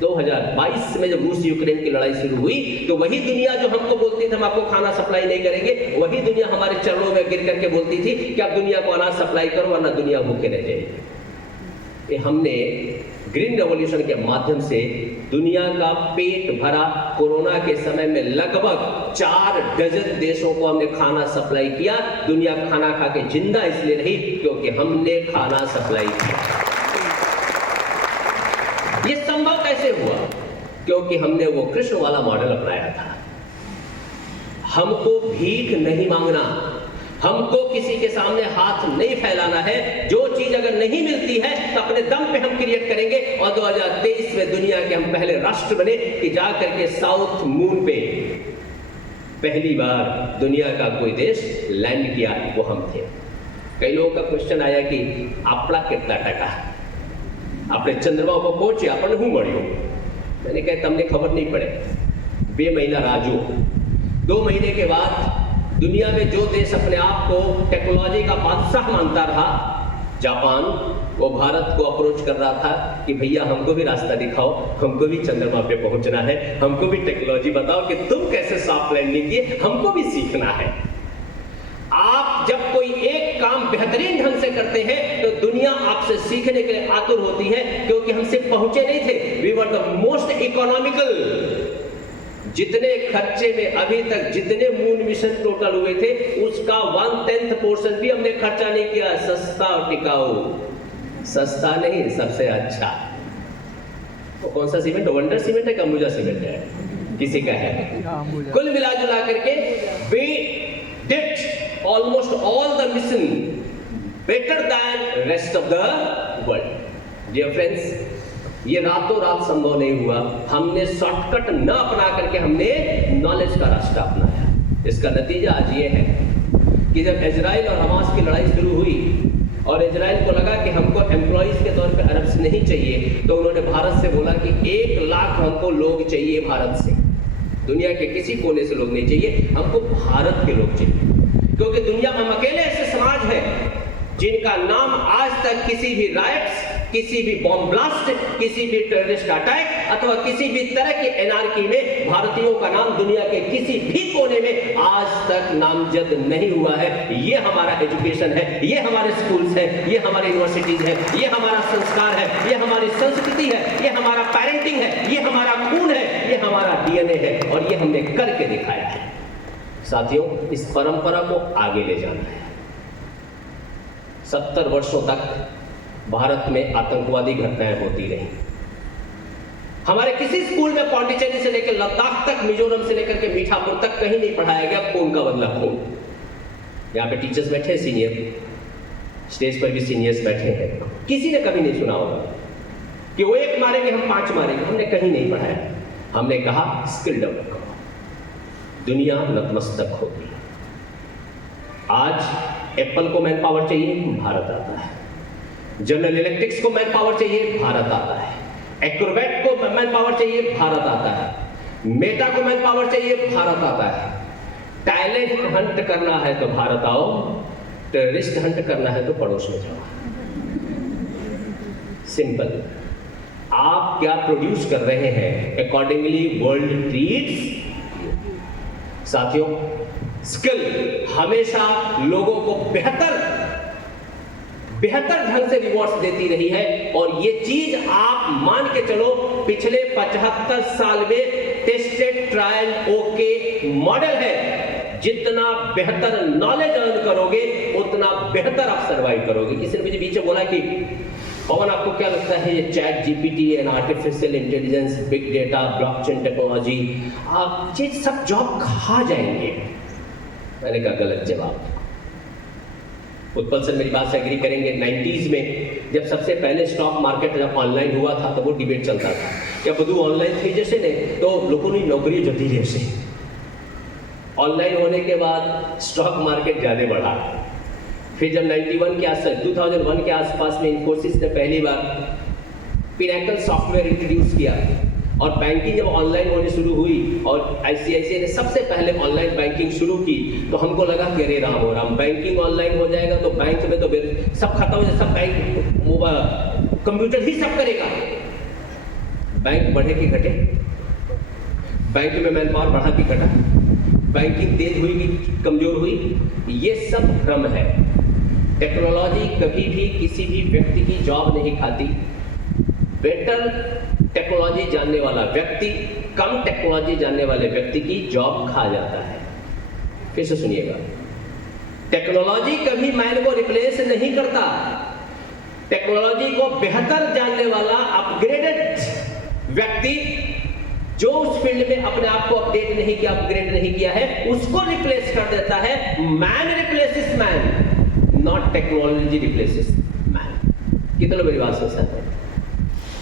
2022 में जब रूस यूक्रेन की लड़ाई शुरू हुई तो वही दुनिया जो हमको बोलती थी हम आपको खाना सप्लाई नहीं करेंगे, वही दुनिया हमारे चरणों में गिर करके बोलती थी कि आप दुनिया को अनाज सप्लाई करो वरना दुनिया भूखे रह जाएगी। हमने ग्रीन रेवोल्यूशन के माध्यम से दुनिया का पेट भरा। कोरोना के समय में लगभग 4 डजन देशों को हमने खाना सप्लाई किया। दुनिया खाना खा के जिंदा इसलिए रही क्योंकि हमने खाना सप्लाई किया। ये संभव कैसे हुआ? क्योंकि हमने वो कृष्ण वाला मॉडल अपनाया था। हमको भीख नहीं मांगना, हमको किसी के सामने हाथ नहीं फैलाना है। जो चीज अगर नहीं मिलती है तो अपने दम पे हम क्रिएट करेंगे। और 2023 में दुनिया के हम पहले राष्ट्र बने कि जा करके साउथ मून पे पहली बार दुनिया का कोई देश लैंड किया, वो हम थे। कई लोगों का क्वेश्चन आया कि आपला कितना टका આપણે ચંદ્રમા ઉપર પહોંચે આપણને શું મળ્યું? मैंने कहा તમને खबर नहीं पड़े, 2 महीना राह जो 2 महीने के बाद दुनिया में जो देश अपने आप को टेक्नोलॉजी का बादशाह मानता रहा, जापान, वो भारत को अप्रोच कर रहा था कि भैया हमको भी रास्ता दिखाओ, हमको भी चंद्रमा पे पहुंचना है, हमको भी टेक्नोलॉजी बताओ कि तुम कैसे सॉफ्ट लैंडिंग किए, हमको भी सीखना है। आप जब कोई एक काम बेहतरीन ढंग से करते हैं तो दुनिया आपसे सीखने के लिए आतुर होती है, क्योंकि हमसे पहुंचे नहीं थे। We were the most economical जितने खर्चे में अभी तक जितने मून मिशन टोटल हुए थे उसका 1/10 भी हमने खर्चा नहीं किया। सस्ता और टिकाऊ, सस्ता नहीं सबसे अच्छा। वो कौन सा सीमेंट, वंडर सीमेंट है, अंबुजा सीमेंट है, किसी का है। कुल मिला जुला करके we did almost all the mission better than rest of the world. Dear friends, ये रातों रात संभव नहीं हुआ। हमने शॉर्टकट न अपना करके हमने नॉलेज का रास्ता अपनाया। इसका नतीजा आज ये है कि जब इजराइल और हमास की लड़ाई शुरू हुई और इजराइल को लगा कि हमको एम्प्लॉइज के तौर पे अरब से नहीं चाहिए, तो उन्होंने भारत से बोला कि 1 लाख हमको लोग चाहिए भारत से। दुनिया के किसी कोने से लोग नहीं चाहिए, हमको भारत के लोग चाहिए। क्योंकि दुनिया में हम अकेले ऐसे समाज है जिनका नाम आज तक किसी भी राइट्स, किसी भी बॉम्ब ब्लास्ट, किसी भी टेररिस्ट अटैक अथवा किसी भी तरह की एनआरकी में भारतीयों का नाम दुनिया के किसी भी कोने में आज तक नामजद नहीं हुआ है। ये हमारा एजुकेशन है, ये हमारे स्कूल्स है, ये हमारी यूनिवर्सिटीज है, ये हमारा संस्कार है, ये हमारी संस्कृति है, ये हमारा पेरेंटिंग है, ये हमारा खून है, ये हमारा डीएनए है और ये हमने करके दिखाया है। साथियों, इस परंपरा को आगे ले जाना है। 70 वर्षों तक भारत में आतंकवादी घटनाएं होती रही। हमारे किसी स्कूल में पौंडीचेरी से लेकर लद्दाख तक, मिजोरम से लेकर के मीठापुर तक कहीं नहीं पढ़ाया गया खून का बदला खून। यहाँ पे टीचर्स बैठे हैं, सीनियर, स्टेज पर भी सीनियर्स बैठे हैं। किसी ने कभी नहीं सुना होगा कि वो 1 मारेंगे हम 5 मारेंगे, हमने कहीं नहीं पढ़ाया। हमने कहा स्किल डेवलप करो, दुनिया नतमस्तक होगी। आज एप्पल को मैन पावर चाहिए, भारत आता है। जनरल इलेक्ट्रिक्स को मैन पावर चाहिए, भारत आता है। एक्रोबैट को मैन पावर चाहिए, भारत आता है। मेटा को मैन पावर चाहिए, भारत आता है। टैलेंट हंट करना है तो भारत आओ, टेररिस्ट हंट करना है तो पड़ोस में जाओ। सिंपल। आप क्या प्रोड्यूस कर रहे हैं, अकॉर्डिंगली वर्ल्ड ट्रीट्स। साथियों, स्किल हमेशा लोगों को बेहतर ढंग से रिवॉर्ड्स देती रही है और ये चीज आप मान के चलो पिछले 75 साल में टेस्टेड ट्रायल ओके मॉडल है। जितना बेहतर नॉलेज अर्न करोगे उतना बेहतर आप सर्वाइव करोगे। किसी ने मुझे बीच में बोला कि पवन, आपको क्या लगता है ये chat GPT and artificial intelligence, big data, blockchain technology, आप ये सब जॉब खा जाएंगे? मैंने कहा गलत जवाब। उत्पल सर मेरी बात से एग्री करेंगे। 90s में जब सबसे पहले स्टॉक मार्केट जब ऑनलाइन हुआ था तो वो डिबेट चलता था क्या बधु ऑनलाइन थी जैसे ने तो लोगों ने नौकरी जती जैसे। ऑनलाइन होने के बाद स्टॉक मार्केट ज़्यादा बढ़ा। फिर जब 91 के आसपास 2001 के आसपास में इन्फोसिस ने पहली बार पिनैकल सॉफ्टवेयर इंट्रोड्यूस किया और बैंकिंग जब ऑनलाइन होने शुरू हुई और ICICI ने सबसे पहले ऑनलाइन बैंकिंग शुरू की तो हमको लगा कि अरे राम हो राम, बैंकिंग ऑनलाइन हो जाएगा तो बैंक में तो सब खत्म हो जाए, सब बैंक मोबाइल कंप्यूटर ही सब करेगा। बैंक बढ़े कि घटे, बैंक में मैन पावर बढ़ा कि घटा, बैंकिंग तेज हुई कि कमजोर हुई, ये सब भ्रम है। टेक्नोलॉजी कभी भी किसी भी व्यक्ति की जॉब नहीं खाती। बेटर टेक्नोलॉजी जानने वाला व्यक्ति कम टेक्नोलॉजी जानने वाले व्यक्ति की जॉब खा जाता है। फिर से सुनिएगा, टेक्नोलॉजी कभी मैन को रिप्लेस नहीं करता। टेक्नोलॉजी को बेहतर जानने वाला अपग्रेडेड व्यक्ति जो उस फील्ड में अपने आप को अपडेट नहीं किया, अपग्रेड नहीं किया है, उसको रिप्लेस कर देता है। Man replaces man, not technology replaces man. कितने लोग मेरी बात सुन सकते हैं?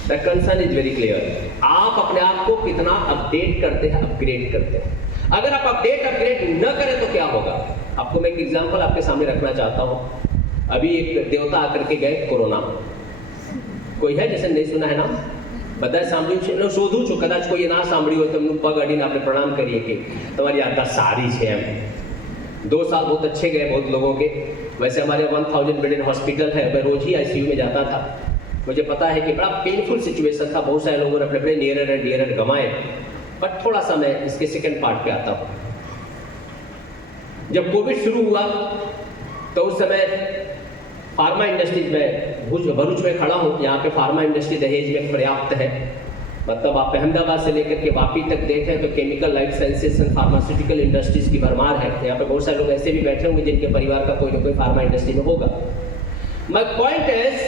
The concern is very clear. आप अपने आप को कितना अपडेट करते हैं, अपग्रेड करते हैं। अगर आप अपग्रेड न करें तो क्या होगा? आपको मैं एक एग्जांपल आपके सामने रखना चाहता हूं। अभी एक देवता आकर के गए, कोरोना। कोई है जैसे नहीं सुना है ना? બધા સાંભળ્યું શોધું છું, કદાચ કોઈએ ના સાંભળ્યું હોય તો એમનું પગ અડીને આપણે પ્રણામ કરીએ કે તમારી યાદદાસ્ત સારી છે એમ। 2 साल बहुत अच्छे गए बहुत लोगों के। वैसे हमारे 1000 बेडेड हॉस्पिटल है, मैं रोज ही ICU में जाता था। मुझे पता है कि बड़ा पेनफुल सिचुएशन था, बहुत सारे लोगों ने अपने अपने नियर एंड डियर गंवाए। बट थोड़ा सा मैं इसके सेकेंड पार्ट पे आता हूँ। जब कोविड शुरू हुआ तो उस समय फार्मा इंडस्ट्रीज में भरूच में खड़ा हूँ। यहाँ पे फार्मा इंडस्ट्री दहेज में पर्याप्त है। मतलब आप अहमदाबाद से लेकर के वापी तक देखें तो chemical, life sciences and pharmaceutical industries की भरमार है। यहाँ पे बहुत सारे लोग ऐसे भी बैठे होंगे जिनके परिवार का कोई ना कोई फार्मा इंडस्ट्री में होगा। माय पॉइंट इज,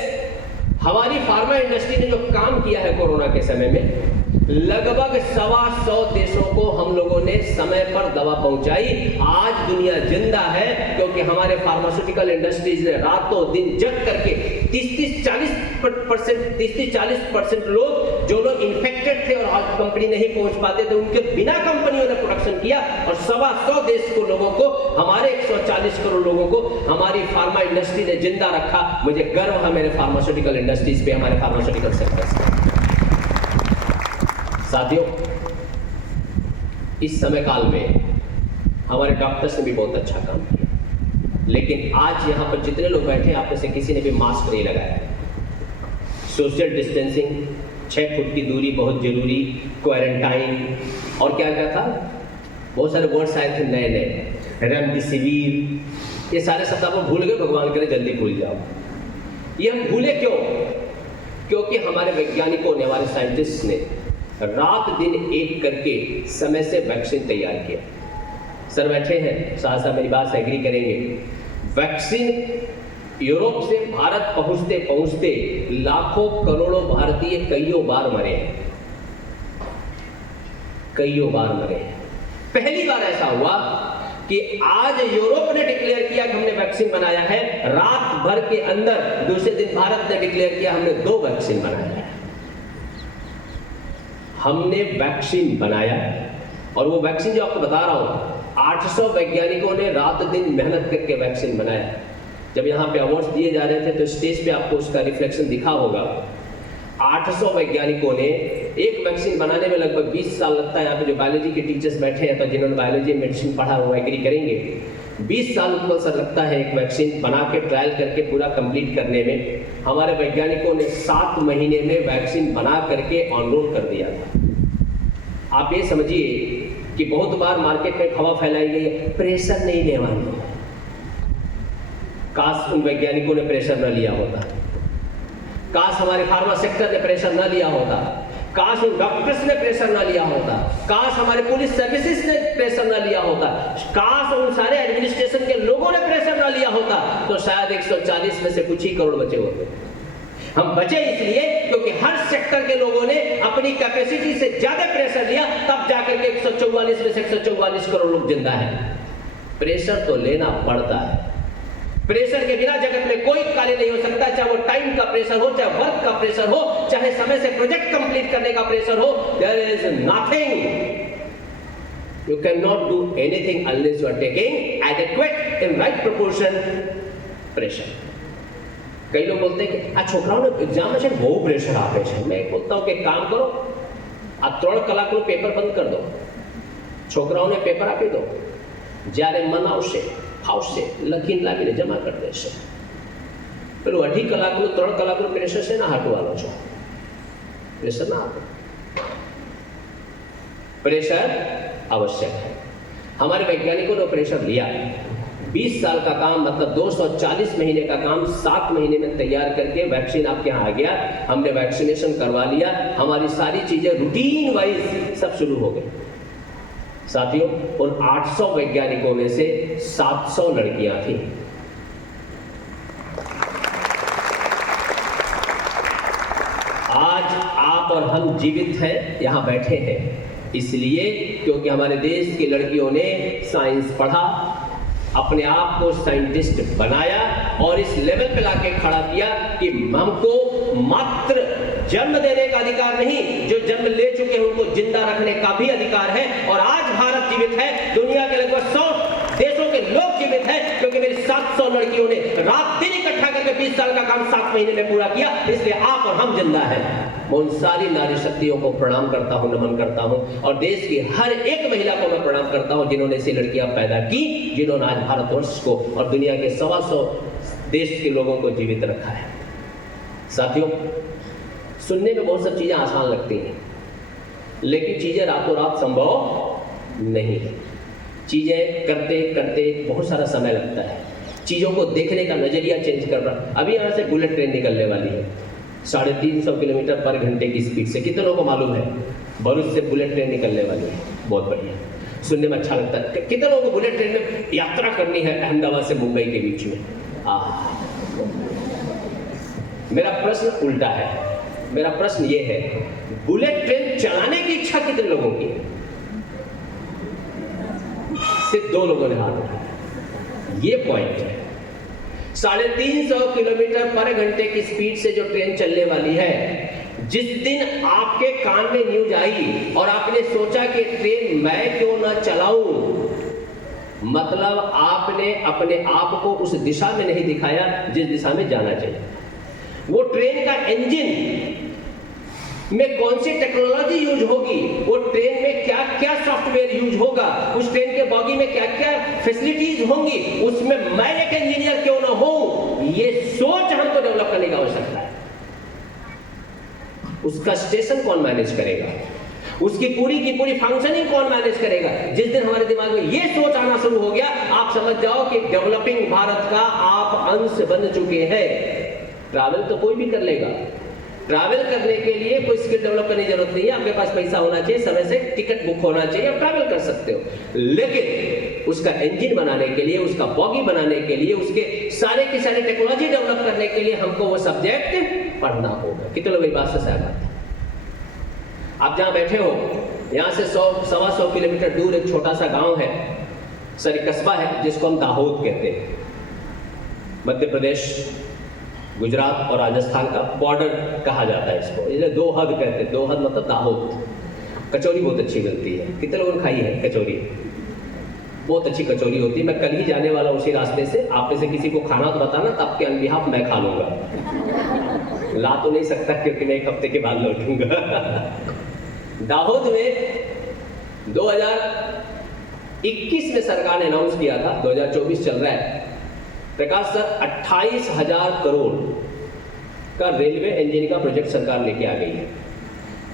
हमारी फार्मा इंडस्ट्री ने जो काम किया है कोरोना के समय में, लगभग 125 देशों को हम लोगों ने समय पर दवा पहुंचाई। आज दुनिया जिंदा है क्योंकि हमारे फार्मास्यूटिकल इंडस्ट्रीज ने रातों दिन जग करके 30-40% लोग, जो लोग इन्फेक्टेड थे और आज कंपनी नहीं पहुंच पाते थे, उनके बिना कंपनियों ने प्रोडक्शन किया और 125 देश को लोगों को, हमारे 140 करोड़ लोगों को हमारी फार्मा इंडस्ट्री ने जिंदा रखा। मुझे गर्व है मेरे फार्मास्यूटिकल इंडस्ट्रीज पे, हमारे फार्मास्यूटिकल सेक्टर्स पे। साथियों, इस समय काल में हमारे डॉक्टर्स ने भी बहुत अच्छा काम किया, लेकिन आज यहाँ पर जितने लोग बैठे हैं आप में से किसी ने भी मास्क नहीं लगाया। सोशल डिस्टेंसिंग, 6 फुट की दूरी बहुत जरूरी, क्वारंटाइन और क्या क्या था, बहुत सारे वर्ड्स आए थे नए नए, रेमडेसिविर, ये सारे शब्द आप भूल गए। भगवान करे जल्दी भूल जाओ। ये हम भूले क्यों? क्योंकि हमारे वैज्ञानिकों ने, हमारे साइंटिस्ट ने रात दिन एक करके समय से वैक्सीन तैयार किया। सर बैठे हैं, साहब मेरी बात से एग्री करेंगे। वैक्सीन यूरोप से भारत पहुंचते पहुंचते लाखों करोड़ों भारतीय कईयों बार मरे हैं, कईयों बार मरे हैं। पहली बार ऐसा हुआ कि आज यूरोप ने डिक्लेयर किया कि हमने वैक्सीन बनाया है, रात भर के अंदर दूसरे दिन भारत ने डिक्लेयर किया हमने 2 वैक्सीन बनाया है। हमने वैक्सीन बनाया और वो वैक्सीन जो आपको बता रहा हूं, 800 वैज्ञानिकों ने रात दिन मेहनत करके वैक्सीन बनाया। जब यहाँ पे अवार्ड्स दिए जा रहे थे तो स्टेज पे आपको उसका रिफ्लेक्शन दिखा होगा। 800 वैज्ञानिकों ने, एक वैक्सीन बनाने में लगभग 20 साल लगता है। यहाँ पे जो बायोलॉजी के टीचर्स बैठे हैं तो जिन्होंने बायोलॉजी मेडिसिन पढ़ा वो एग्री करेंगे, 20 साल को सर लगता है एक वैक्सीन बना के ट्रायल करके पूरा कंप्लीट करने में। हमारे वैज्ञानिकों ने 7 महीने में वैक्सीन बना करके ऑनरोल कर दिया था। आप ये समझिए कि बहुत बार मार्केट में हवा फैलाई गई है, प्रेशर नहीं लेना। काश उन वैज्ञानिकों ने प्रेशर न लिया होता, काश हमारे फार्मा सेक्टर ने प्रेशर न लिया होता, काश उन डॉक्टर्स ने प्रेशर ना लिया होता, काश हमारे पुलिस सर्विसेज ने प्रेशर ना लिया होता, काश उन सारे एडमिनिस्ट्रेशन के लोगों ने प्रेशर ना लिया होता, तो शायद 140 में से कुछ ही करोड़ बचे होते। हम बचे इसलिए क्योंकि हर सेक्टर के लोगों ने अपनी कैपेसिटी से ज्यादा प्रेशर लिया, तब जाकर के 144 में से 144 करोड़ लोग जिंदा हैं। प्रेशर तो लेना पड़ता है। प्रेशर के बिना जगत में कोई कार्य नहीं हो सकता, चाहे वो टाइम का प्रेशर हो, चाहे वर्क का प्रेशर हो, चाहे समय से प्रोजेक्ट कंप्लीट करने का प्रेशर हो। There is nothing, you can not do anything unless you are taking adequate in right proportion pressure. कई लोग बोलते हैं कि आ छोकराओं ने एग्जाम में છે બહુ પ્રેશર આપે છે। मैं बोलता हूं कि काम करो, आ 3 કલાકનો પેપર બંધ कर दो, છોકરાઓને પેपर આપી દો, જ્યારે મન આવશે ફાવશે લખીને લાવીને જમા કરી દેશે। પેલું 2.5 કલાકનું 3 કલાકનું પ્રેશર છે ને હાટવાલો છો, પ્રેશર ના આપો। प्रेशर आवश्यक है। हमारे वैज्ञानिकों ने प्रेशर लिया, 20 साल का काम मतलब 240 महीने का काम 7 महीने में तैयार करके वैक्सीन आपके यहाँ आ गया। हमने वैक्सीनेशन करवा लिया, हमारी सारी चीजें रूटीन वाइज सब शुरू हो गई। साथियों, उन 800 वैज्ञानिकों में से 700 लड़कियां थी। आज आप और हम जीवित हैं, यहां बैठे हैं इसलिए क्योंकि हमारे देश की लड़कियों ने साइंस पढ़ा, अपने आप को साइंटिस्ट बनाया और इस लेवल पे लाके खड़ा किया कि हमको मात्र जन्म देने का अधिकार नहीं, जो जन्म ले चुके हैं उनको जिंदा रखने का भी अधिकार है। और आज भारत जीवित है, दुनिया के लगभग 100 देशों के लोग जीवित हैं क्योंकि मेरी 700 लड़कियों ने रात दिन इकट्ठा करके 20 साल का काम 7 महीने में पूरा किया, इसलिए आप और हम जिंदा हैं। मैं उन सारी नारी शक्तियों को प्रणाम करता हूं, नमन करता हूं, और देश की हर एक महिला को मैं प्रणाम करता हूं जिन्होंने ऐसी लड़कियां पैदा की, जिन्होंने आज भारतवर्ष को और दुनिया के 125 देश के लोगों को जीवित रखा है। साथियों, सुनने में बहुत सारी चीजें आसान लगती हैं, लेकिन चीजें रातों रात संभव नहीं है। चीजें करते करते बहुत सारा समय लगता है, चीजों को देखने का नजरिया चेंज कर रहा। अभी यहाँ से बुलेट ट्रेन निकलने वाली है, 350 किलोमीटर पर घंटे की स्पीड से। कितने लोगों को मालूम है भरूच से बुलेट ट्रेन निकलने वाली है? बहुत बढ़िया, सुनने में अच्छा लगता है। कितने लोगों को बुलेट ट्रेन में यात्रा करनी है अहमदाबाद से मुंबई के बीच में? मेरा प्रश्न उल्टा है। मेरा प्रश्न ये है, बुलेट ट्रेन चलाने की इच्छा कितने लोगों की है? सिर्फ 2 लोगों ने हाथ उठाया। ये पॉइंट है। 350 किलोमीटर पर घंटे की स्पीड से जो ट्रेन चलने वाली है, जिस दिन आपके कान में न्यूज आई और आपने सोचा कि ट्रेन मैं क्यों ना चलाऊं, मतलब आपने अपने आप को उस दिशा में नहीं दिखाया जिस दिशा में जाना चाहिए। वो ट्रेन का इंजन में कौन सी टेक्नोलॉजी यूज होगी, वो ट्रेन में क्या क्या सॉफ्टवेयर यूज होगा, उस ट्रेन के बॉगी में क्या क्या फैसिलिटीज होंगी, उसमें मैं एक इंजीनियर क्यों ना हूं, ये सोच हमको डेवलप करने की आवश्यकता है। उसका स्टेशन कौन मैनेज करेगा, उसकी पूरी की पूरी फंक्शनिंग कौन मैनेज करेगा? जिस दिन हमारे दिमाग में ये सोच आना शुरू हो गया, आप समझ जाओ कि डेवलपिंग भारत का आप अंश बन चुके हैं। ट्रैवल तो कोई भी कर लेगा। ट्रैवल करने के लिए कोई स्किल डेवलप करने की जरूरत नहीं है। आपके पास पैसा होना चाहिए, समय से टिकट बुक होना चाहिए, आप ट्रैवल कर सकते हो। लेकिन उसका इंजन बनाने के लिए, उसका बॉगी बनाने के लिए, उसके सारे की सारी टेक्नोलॉजी डेवलप करने के लिए हमको वो सब्जेक्ट पढ़ना होगा। कितने लोग इस बात से सहमत हैं? आप जहां बैठे हो, यहां से 100-125 किलोमीटर दूर एक छोटा सा गांव है, सॉरी कस्बा है, जिसको हम दाहोद कहते हैं। मध्य प्रदेश, गुजरात और राजस्थान का बॉर्डर कहा जाता है इसको, इसलिए 2 हद कहते हैं। 2 हद मतलब दाहोद। कचौरी बहुत अच्छी मिलती है। कितने लोगों ने खाई है कचौरी? बहुत अच्छी कचौरी होती है। मैं कल ही जाने वाला उसी रास्ते से। आप में से किसी को खाना तो बताना, तब के अनबिहाफ मैं खा लूंगा। ला तो नहीं सकता क्योंकि मैं 1 हफ्ते के बाद लौटूंगा। दाहोद में 2021 में सरकार ने अनाउंस किया था, 2024 चल रहा है, प्रकाश सर 28,000 करोड़ का रेलवे इंजन का प्रोजेक्ट सरकार लेके आ गई है।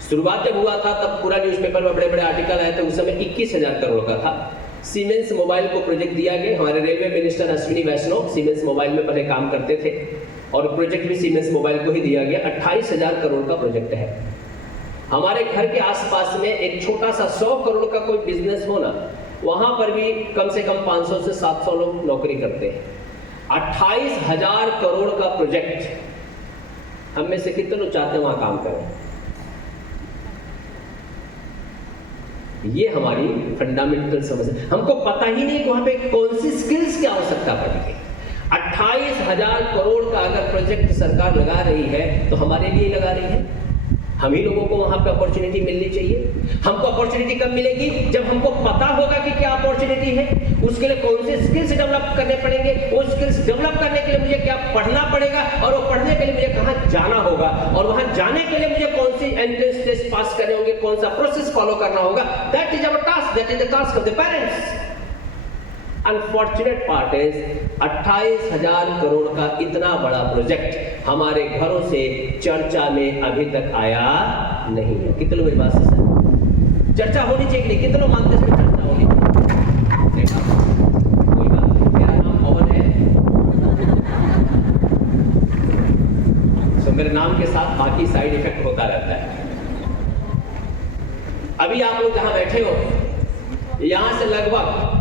शुरुआत जब हुआ था तब पूरा न्यूज़पेपर में बड़े बड़े आर्टिकल आए थे। उस समय 21,000 करोड़ का था। सीमेंस मोबाइल को प्रोजेक्ट दिया गया। हमारे रेलवे मिनिस्टर अश्विनी वैष्णव सीमेंस मोबाइल में पहले काम करते थे और प्रोजेक्ट भी सीमेंस मोबाइल को ही दिया गया। 28,000 करोड़ का प्रोजेक्ट है। हमारे घर के आसपास में एक छोटा सा 100 करोड़ का कोई बिजनेस हो ना, वहां पर भी कम से कम 500 से 700 लोग नौकरी करते हैं। 28,000 करोड़ का प्रोजेक्ट, हम में से कितने लोग चाहते हैं वहां काम करें? ये हमारी फंडामेंटल समस्या। हमको पता ही नहीं कि वहां पे कौन सी स्किल्स की आवश्यकता पड़ेगी। 28,000 करोड़ का अगर प्रोजेक्ट सरकार लगा रही है तो हमारे लिए लगा रही है। हम ही लोगों को वहां पे अपॉर्चुनिटी मिलनी चाहिए। हमको अपॉर्चुनिटी कब मिलेगी? जब हमको पता होगा कि क्या अपॉर्चुनिटी है, उसके लिए कौन से स्किल्स डेवलप करने पड़ेंगे, वो स्किल्स डेवलप करने के लिए मुझे क्या पढ़ना पड़ेगा, और वो पढ़ने के लिए मुझे कहाँ जाना होगा, और वहां जाने के लिए मुझे कौन सी एंट्रेंस टेस्ट पास करने होंगे, कौन सा प्रोसेस फॉलो करना होगा। That is our task, that is the task of the parents. Unfortunate part is 28,000 crore का इतना बड़ा प्रोजेक्ट हमारे घरों से चर्चा में अभी तक आया नहीं है। कितने लोग इस बात से सहमत? चर्चा होनी चाहिए कि नहीं? कितने लोग मानते हैं इसमें चर्चा होनी चाहिए? कोई बात नहीं, मेरा नाम पवन है, तो मेरे नाम के साथ बाकी साइड इफेक्ट होता रहता है। अभी आप लोग जहां बैठे हो, यहां से लगभग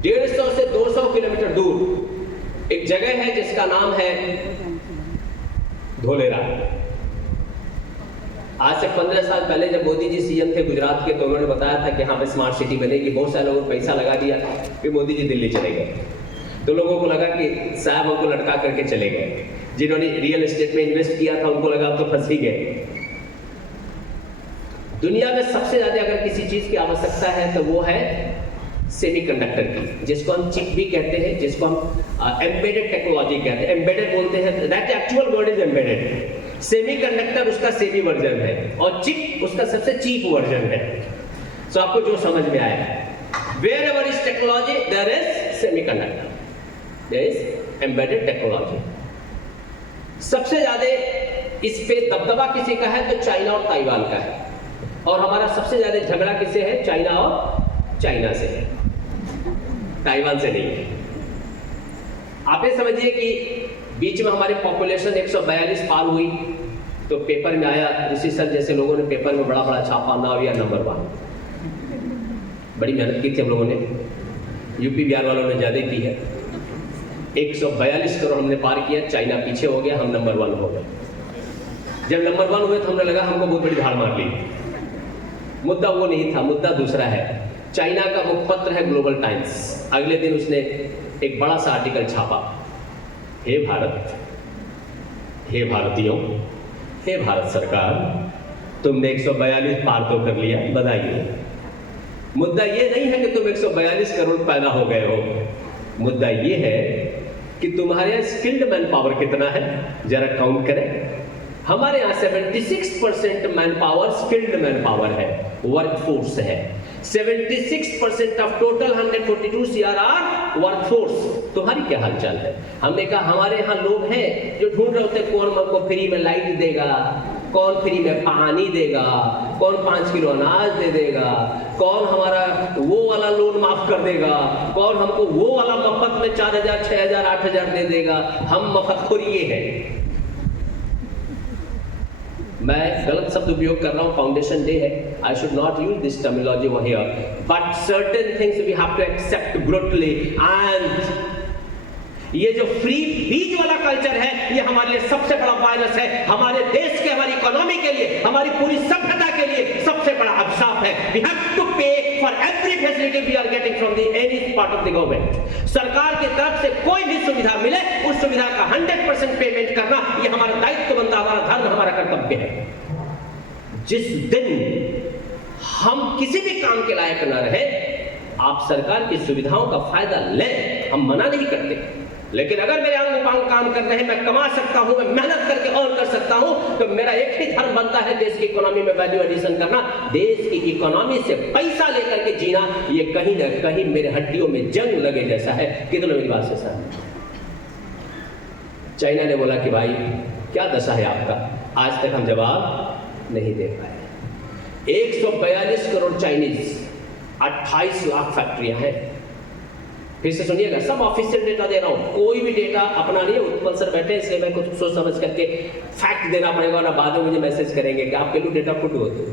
150 से 200 किलोमीटर दूर एक जगह है जिसका नाम है धोलेरा। आज से 15 साल पहले जब मोदी जी सीएम थे गुजरात के, तो उन्होंने बताया था कि हाँ पे स्मार्ट सिटी बनेगी। बहुत सारे लोगों ने पैसा लगा दिया, फिर मोदी जी दिल्ली चले गए। तो लोगों को लगा कि साहब हमको लटका करके चले गए। जिन्होंने रियल एस्टेट में इन्वेस्ट किया था उनको लगा अब तो फंस ही गए। दुनिया में सबसे ज्यादा अगर किसी चीज की आवश्यकता है तो वो है सेमीकंडक्टर की, जिसको हम चिप भी कहते हैं, जिसको हम एम्बेडेड टेक्नोलॉजी कहते हैं। एम्बेडेड बोलते हैं, that actual word is embedded. Semiconductor उसका सेमी वर्जन है और चिप उसका सबसे चीप वर्जन है। सो आपको जो समझ में आया, wherever is technology there is semiconductor, there is embedded technology। सबसे ज्यादा इस पे दबदबा किसी का है तो चाइना और ताइवान का है, और हमारा सबसे ज्यादा झगड़ा किससे है? चाइना और चाइना से है, ताइवान से नहीं है। आप ये समझिए कि बीच में हमारी पॉपुलेशन 142 पार हुई तो पेपर में आया, ऋषि सर जैसे लोगों ने पेपर में बड़ा बड़ा छापा, नाउ वी आर नंबर 1। बड़ी मेहनत की थी हम लोगों ने, यूपी बिहार वालों ने ज़्यादा की है। 142 करोड़ हमने पार किया, चाइना पीछे हो गया, हम नंबर 1 हो गए। जब नंबर 1 हुए तो हमने लगा हमको बहुत बड़ी धाड़ मार ली। मुद्दा वो नहीं था, मुद्दा दूसरा है। चाइना का मुखपत्र है ग्लोबल टाइम्स। अगले दिन उसने एक बड़ा सा आर्टिकल छापा, हे भारत, हे भारतीयों, हे भारत सरकार, तुमने 142 पार तो कर लिया, बधाई। मुद्दा ये नहीं है कि तुम 142 करोड़ पैदा हो गए हो, मुद्दा ये है कि तुम्हारे स्किल्ड मैन पावर कितना है, जरा काउंट करें। हमारे यहाँ 76% man power skilled man power है, वर्कफोर्स है। 76% ऑफ टोटल 142 CRR वर्कफोर्स। तुम्हारी क्या हालचाल है? हमने कहा हमारे यहाँ लोग हैं जो ढूंढ रहे होते कौन हमको फ्री में लाइट देगा, कौन फ्री में पानी देगा, कौन 5 किलो अनाज दे देगा, कौन हमारा वो वाला लोन माफ कर देगा, कौन हमको वो वाला मफत में 4000, 6000, 8000 दे देगा। हम मफतखोर ये है। मैं गलत शब्द उपयोग कर रहा हूँ, फाउंडेशन डे है, I should not use this terminology over here, but certain things we have to accept brutally. And ये जो फ्री बीज वाला कल्चर है, ये हमारे लिए सबसे बड़ा वायरस है। हमारे देश के, हमारी इकोनॉमी के लिए, हमारी पूरी सभ्यता के लिए सबसे बड़ा अभिशाप है। We have to pay for every facility we are getting from the any part of the government. सरकार की तरफ से कोई भी सुविधा मिले, उस सुविधा का 100% पेमेंट करना, ये हमारा दायित्व बनता, हमारा धर्म, हमारा कर्तव्य है। जिस दिन हम किसी भी काम के लायक न रहे, आप सरकार की सुविधाओं का फायदा लें, हम मना नहीं करते। लेकिन अगर मेरे अंग उपांग काम कर रहे हैं, मैं कमा सकता हूं, मैं मेहनत करके और कर सकता हूं, तो मेरा एक ही धर्म बनता है, देश की इकोनॉमी में वैल्यू एडिशन करना। देश की इकोनॉमी से पैसा लेकर के जीना, ये कहीं ना कहीं मेरे हड्डियों में जंग लगे जैसा है। कितने मेरी बात से सर? चाइना ने बोला कि भाई क्या दशा है आपका, आज तक हम जवाब नहीं दे पाए। 142 करोड़ चाइनीज, 28 लाख फैक्ट्रियां हैं। फिर से सुनिएगा, सब ऑफिशियल डेटा दे रहा हूं, कोई भी डेटा अपना नहीं है। उत्पल सर बैठे, इसलिए मैं कुछ सोच समझ करके फैक्ट देना पड़ेगा, और बाद में मुझे मैसेज करेंगे कि आपके लिए डेटा खुद होते।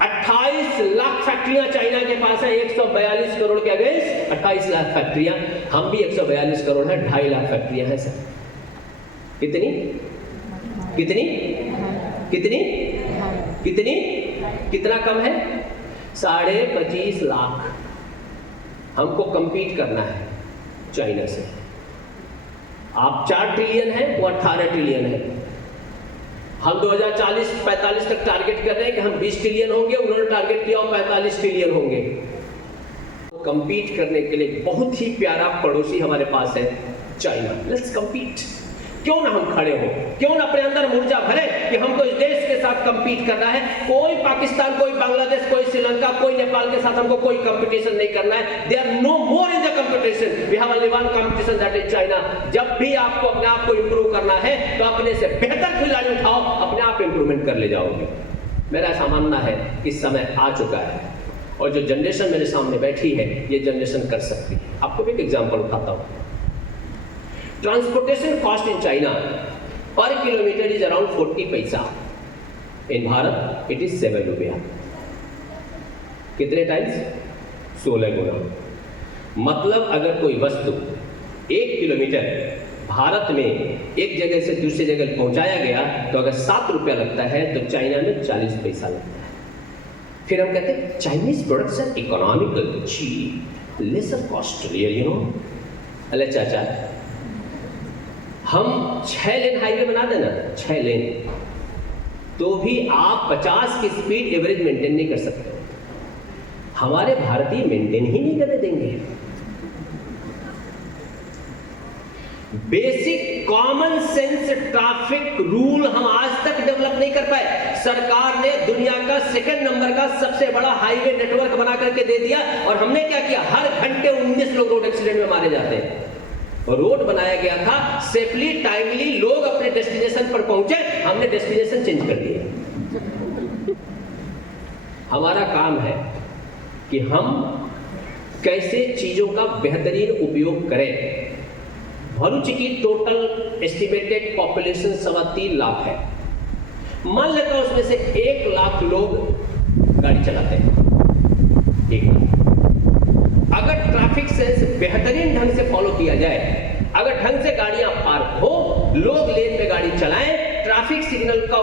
28 लाख फैक्ट्रियां चाइना के पास है, 142 करोड़ के अगेंस्ट 28 लाख फैक्ट्रियां। हम भी 142 करोड़ है, 2.5 लाख फैक्ट्रियां हैं सर। कितनी कितनी कितनी कितनी कितना कम है? 25.5 लाख। हमको कंपीट करना है चाइना से। आप 4 ट्रिलियन है, वो 18 ट्रिलियन है। हम 2040-45 तक टारगेट कर रहे हैं कि हम 20 ट्रिलियन होंगे, उन्होंने टारगेट किया 45 ट्रिलियन होंगे। कंपीट करने के लिए बहुत ही प्यारा पड़ोसी हमारे पास है, चाइना। Let's compete. क्यों ना हम खड़े हो, क्यों ना अपने अंदर ऊर्जा भरे कि हमको इस देश के साथ कंपीट करना है। कोई पाकिस्तान, कोई बांग्लादेश, कोई श्रीलंका, कोई नेपाल के साथ हमको कोई कंपटीशन नहीं करना है। They are no more in the competition, we have only one competition, that is China. जब भी आपको अपने आप को इंप्रूव करना है, तो अपने से बेहतर खिलाड़ी उठाओ, अपने आप इंप्रूवमेंट कर ले जाओगे। मेरा ऐसा मानना है कि समय आ चुका है, और जो जनरेशन मेरे सामने बैठी है, ये जनरेशन कर सकती है। आपको भी एक एग्जाम्पल उठाता हूँ। Transportation cost in China per kilometer is around 40 paisa. In Bharat it is 7 रुपया। कितने टाइम्स? 16 गुना। मतलब अगर कोई वस्तु 1 किलोमीटर भारत में एक जगह से दूसरी जगह पहुंचाया गया, तो अगर 7 रुपया लगता है, तो चाइना में 40 पैसा लगता है। फिर हम कहते हैं Chinese products are economical, cheap, lesser costly, you know. अरे चाचा, हम 6 लेन हाईवे बना देना, 6 लेन, तो भी आप 50 की स्पीड एवरेज मेंटेन नहीं कर सकते। हमारे भारतीय मेंटेन ही नहीं करने देंगे। Basic common sense traffic rule हम आज तक डेवलप नहीं कर पाए। सरकार ने दुनिया का 2nd नंबर का सबसे बड़ा हाईवे नेटवर्क बना करके दे दिया, और हमने क्या किया? हर घंटे 19 लोग रोड एक्सीडेंट में मारे जाते हैं। रोड बनाया गया था सेफली, टाइमली, लोग अपने डेस्टिनेशन पर पहुंचे, हमने डेस्टिनेशन चेंज कर दिया। हमारा काम है कि हम कैसे चीजों का बेहतरीन उपयोग करें। भरूच की टोटल एस्टिमेटेड पॉपुलेशन 3.25 लाख है। मान लेता हूं उसमें से 1 लाख लोग गाड़ी चलाते हैं, 1 लाख। अगर ट्रैफिक सेंस बेहतरीन ढंग से फॉलो किया जाए, अगर ढंग से गाड़ियां पार्क हो, लोग लेन में गाड़ी चलाएं, ट्रैफिक सिग्नल का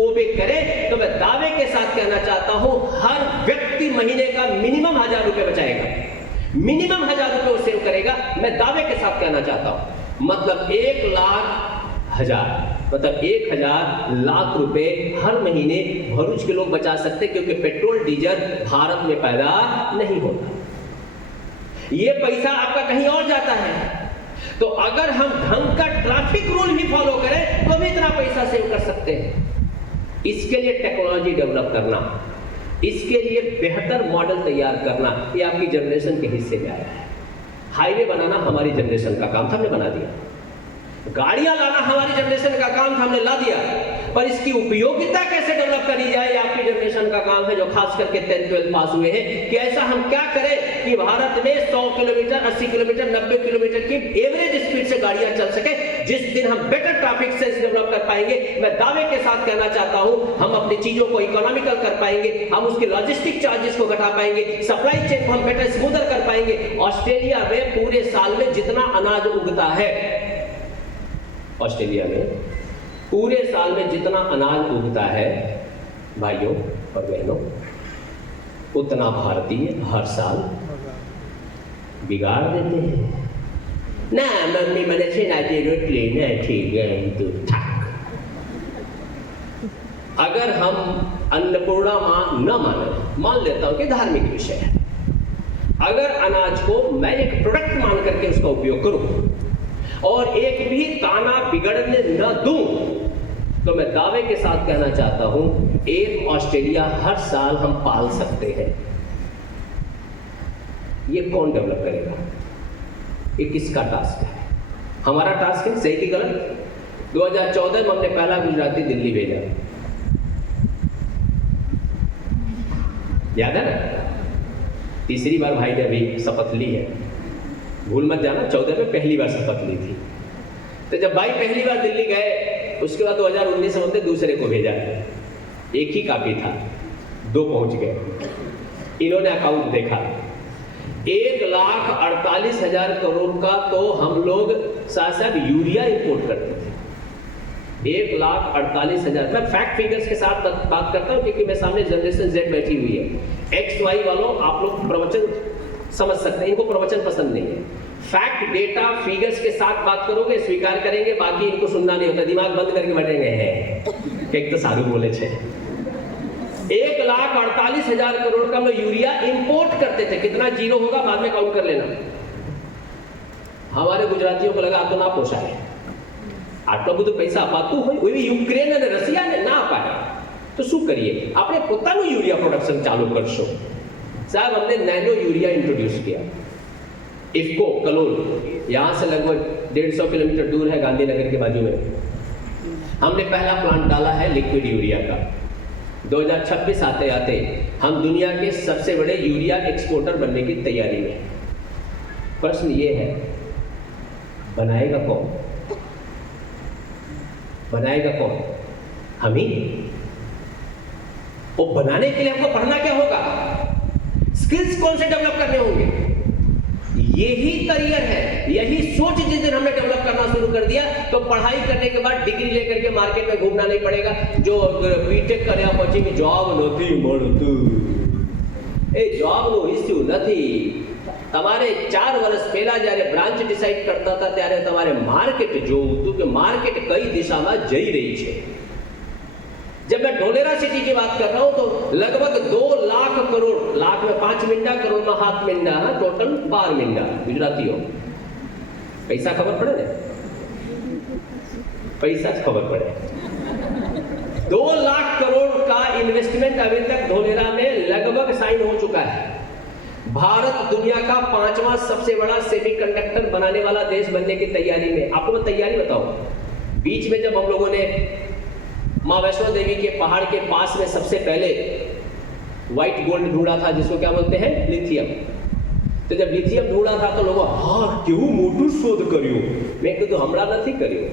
ओबे करें, तो मैं दावे के साथ कहना चाहता हूं हर व्यक्ति महीने का मिनिमम 1000 रुपए बचाएगा, मिनिमम 1000 रुपए वो सेव करेगा। मैं दावे के साथ कहना चाहता हूं, मतलब 1 लाख 1000 मतलब 1000 लाख रुपए हर महीने भरूच के लोग बचा सकते, क्योंकि पेट्रोल डीजल भारत में पैदा नहीं होता, ये पैसा आपका कहीं और जाता है। तो अगर हम ढंग का ट्रैफिक रूल भी फॉलो करें तो भी इतना पैसा सेव कर सकते हैं। इसके लिए टेक्नोलॉजी डेवलप करना, इसके लिए बेहतर मॉडल तैयार करना, ये आपकी जनरेशन के हिस्से में आया है। हाईवे बनाना हमारी जनरेशन का काम था, हमने बना दिया। गाड़ियां लाना हमारी जनरेशन का काम था, हमने ला दिया। पर इसकी उपयोगिता कैसे डेवलप करी जाए, आपकी जनरेशन का काम है, जो खास करके 10th-12th पास हुए हैं, कि ऐसा हम क्या करें कि भारत में 100 किलोमीटर, 80 किलोमीटर, 90 किलोमीटर की एवरेज स्पीड से गाड़ियां चल सके। जिस दिन हम बेटर ट्रैफिक सेंस डेवलप कर पाएंगे, मैं दावे के साथ कहना चाहता हूं, हम अपनी चीजों को इकोनॉमिकल कर पाएंगे, हम उसके लॉजिस्टिक चार्जेस को घटा पाएंगे, सप्लाई चेन को हम बेटर स्मूदर कर पाएंगे। ऑस्ट्रेलिया में पूरे साल में जितना अनाज उगता है, ऑस्ट्रेलिया में पूरे साल में जितना अनाज उगता है भाइयों और बहनों, उतना भारतीय हर साल बिगाड़ देते हैं। ना मम्मी मैंने छेनाती रोटली नहीं ठीक है तो ठाक। अगर हम अन्नपूर्णा मां न माने, मान लेता हूं कि धार्मिक विषय है, अगर अनाज को मैं एक प्रोडक्ट मान करके उसका उपयोग करूं और एक भी दाना बिगड़ने न दूं, तो मैं दावे के साथ कहना चाहता हूं, एक ऑस्ट्रेलिया हर साल हम पाल सकते हैं। ये कौन डेवलप करेगा? ये किसका टास्क है? हमारा टास्क है, सही की गलत? 2014 में हमने पहला गुजराती दिल्ली भेजा, याद है ना? तीसरी बार भाई ने अभी शपथ ली है, भूल मत जाना, 14 में पहली बार शपथ ली थी। तो जब भाई पहली बार दिल्ली गए, उसके बाद 2019 में दूसरे को भेजा, एक ही काफी था, 2 पहुंच गए। इन्होंने अकाउंट देखा, 1,48,000 करोड़ का तो हम लोग साहब यूरिया इंपोर्ट करते थे। 1,48,000, मैं फैक्ट फिगर्स के साथ बात करता हूं, क्योंकि मेरे सामने जनरेशन Z बैठी हुई है। एक्स वाई वालों, आप लोग प्रवचन समझ सकते हैं, इनको प्रवचन पसंद नहीं है। फैक्ट डेटा फिगर्स के साथ बात करोगे, स्वीकार करेंगे, बाकी इनको सुनना नहीं होता, दिमाग बंद करके बैठेंगे हैं। एक तो सारू बोले छे, 1,48,000 करोड़ का हम यूरिया इंपोर्ट करते थे। कितना जीरो होगा बाद में काउंट कर लेना। हमारे गुजरातियों को लगा तो ना पोषाए, આટલો બધો પૈસા અપાતું હોય, એવી યુક્રેન અને રશિયાને ના અપાય, તો શું કરીએ? આપણે પોતાનું यूरिया प्रोडक्शन चालू करशो। साहब हमने नैनो यूरिया इंट्रोड्यूस किया, इफ्को कलोल, यहाँ से लगभग 150 किलोमीटर दूर है, गांधीनगर के बाजू में। हमने पहला प्लांट डाला है लिक्विड यूरिया का। 2026 आते आते हम दुनिया के सबसे बड़े यूरिया एक्सपोर्टर बनने की तैयारी में। प्रश्न ये है, बनाएगा कौन? बनाएगा कौन? हम ही। वो बनाने के लिए हमको पढ़ना क्या होगा? स्किल्स कौन से डेवलप करने होंगे? यही करियर है, यही सोच जिस दिन हमने डेवलप करना शुरू कर दिया, तो पढ़ाई करने के बाद डिग्री लेकर के मार्केट में घूमना नहीं पड़ेगा। जो बीटेक કર્યા પછી जॉब નથી મળતું, એ जॉब નો ઇશ્યુ નથી। તમારે 4 વર્ષ પહેલા જ્યારે બ્રાન્ચ ડિસાઇડ કરતા હતા, ત્યારે તમારે માર્કેટ જોવું હતું કે માર્કેટ કઈ દિશામાં જઈ રહી છે। जब मैं ढोलेरा सिटी की बात कर रहा हूं, तो लगभग 2 लाख करोड़, लाख में 5 मिंडा, करोड़ में हाथ मिंडा, टोटल 12 मिंडा गुजरातियों। पैसा खबर पड़े ने? पैसा खबर पड़े। 2 लाख करोड़ का इन्वेस्टमेंट अभी तक ढोलेरा में लगभग साइन हो चुका है। भारत दुनिया का 5वां सबसे बड़ा सेमीकंडक्टर बनाने वाला देश बनने की तैयारी में। आपको मैं तैयारी बताऊं, बीच में जब हम लोगों ने माँ वैष्णो देवी के पहाड़ के पास में सबसे पहले व्हाइट गोल्ड ढूंढा था, जिसको क्या बोलते हैं, लिथियम। तो जब लिथियम ढूंढा था तो लोग हाँ क्यों मोटू शोध કર્યો મેં કીધું હમણાં નથી કર્યો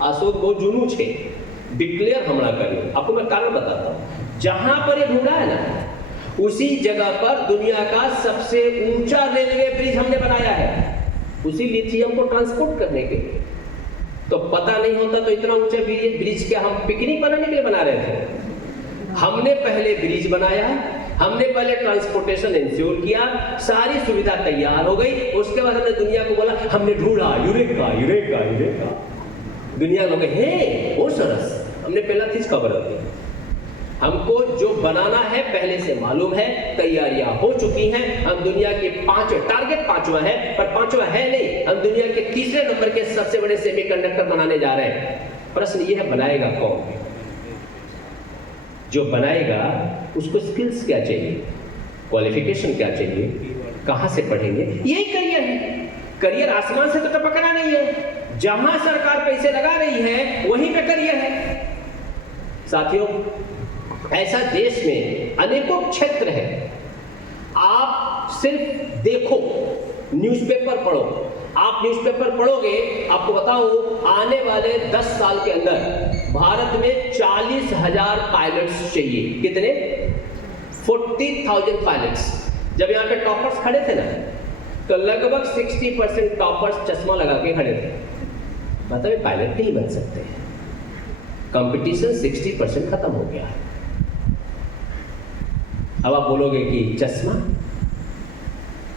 આ શોધ બહુ જૂનું છે डिक्लेयर हमला કર્યો आपको मैं कारण बताता हूँ जहां पर ये ढूंढा है ना उसी जगह पर दुनिया का सबसे ऊंचा रेलवे ब्रिज हमने बनाया है उसी लिथियम को ट्रांसपोर्ट करने के लिए तो पता नहीं होता तो इतना ऊंचा ब्रिज क्या हम पिकनिक बनाने के लिए बना रहे थे हमने पहले ब्रिज बनाया हमने पहले ट्रांसपोर्टेशन इंश्योर किया सारी सुविधा तैयार हो गई उसके बाद हमने दुनिया को बोला हमने ढूंढा यूरेका यूरेका यूरेका दुनिया लोग हे वो सरस हमने पहला चीज खबर होती हमको जो बनाना है पहले से मालूम है तैयारियां हो चुकी हैं हम दुनिया के टारगेट 5वां है पर 5वां है नहीं हम दुनिया के 3रे नंबर के सबसे बड़े सेमीकंडक्टर बनाने जा रहे हैं प्रश्न ये है बनाएगा कौन जो बनाएगा उसको स्किल्स क्या चाहिए क्वालिफिकेशन क्या चाहिए कहां से पढ़ेंगे यही करियर है करियर आसमान से तो टपकना नहीं है जहां सरकार पैसे लगा रही है वहीं पे करियर है साथियों ऐसा देश में अनेकों क्षेत्र है आप सिर्फ देखो न्यूज़पेपर पढ़ो आप न्यूज़पेपर पढ़ोगे आपको बताऊं आने वाले 10 साल के अंदर भारत में 40,000 पायलट्स चाहिए कितने 40,000 पायलट्स जब यहाँ पे टॉपर्स खड़े थे ना तो लगभग 60% टॉपर्स चश्मा लगा के खड़े थे मतलब पायलट नहीं बन सकते कंपटीशन 60% खत्म हो गया है अब आप बोलोगे कि चश्मा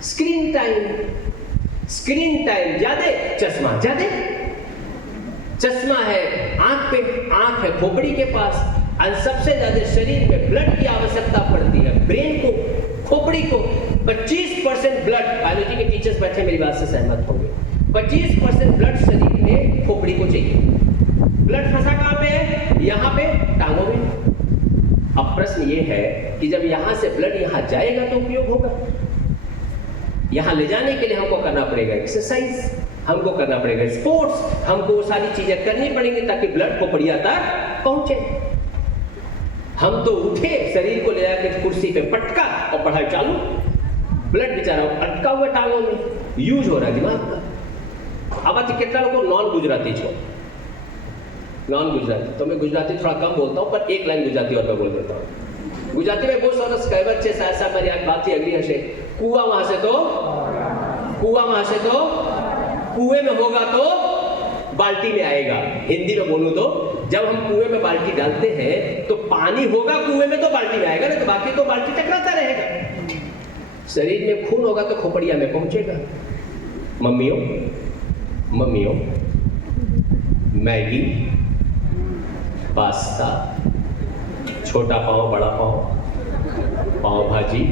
स्क्रीन टाइम ज्यादा चश्मा ज्यादा चश्मा है आंख है खोपड़ी के पास और सबसे ज्यादा शरीर में ब्लड की आवश्यकता पड़ती है ब्रेन को खोपड़ी को 25% ब्लड बायोलॉजी के टीचर्स बैठे मेरी बात से सहमत होंगे 25% ब्लड शरीर में खोपड़ी को चाहिए ब्लड फंसा कहां पे है यहां पे टांगों में अब प्रश्न ये है कि जब यहां से ब्लड यहां जाएगा तो उपयोग होगा यहां ले जाने के लिए हमको करना पड़ेगा एक्सरसाइज हमको करना पड़ेगा स्पोर्ट्स हमको वो सारी चीजें करनी पड़ेंगी ताकि ब्लड खोपड़िया तक पहुंचे हम तो उठे शरीर को ले जाकर कुर्सी पे पटका और पढ़ाई चालू ब्लड बेचारा अटका हुआ टांगों में यूज हो रहा है दिमाग का अब आती कितना लोगों नॉन गुजराती छो नॉन गुजराती तो मैं गुजराती थोड़ा कम बोलता हूँ पर एक लाइन गुजराती और मैं बोल देता हूँ गुजराती में बहुत सरस कहेवत है साहब मारी आ बात अगली हशे कुआ वहां से तो कुएं में होगा तो बाल्टी में आएगा हिंदी में बोलूं तो जब हम कुएं में बाल्टी डालते हैं तो पानी होगा कुएं में तो बाल्टी में आएगा ना तो बाकी तो बाल्टी टकराता रहेगा शरीर में खून होगा तो खोपड़िया में पहुंचेगा मम्मियों मैगी पास्ता छोटा पाव बड़ा पाव भाजी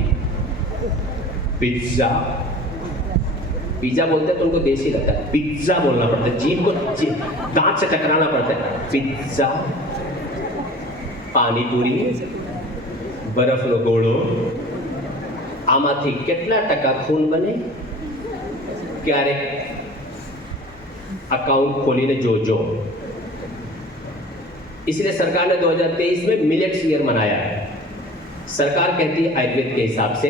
पिज्जा बोलते हैं तो उनको देसी लगता है पिज्जा बोलना पड़ता है जीभ को दांत से टकराना पड़ता है पिज्जा पानी पूरी बर्फ नो गोळो आमाथी કેટલા ટકા ખૂન બને ક્યારેક अकाउंट खोलीने जो इसलिए सरकार ने 2023 में मिलेट्स ईयर मनाया है सरकार कहती है आयुर्वेद के हिसाब से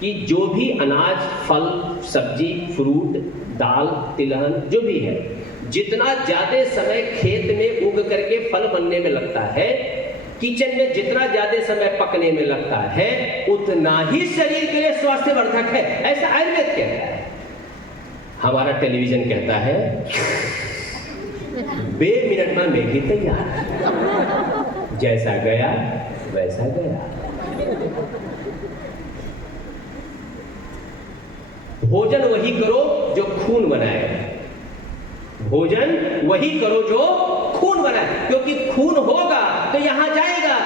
कि जो भी अनाज फल सब्जी फ्रूट दाल तिलहन जो भी है जितना ज्यादा समय खेत में उग करके फल बनने में लगता है किचन में जितना ज्यादा समय पकने में लगता है उतना ही शरीर के लिए स्वास्थ्यवर्धक है ऐसा आयुर्वेद कहता है हमारा टेलीविजन कहता है 2 मिनट में मैगी तैयार जैसा गया वैसा गया भोजन वही करो जो खून बनाए भोजन वही करो जो खून बनाए क्योंकि खून होगा तो यहां जाएगा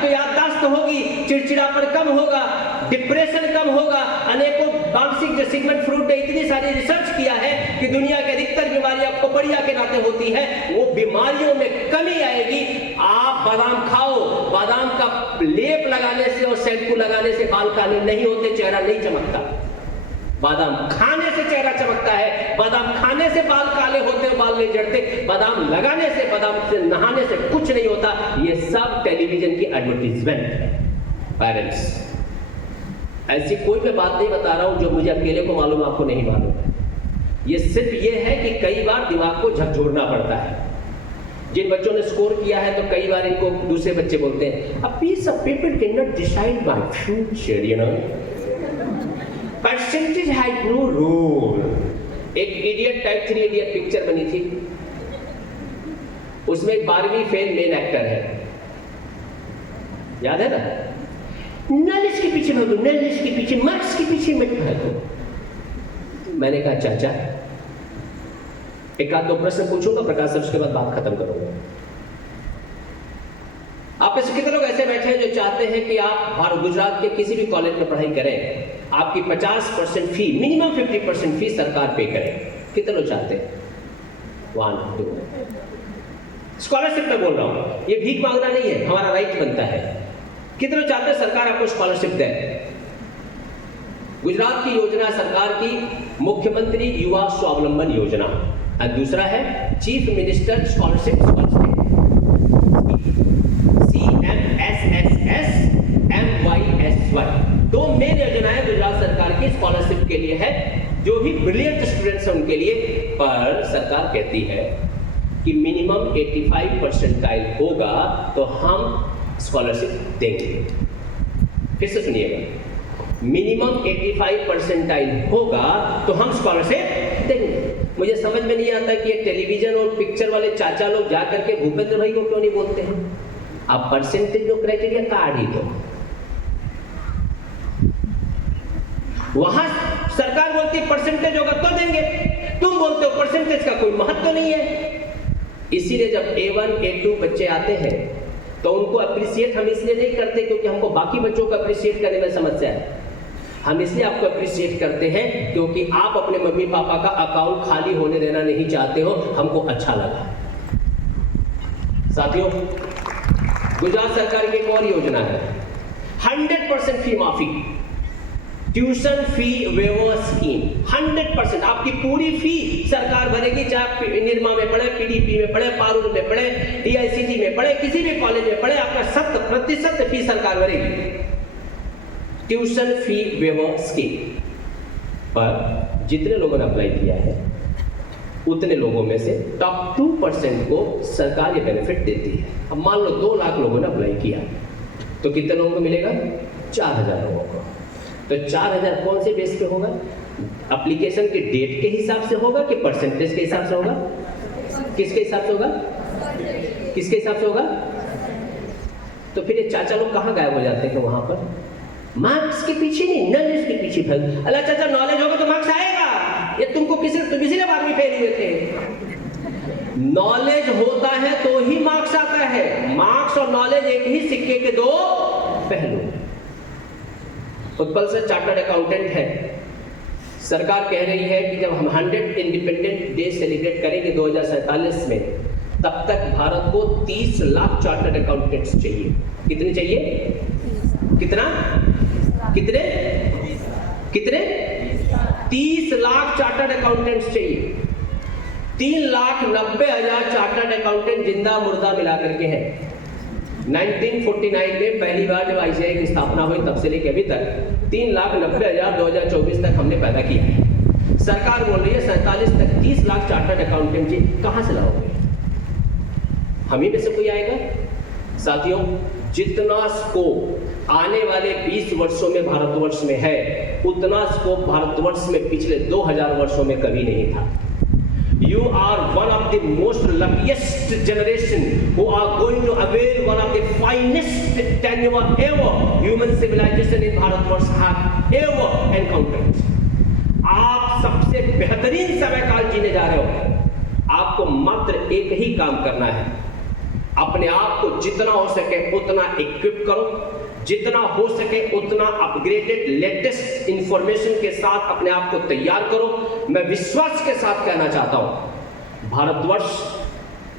तो याददाश्त होगी चिड़चिड़ापन कम होगा डिप्रेशन कम होगा अनेकों मानसिक जो सिगमंड फ्रूड ने इतनी सारी रिसर्च किया है कि दुनिया के अधिकतर बीमारियां खोपड़िया के नाते होती है वो बीमारियों में कमी आएगी आप बादाम खाओ बादाम का लेप लगाने से और शैम्पू लगाने से बाल काले नहीं होते चेहरा नहीं चमकता बादाम खाने से चेहरा चमकता है बादाम खाने से बाल काले होते बाल नहीं झड़ते बादाम लगाने से बादाम से नहाने से कुछ नहीं होता ये सब टेलीविजन की एडवर्टीजमेंट है पेरेंट्स ऐसी कोई मैं बात नहीं बता रहा हूं जो मुझे अकेले को मालूम, आपको नहीं मालूम। ये सिर्फ ये है कि कई बार दिमाग को झकझोरना पड़ता है। जिन बच्चों ने स्कोर किया है तो कई बार इनको दूसरे बच्चे बोलते हैं, a piece of paper can not decide my future, you know, percentage has no role. एक इडियट टाइप 3 इडियट पिक्चर बनी थी, उसमें एक 12वीं फेल मेन एक्टर है, याद है ना? नॉलेज के पीछे भागो, नॉलेज के पीछे, मार्क्स के पीछे मत भागो। मैंने कहा चाचा एक आध दो प्रश्न पूछूंगा प्रकाश सर, उसके बाद बात खत्म करूंगा। आप में से कितने लोग ऐसे बैठे हैं जो चाहते हैं कि आप गुजरात के किसी भी कॉलेज में पढ़ाई करें, आपकी 50% फी, मिनिमम 50% फी सरकार पे करे? कितने लोग चाहते हैं? 1 2। स्कॉलरशिप में बोल रहा हूं, ये भीख मांगना नहीं है, हमारा राइट बनता है। कितने लोग चाहते हैं सरकार आपको स्कॉलरशिप दे? गुजरात की योजना सरकार की मुख्यमंत्री युवा स्वावलंबन योजना, और दूसरा है chief minister scholarship, CMSSSMYSY। 2 main योजनाएं गुजरात सरकार की स्कॉलरशिप के लिए है, जो भी ब्रिलियंट स्टूडेंट्स हैं उनके लिए। पर सरकार कहती है कि मिनिमम 85 परसेंटाइल होगा तो हम स्कॉलरशिप देंगे। फिर से सुनिएगा, मिनिमम 85 परसेंटाइल होगा तो हम स्कॉलरशिप देंगे। मुझे समझ में नहीं आता कि ये टेलीविजन और पिक्चर वाले चाचा लोग जाकर के भूपेंद्र भाई को क्यों नहीं बोलते हैं, आप परसेंटेज जो क्राइटेरिया काट ही दो। वहां सरकार बोलती है परसेंटेज होगा तो देंगे, तुम बोलते हो परसेंटेज का कोई महत्व नहीं है। इसीलिए जब A1 A2 बच्चे आते हैं तो उनको अप्रिशिएट हम इसलिए नहीं करते क्योंकि हमको बाकी बच्चों को अप्रिशिएट करने में समस्या है। हम इसलिए आपको अप्रिशिएट करते हैं क्योंकि आप अपने मम्मी पापा का अकाउंट खाली होने देना नहीं चाहते हो, हमको अच्छा लगा। साथियों, गुजरात सरकार की एक और योजना है, 100% फी माफी, ट्यूशन फी वेवर स्कीम। 100% आपकी पूरी फी सरकार भरेगी, चाहे निरमा में पढ़े, पीडीपी में पढ़े, पारुल में पढ़े, DICT में पढ़े, किसी भी कॉलेज में पढ़े, आपका 100% फी सरकार भरेगी। ट्यूशन फी वेवर स्कीम पर जितने लोगों ने अप्लाई किया है उतने लोगों में से टॉप 2% को सरकार ये बेनिफिट देती है। अब मान लो 2 लाख लोगों ने अप्लाई किया तो कितने लोगों को मिलेगा? 4000 लोगों को। तो 4000 कौन से बेस पे होगा? एप्लीकेशन के डेट के हिसाब से होगा कि परसेंटेज के हिसाब से होगा? किसके हिसाब से होगा? किसके हिसाब से होगा? तो फिर ये चाचा लोग कहाँ गायब हो जाते हैं वहां पर? मार्क्स के पीछे नहीं, नॉलेज के पीछे भाग। अल्लाह चाचा नॉलेज होगा तो मार्क्स आएगा, ये तुमको तुम इसीलिए 12वीं फेल हुए थे। नॉलेज होता है तो ही मार्क्स आता है। मार्क्स और नॉलेज एक ही सिक्के के 2 पहलू। उत्पल सर चार्टर्ड अकाउंटेंट है, सरकार कह रही है कि जब हम 100 इंडिपेंडेंट डे सेलिब्रेट करेंगे 2047 में, तब तक भारत को 30 लाख चार्टर्ड अकाउंटेंट्स चाहिए। कितने चाहिए? कितना? कितने? 30 लाख चार्टर्ड अकाउंटेंट्स चाहिए। 3,90,000 चार्टर्ड अकाउंटेंट जिंदा मुर्दा मिला करके हैं। 1949 में पहली बार जब ICAI की स्थापना हुई तब से लेकर अभी तक 3,90,000 2024 तक हमने पैदा किया है। सरकार बोल रही है 47 तक 30 लाख चार्टर्ड अकाउंटेंट जी कहां से लाओगे? हम ही में से कोई आएगा? साथियों, जितना स्कोप आने वाले 20 वर्षों में भारतवर्ष में है, उतना स्कोप भारतवर्ष में पिछले 2000 वर्षों में कभी नहीं था। You are one of the most luckiest generation who are going to avail one of the finest tenure ever human civilization in Bharatvarsh have ever encountered. आप सबसे बेहतरीन समय काल जीने जा रहे हो। आपको मात्र एक ही काम करना है, अपने आप को जितना हो सके उतना इक्विप करो, जितना हो सके उतना अपग्रेडेड लेटेस्ट इंफॉर्मेशन के साथ अपने आप को तैयार करो। मैं विश्वास के साथ कहना चाहता हूं, भारतवर्ष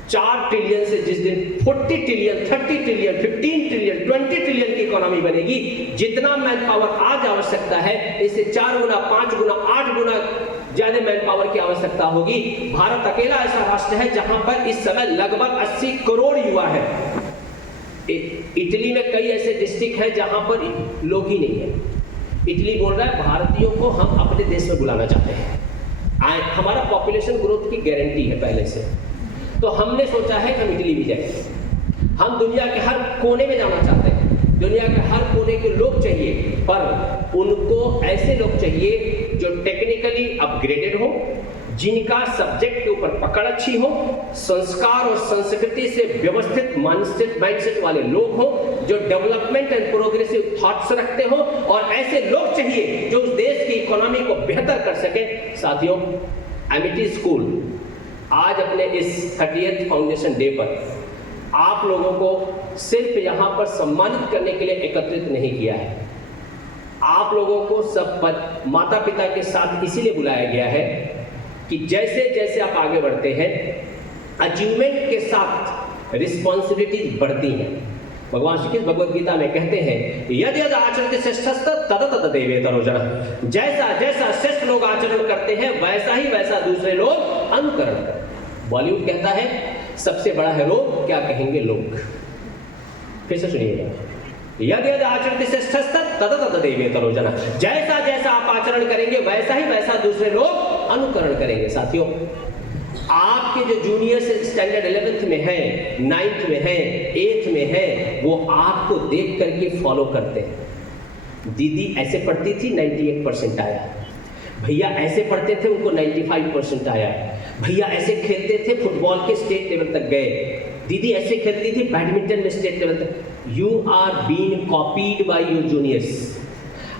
4 ट्रिलियन से जिस दिन 40 ट्रिलियन, 30 ट्रिलियन, 15 ट्रिलियन, 20 ट्रिलियन की इकोनॉमी बनेगी, जितना मैन पावर आज आवश्यकता है इससे 4 गुना, 5 गुना, 8 गुना ज्यादा मैन पावर की आवश्यकता होगी। भारत अकेला ऐसा राष्ट्र है जहां पर इस समय लगभग 80 करोड़ युवा है। इटली में कई ऐसे डिस्ट्रिक्ट हैं जहां पर लोग ही नहीं है। इटली बोल रहा है भारतीयों को हम अपने देश में बुलाना चाहते हैं। हमारा पॉपुलेशन ग्रोथ की गारंटी है पहले से, तो हमने सोचा है कि हम इटली भी जाएंगे। हम दुनिया के हर कोने में जाना चाहते हैं, दुनिया के हर कोने के लोग चाहिए, पर उनको ऐसे लोग चाहिए जो टेक्निकली अपग्रेडेड हो, जिनका सब्जेक्ट के ऊपर पकड़ अच्छी हो, संस्कार और संस्कृति से व्यवस्थित माइंडसेट वाले लोग हो, जो डेवलपमेंट एंड प्रोग्रेसिव थॉट्स रखते हो, और ऐसे लोग चाहिए जो उस देश की इकोनॉमी को बेहतर कर सके। साथियों, एमिटी स्कूल आज अपने इस 30th फाउंडेशन डे पर आप लोगों को सिर्फ यहाँ पर सम्मानित करने के लिए एकत्रित नहीं किया है, आप लोगों को सब माता पिता के साथ इसीलिए बुलाया गया है कि जैसे जैसे आप आगे बढ़ते हैं, अचीवमेंट के साथ रिस्पॉन्सिबिलिटीज बढ़ती हैं। भगवान श्री कृष्ण भगवद गीता में कहते हैं, यद यद आचरते श्रेष्ठस्त तद तद देवेतरो जनः। जैसा जैसा श्रेष्ठ लोग आचरण करते हैं, वैसा ही वैसा दूसरे लोग अनुकरण करते। बॉलीवुड कहता है सबसे बड़ा है रोग, क्या कहेंगे लोग। फिर से सुनिएगा, यद यद आचरते श्रेष्ठस्त तद तद देवेतरो जनः। जैसा जैसा आप आचरण करेंगे, वैसा ही वैसा दूसरे लोग अनुकरण करेंगे। साथियों, आपके जो जूनियर से स्टैंडर्ड 11th में है, 9th में है, 8th में है, वो आपको देख करके फॉलो करते हैं। दीदी ऐसे पढ़ती थी, 98% आया। भैया ऐसे पढ़ते थे, उनको 95% आया। भैया ऐसे खेलते थे, फुटबॉल के स्टेट लेवल तक गए। दीदी ऐसे खेलती थी, बैडमिंटन में स्टेट लेवल तक। You are being copied by your juniors.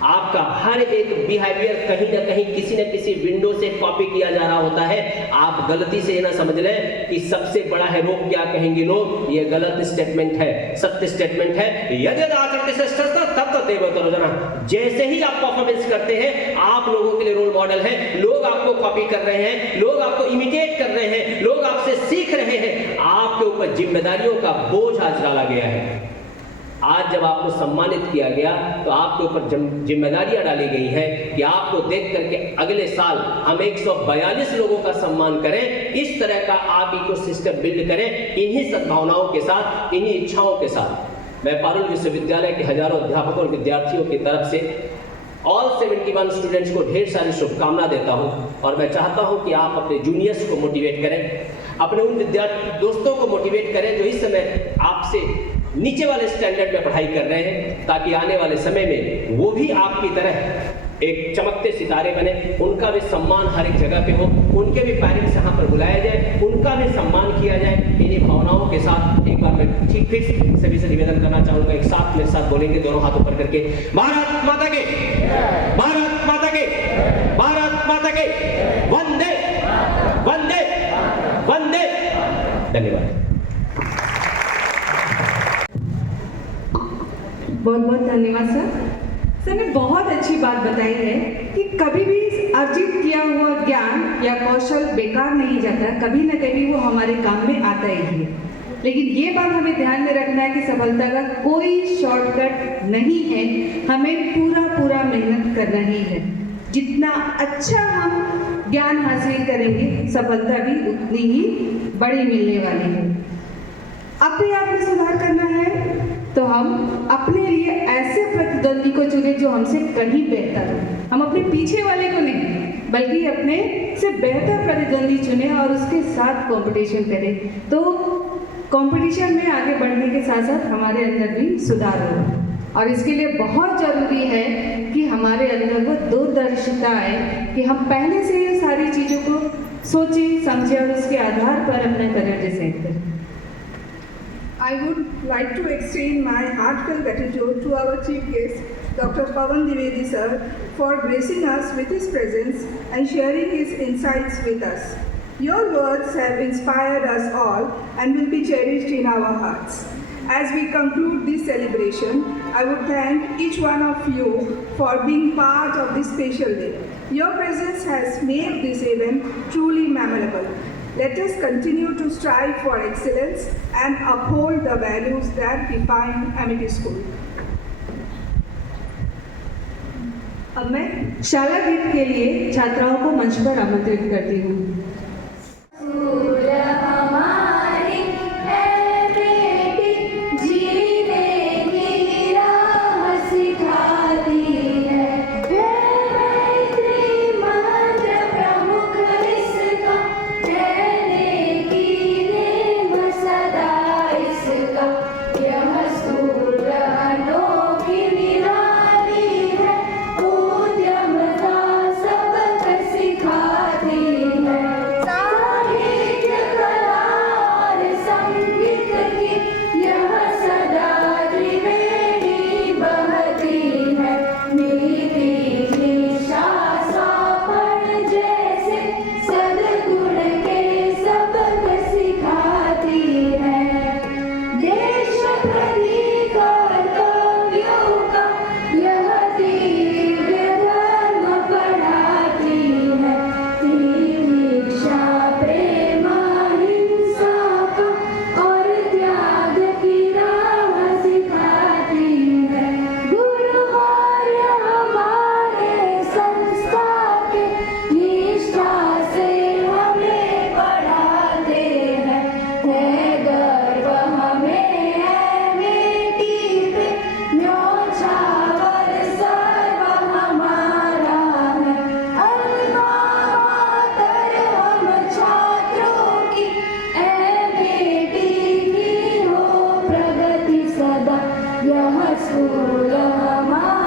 आपका हर एक बिहेवियर कहीं ना कहीं किसी न किसी विंडो से कॉपी किया जा रहा होता है। आप गलती से ये ना समझ लें कि सबसे बड़ा है रोग, क्या कहेंगे लोग। ये गलत स्टेटमेंट है, सत्य स्टेटमेंट है। यदि आचरते श्रेष्ठस्त तद तद देवेतरो जनः। जैसे ही आप परफॉर्मेंस करते हैं, आप लोगों के लिए रोल मॉडल हैं। लोग आपको कॉपी कर रहे हैं, लोग आपको इमिटेट कर रहे हैं, लोग आपसे सीख रहे हैं। आपके ऊपर जिम्मेदारियों का बोझ आज डाला गया है। आज जब आपको सम्मानित किया गया, तो आपके ऊपर जिम्मेदारियां डाली गई हैं कि आपको देख करके अगले साल हम 142 लोगों का सम्मान करें। इस तरह का आप इकोसिस्टम बिल्ड करें, इन्हीं सद्भावनाओं के साथ, इन्हीं इच्छाओं के साथ। मैं पारुल विश्वविद्यालय के हजारों अध्यापकों और विद्यार्थियों की तरफ से ऑल 71 स्टूडेंट्स को ढेर सारी शुभकामना देता हूं, और मैं चाहता हूं कि आप अपने जूनियर्स को मोटिवेट करें, अपने उन विद्यार्थी दोस्तों को मोटिवेट करें जो इस समय आपसे नीचे वाले स्टैंडर्ड में पढ़ाई कर रहे हैं, ताकि आने वाले समय में वो भी आपकी तरह एक चमकते सितारे बने। उनका भी सम्मान हर एक जगह पे हो, उनके भी पेरेंट्स यहाँ पर बुलाया जाए, उनका भी सम्मान किया जाए। इन्हीं भावनाओं के साथ एक बार मैं ठीक फिर सभी से निवेदन करना चाहूँगा, एक साथ मेरे साथ बोलेंगे दोनों हाथ ऊपर करके, भारत माता के, भारत माता के, भारत माता के, वंदे वंदे वंदे। धन्यवाद। बहुत बहुत धन्यवाद सर ने बहुत अच्छी बात बताई है कि कभी भी अर्जित किया हुआ ज्ञान या कौशल बेकार नहीं जाता, कभी ना कभी वो हमारे काम में आता ही है। लेकिन ये बात हमें ध्यान में रखना है कि सफलता का कोई शॉर्टकट नहीं है, हमें पूरा मेहनत करना ही है। जितना अच्छा हम ज्ञान हासिल करेंगे, सफलता भी उतनी ही बड़ी मिलने वाली है। अपने आप में सुधार करना है तो हम अपने लिए ऐसे प्रतिद्वंदी को चुने जो हमसे कहीं बेहतर हो। हम अपने पीछे वाले को नहीं, बल्कि अपने से बेहतर प्रतिद्वंदी चुने और उसके साथ कंपटीशन करें। तो कंपटीशन में आगे बढ़ने के साथ साथ हमारे अंदर भी सुधार हो, और इसके लिए बहुत ज़रूरी है कि हमारे अंदर वो दूरदर्शिता आए कि हम पहले से ये सारी चीज़ों को सोचें, समझें और उसके आधार पर अपना करियर डिसाइड करें। I would like to extend my heartfelt gratitude to our chief guest, Dr. Pawan Dwivedi sir, for gracing us with his presence and sharing his insights with us. Your words have inspired us all and will be cherished in our hearts. As we conclude this celebration, I would thank each one of you for being part of this special day. Your presence has made this event truly memorable. Let us continue to strive for excellence and uphold the values that define Amity School. अब मैं शाला गीत के लिए छात्राओं को मंच पर आमंत्रित करती हूँ। जीने की राह सिखाती है। यह स्कूल हमारा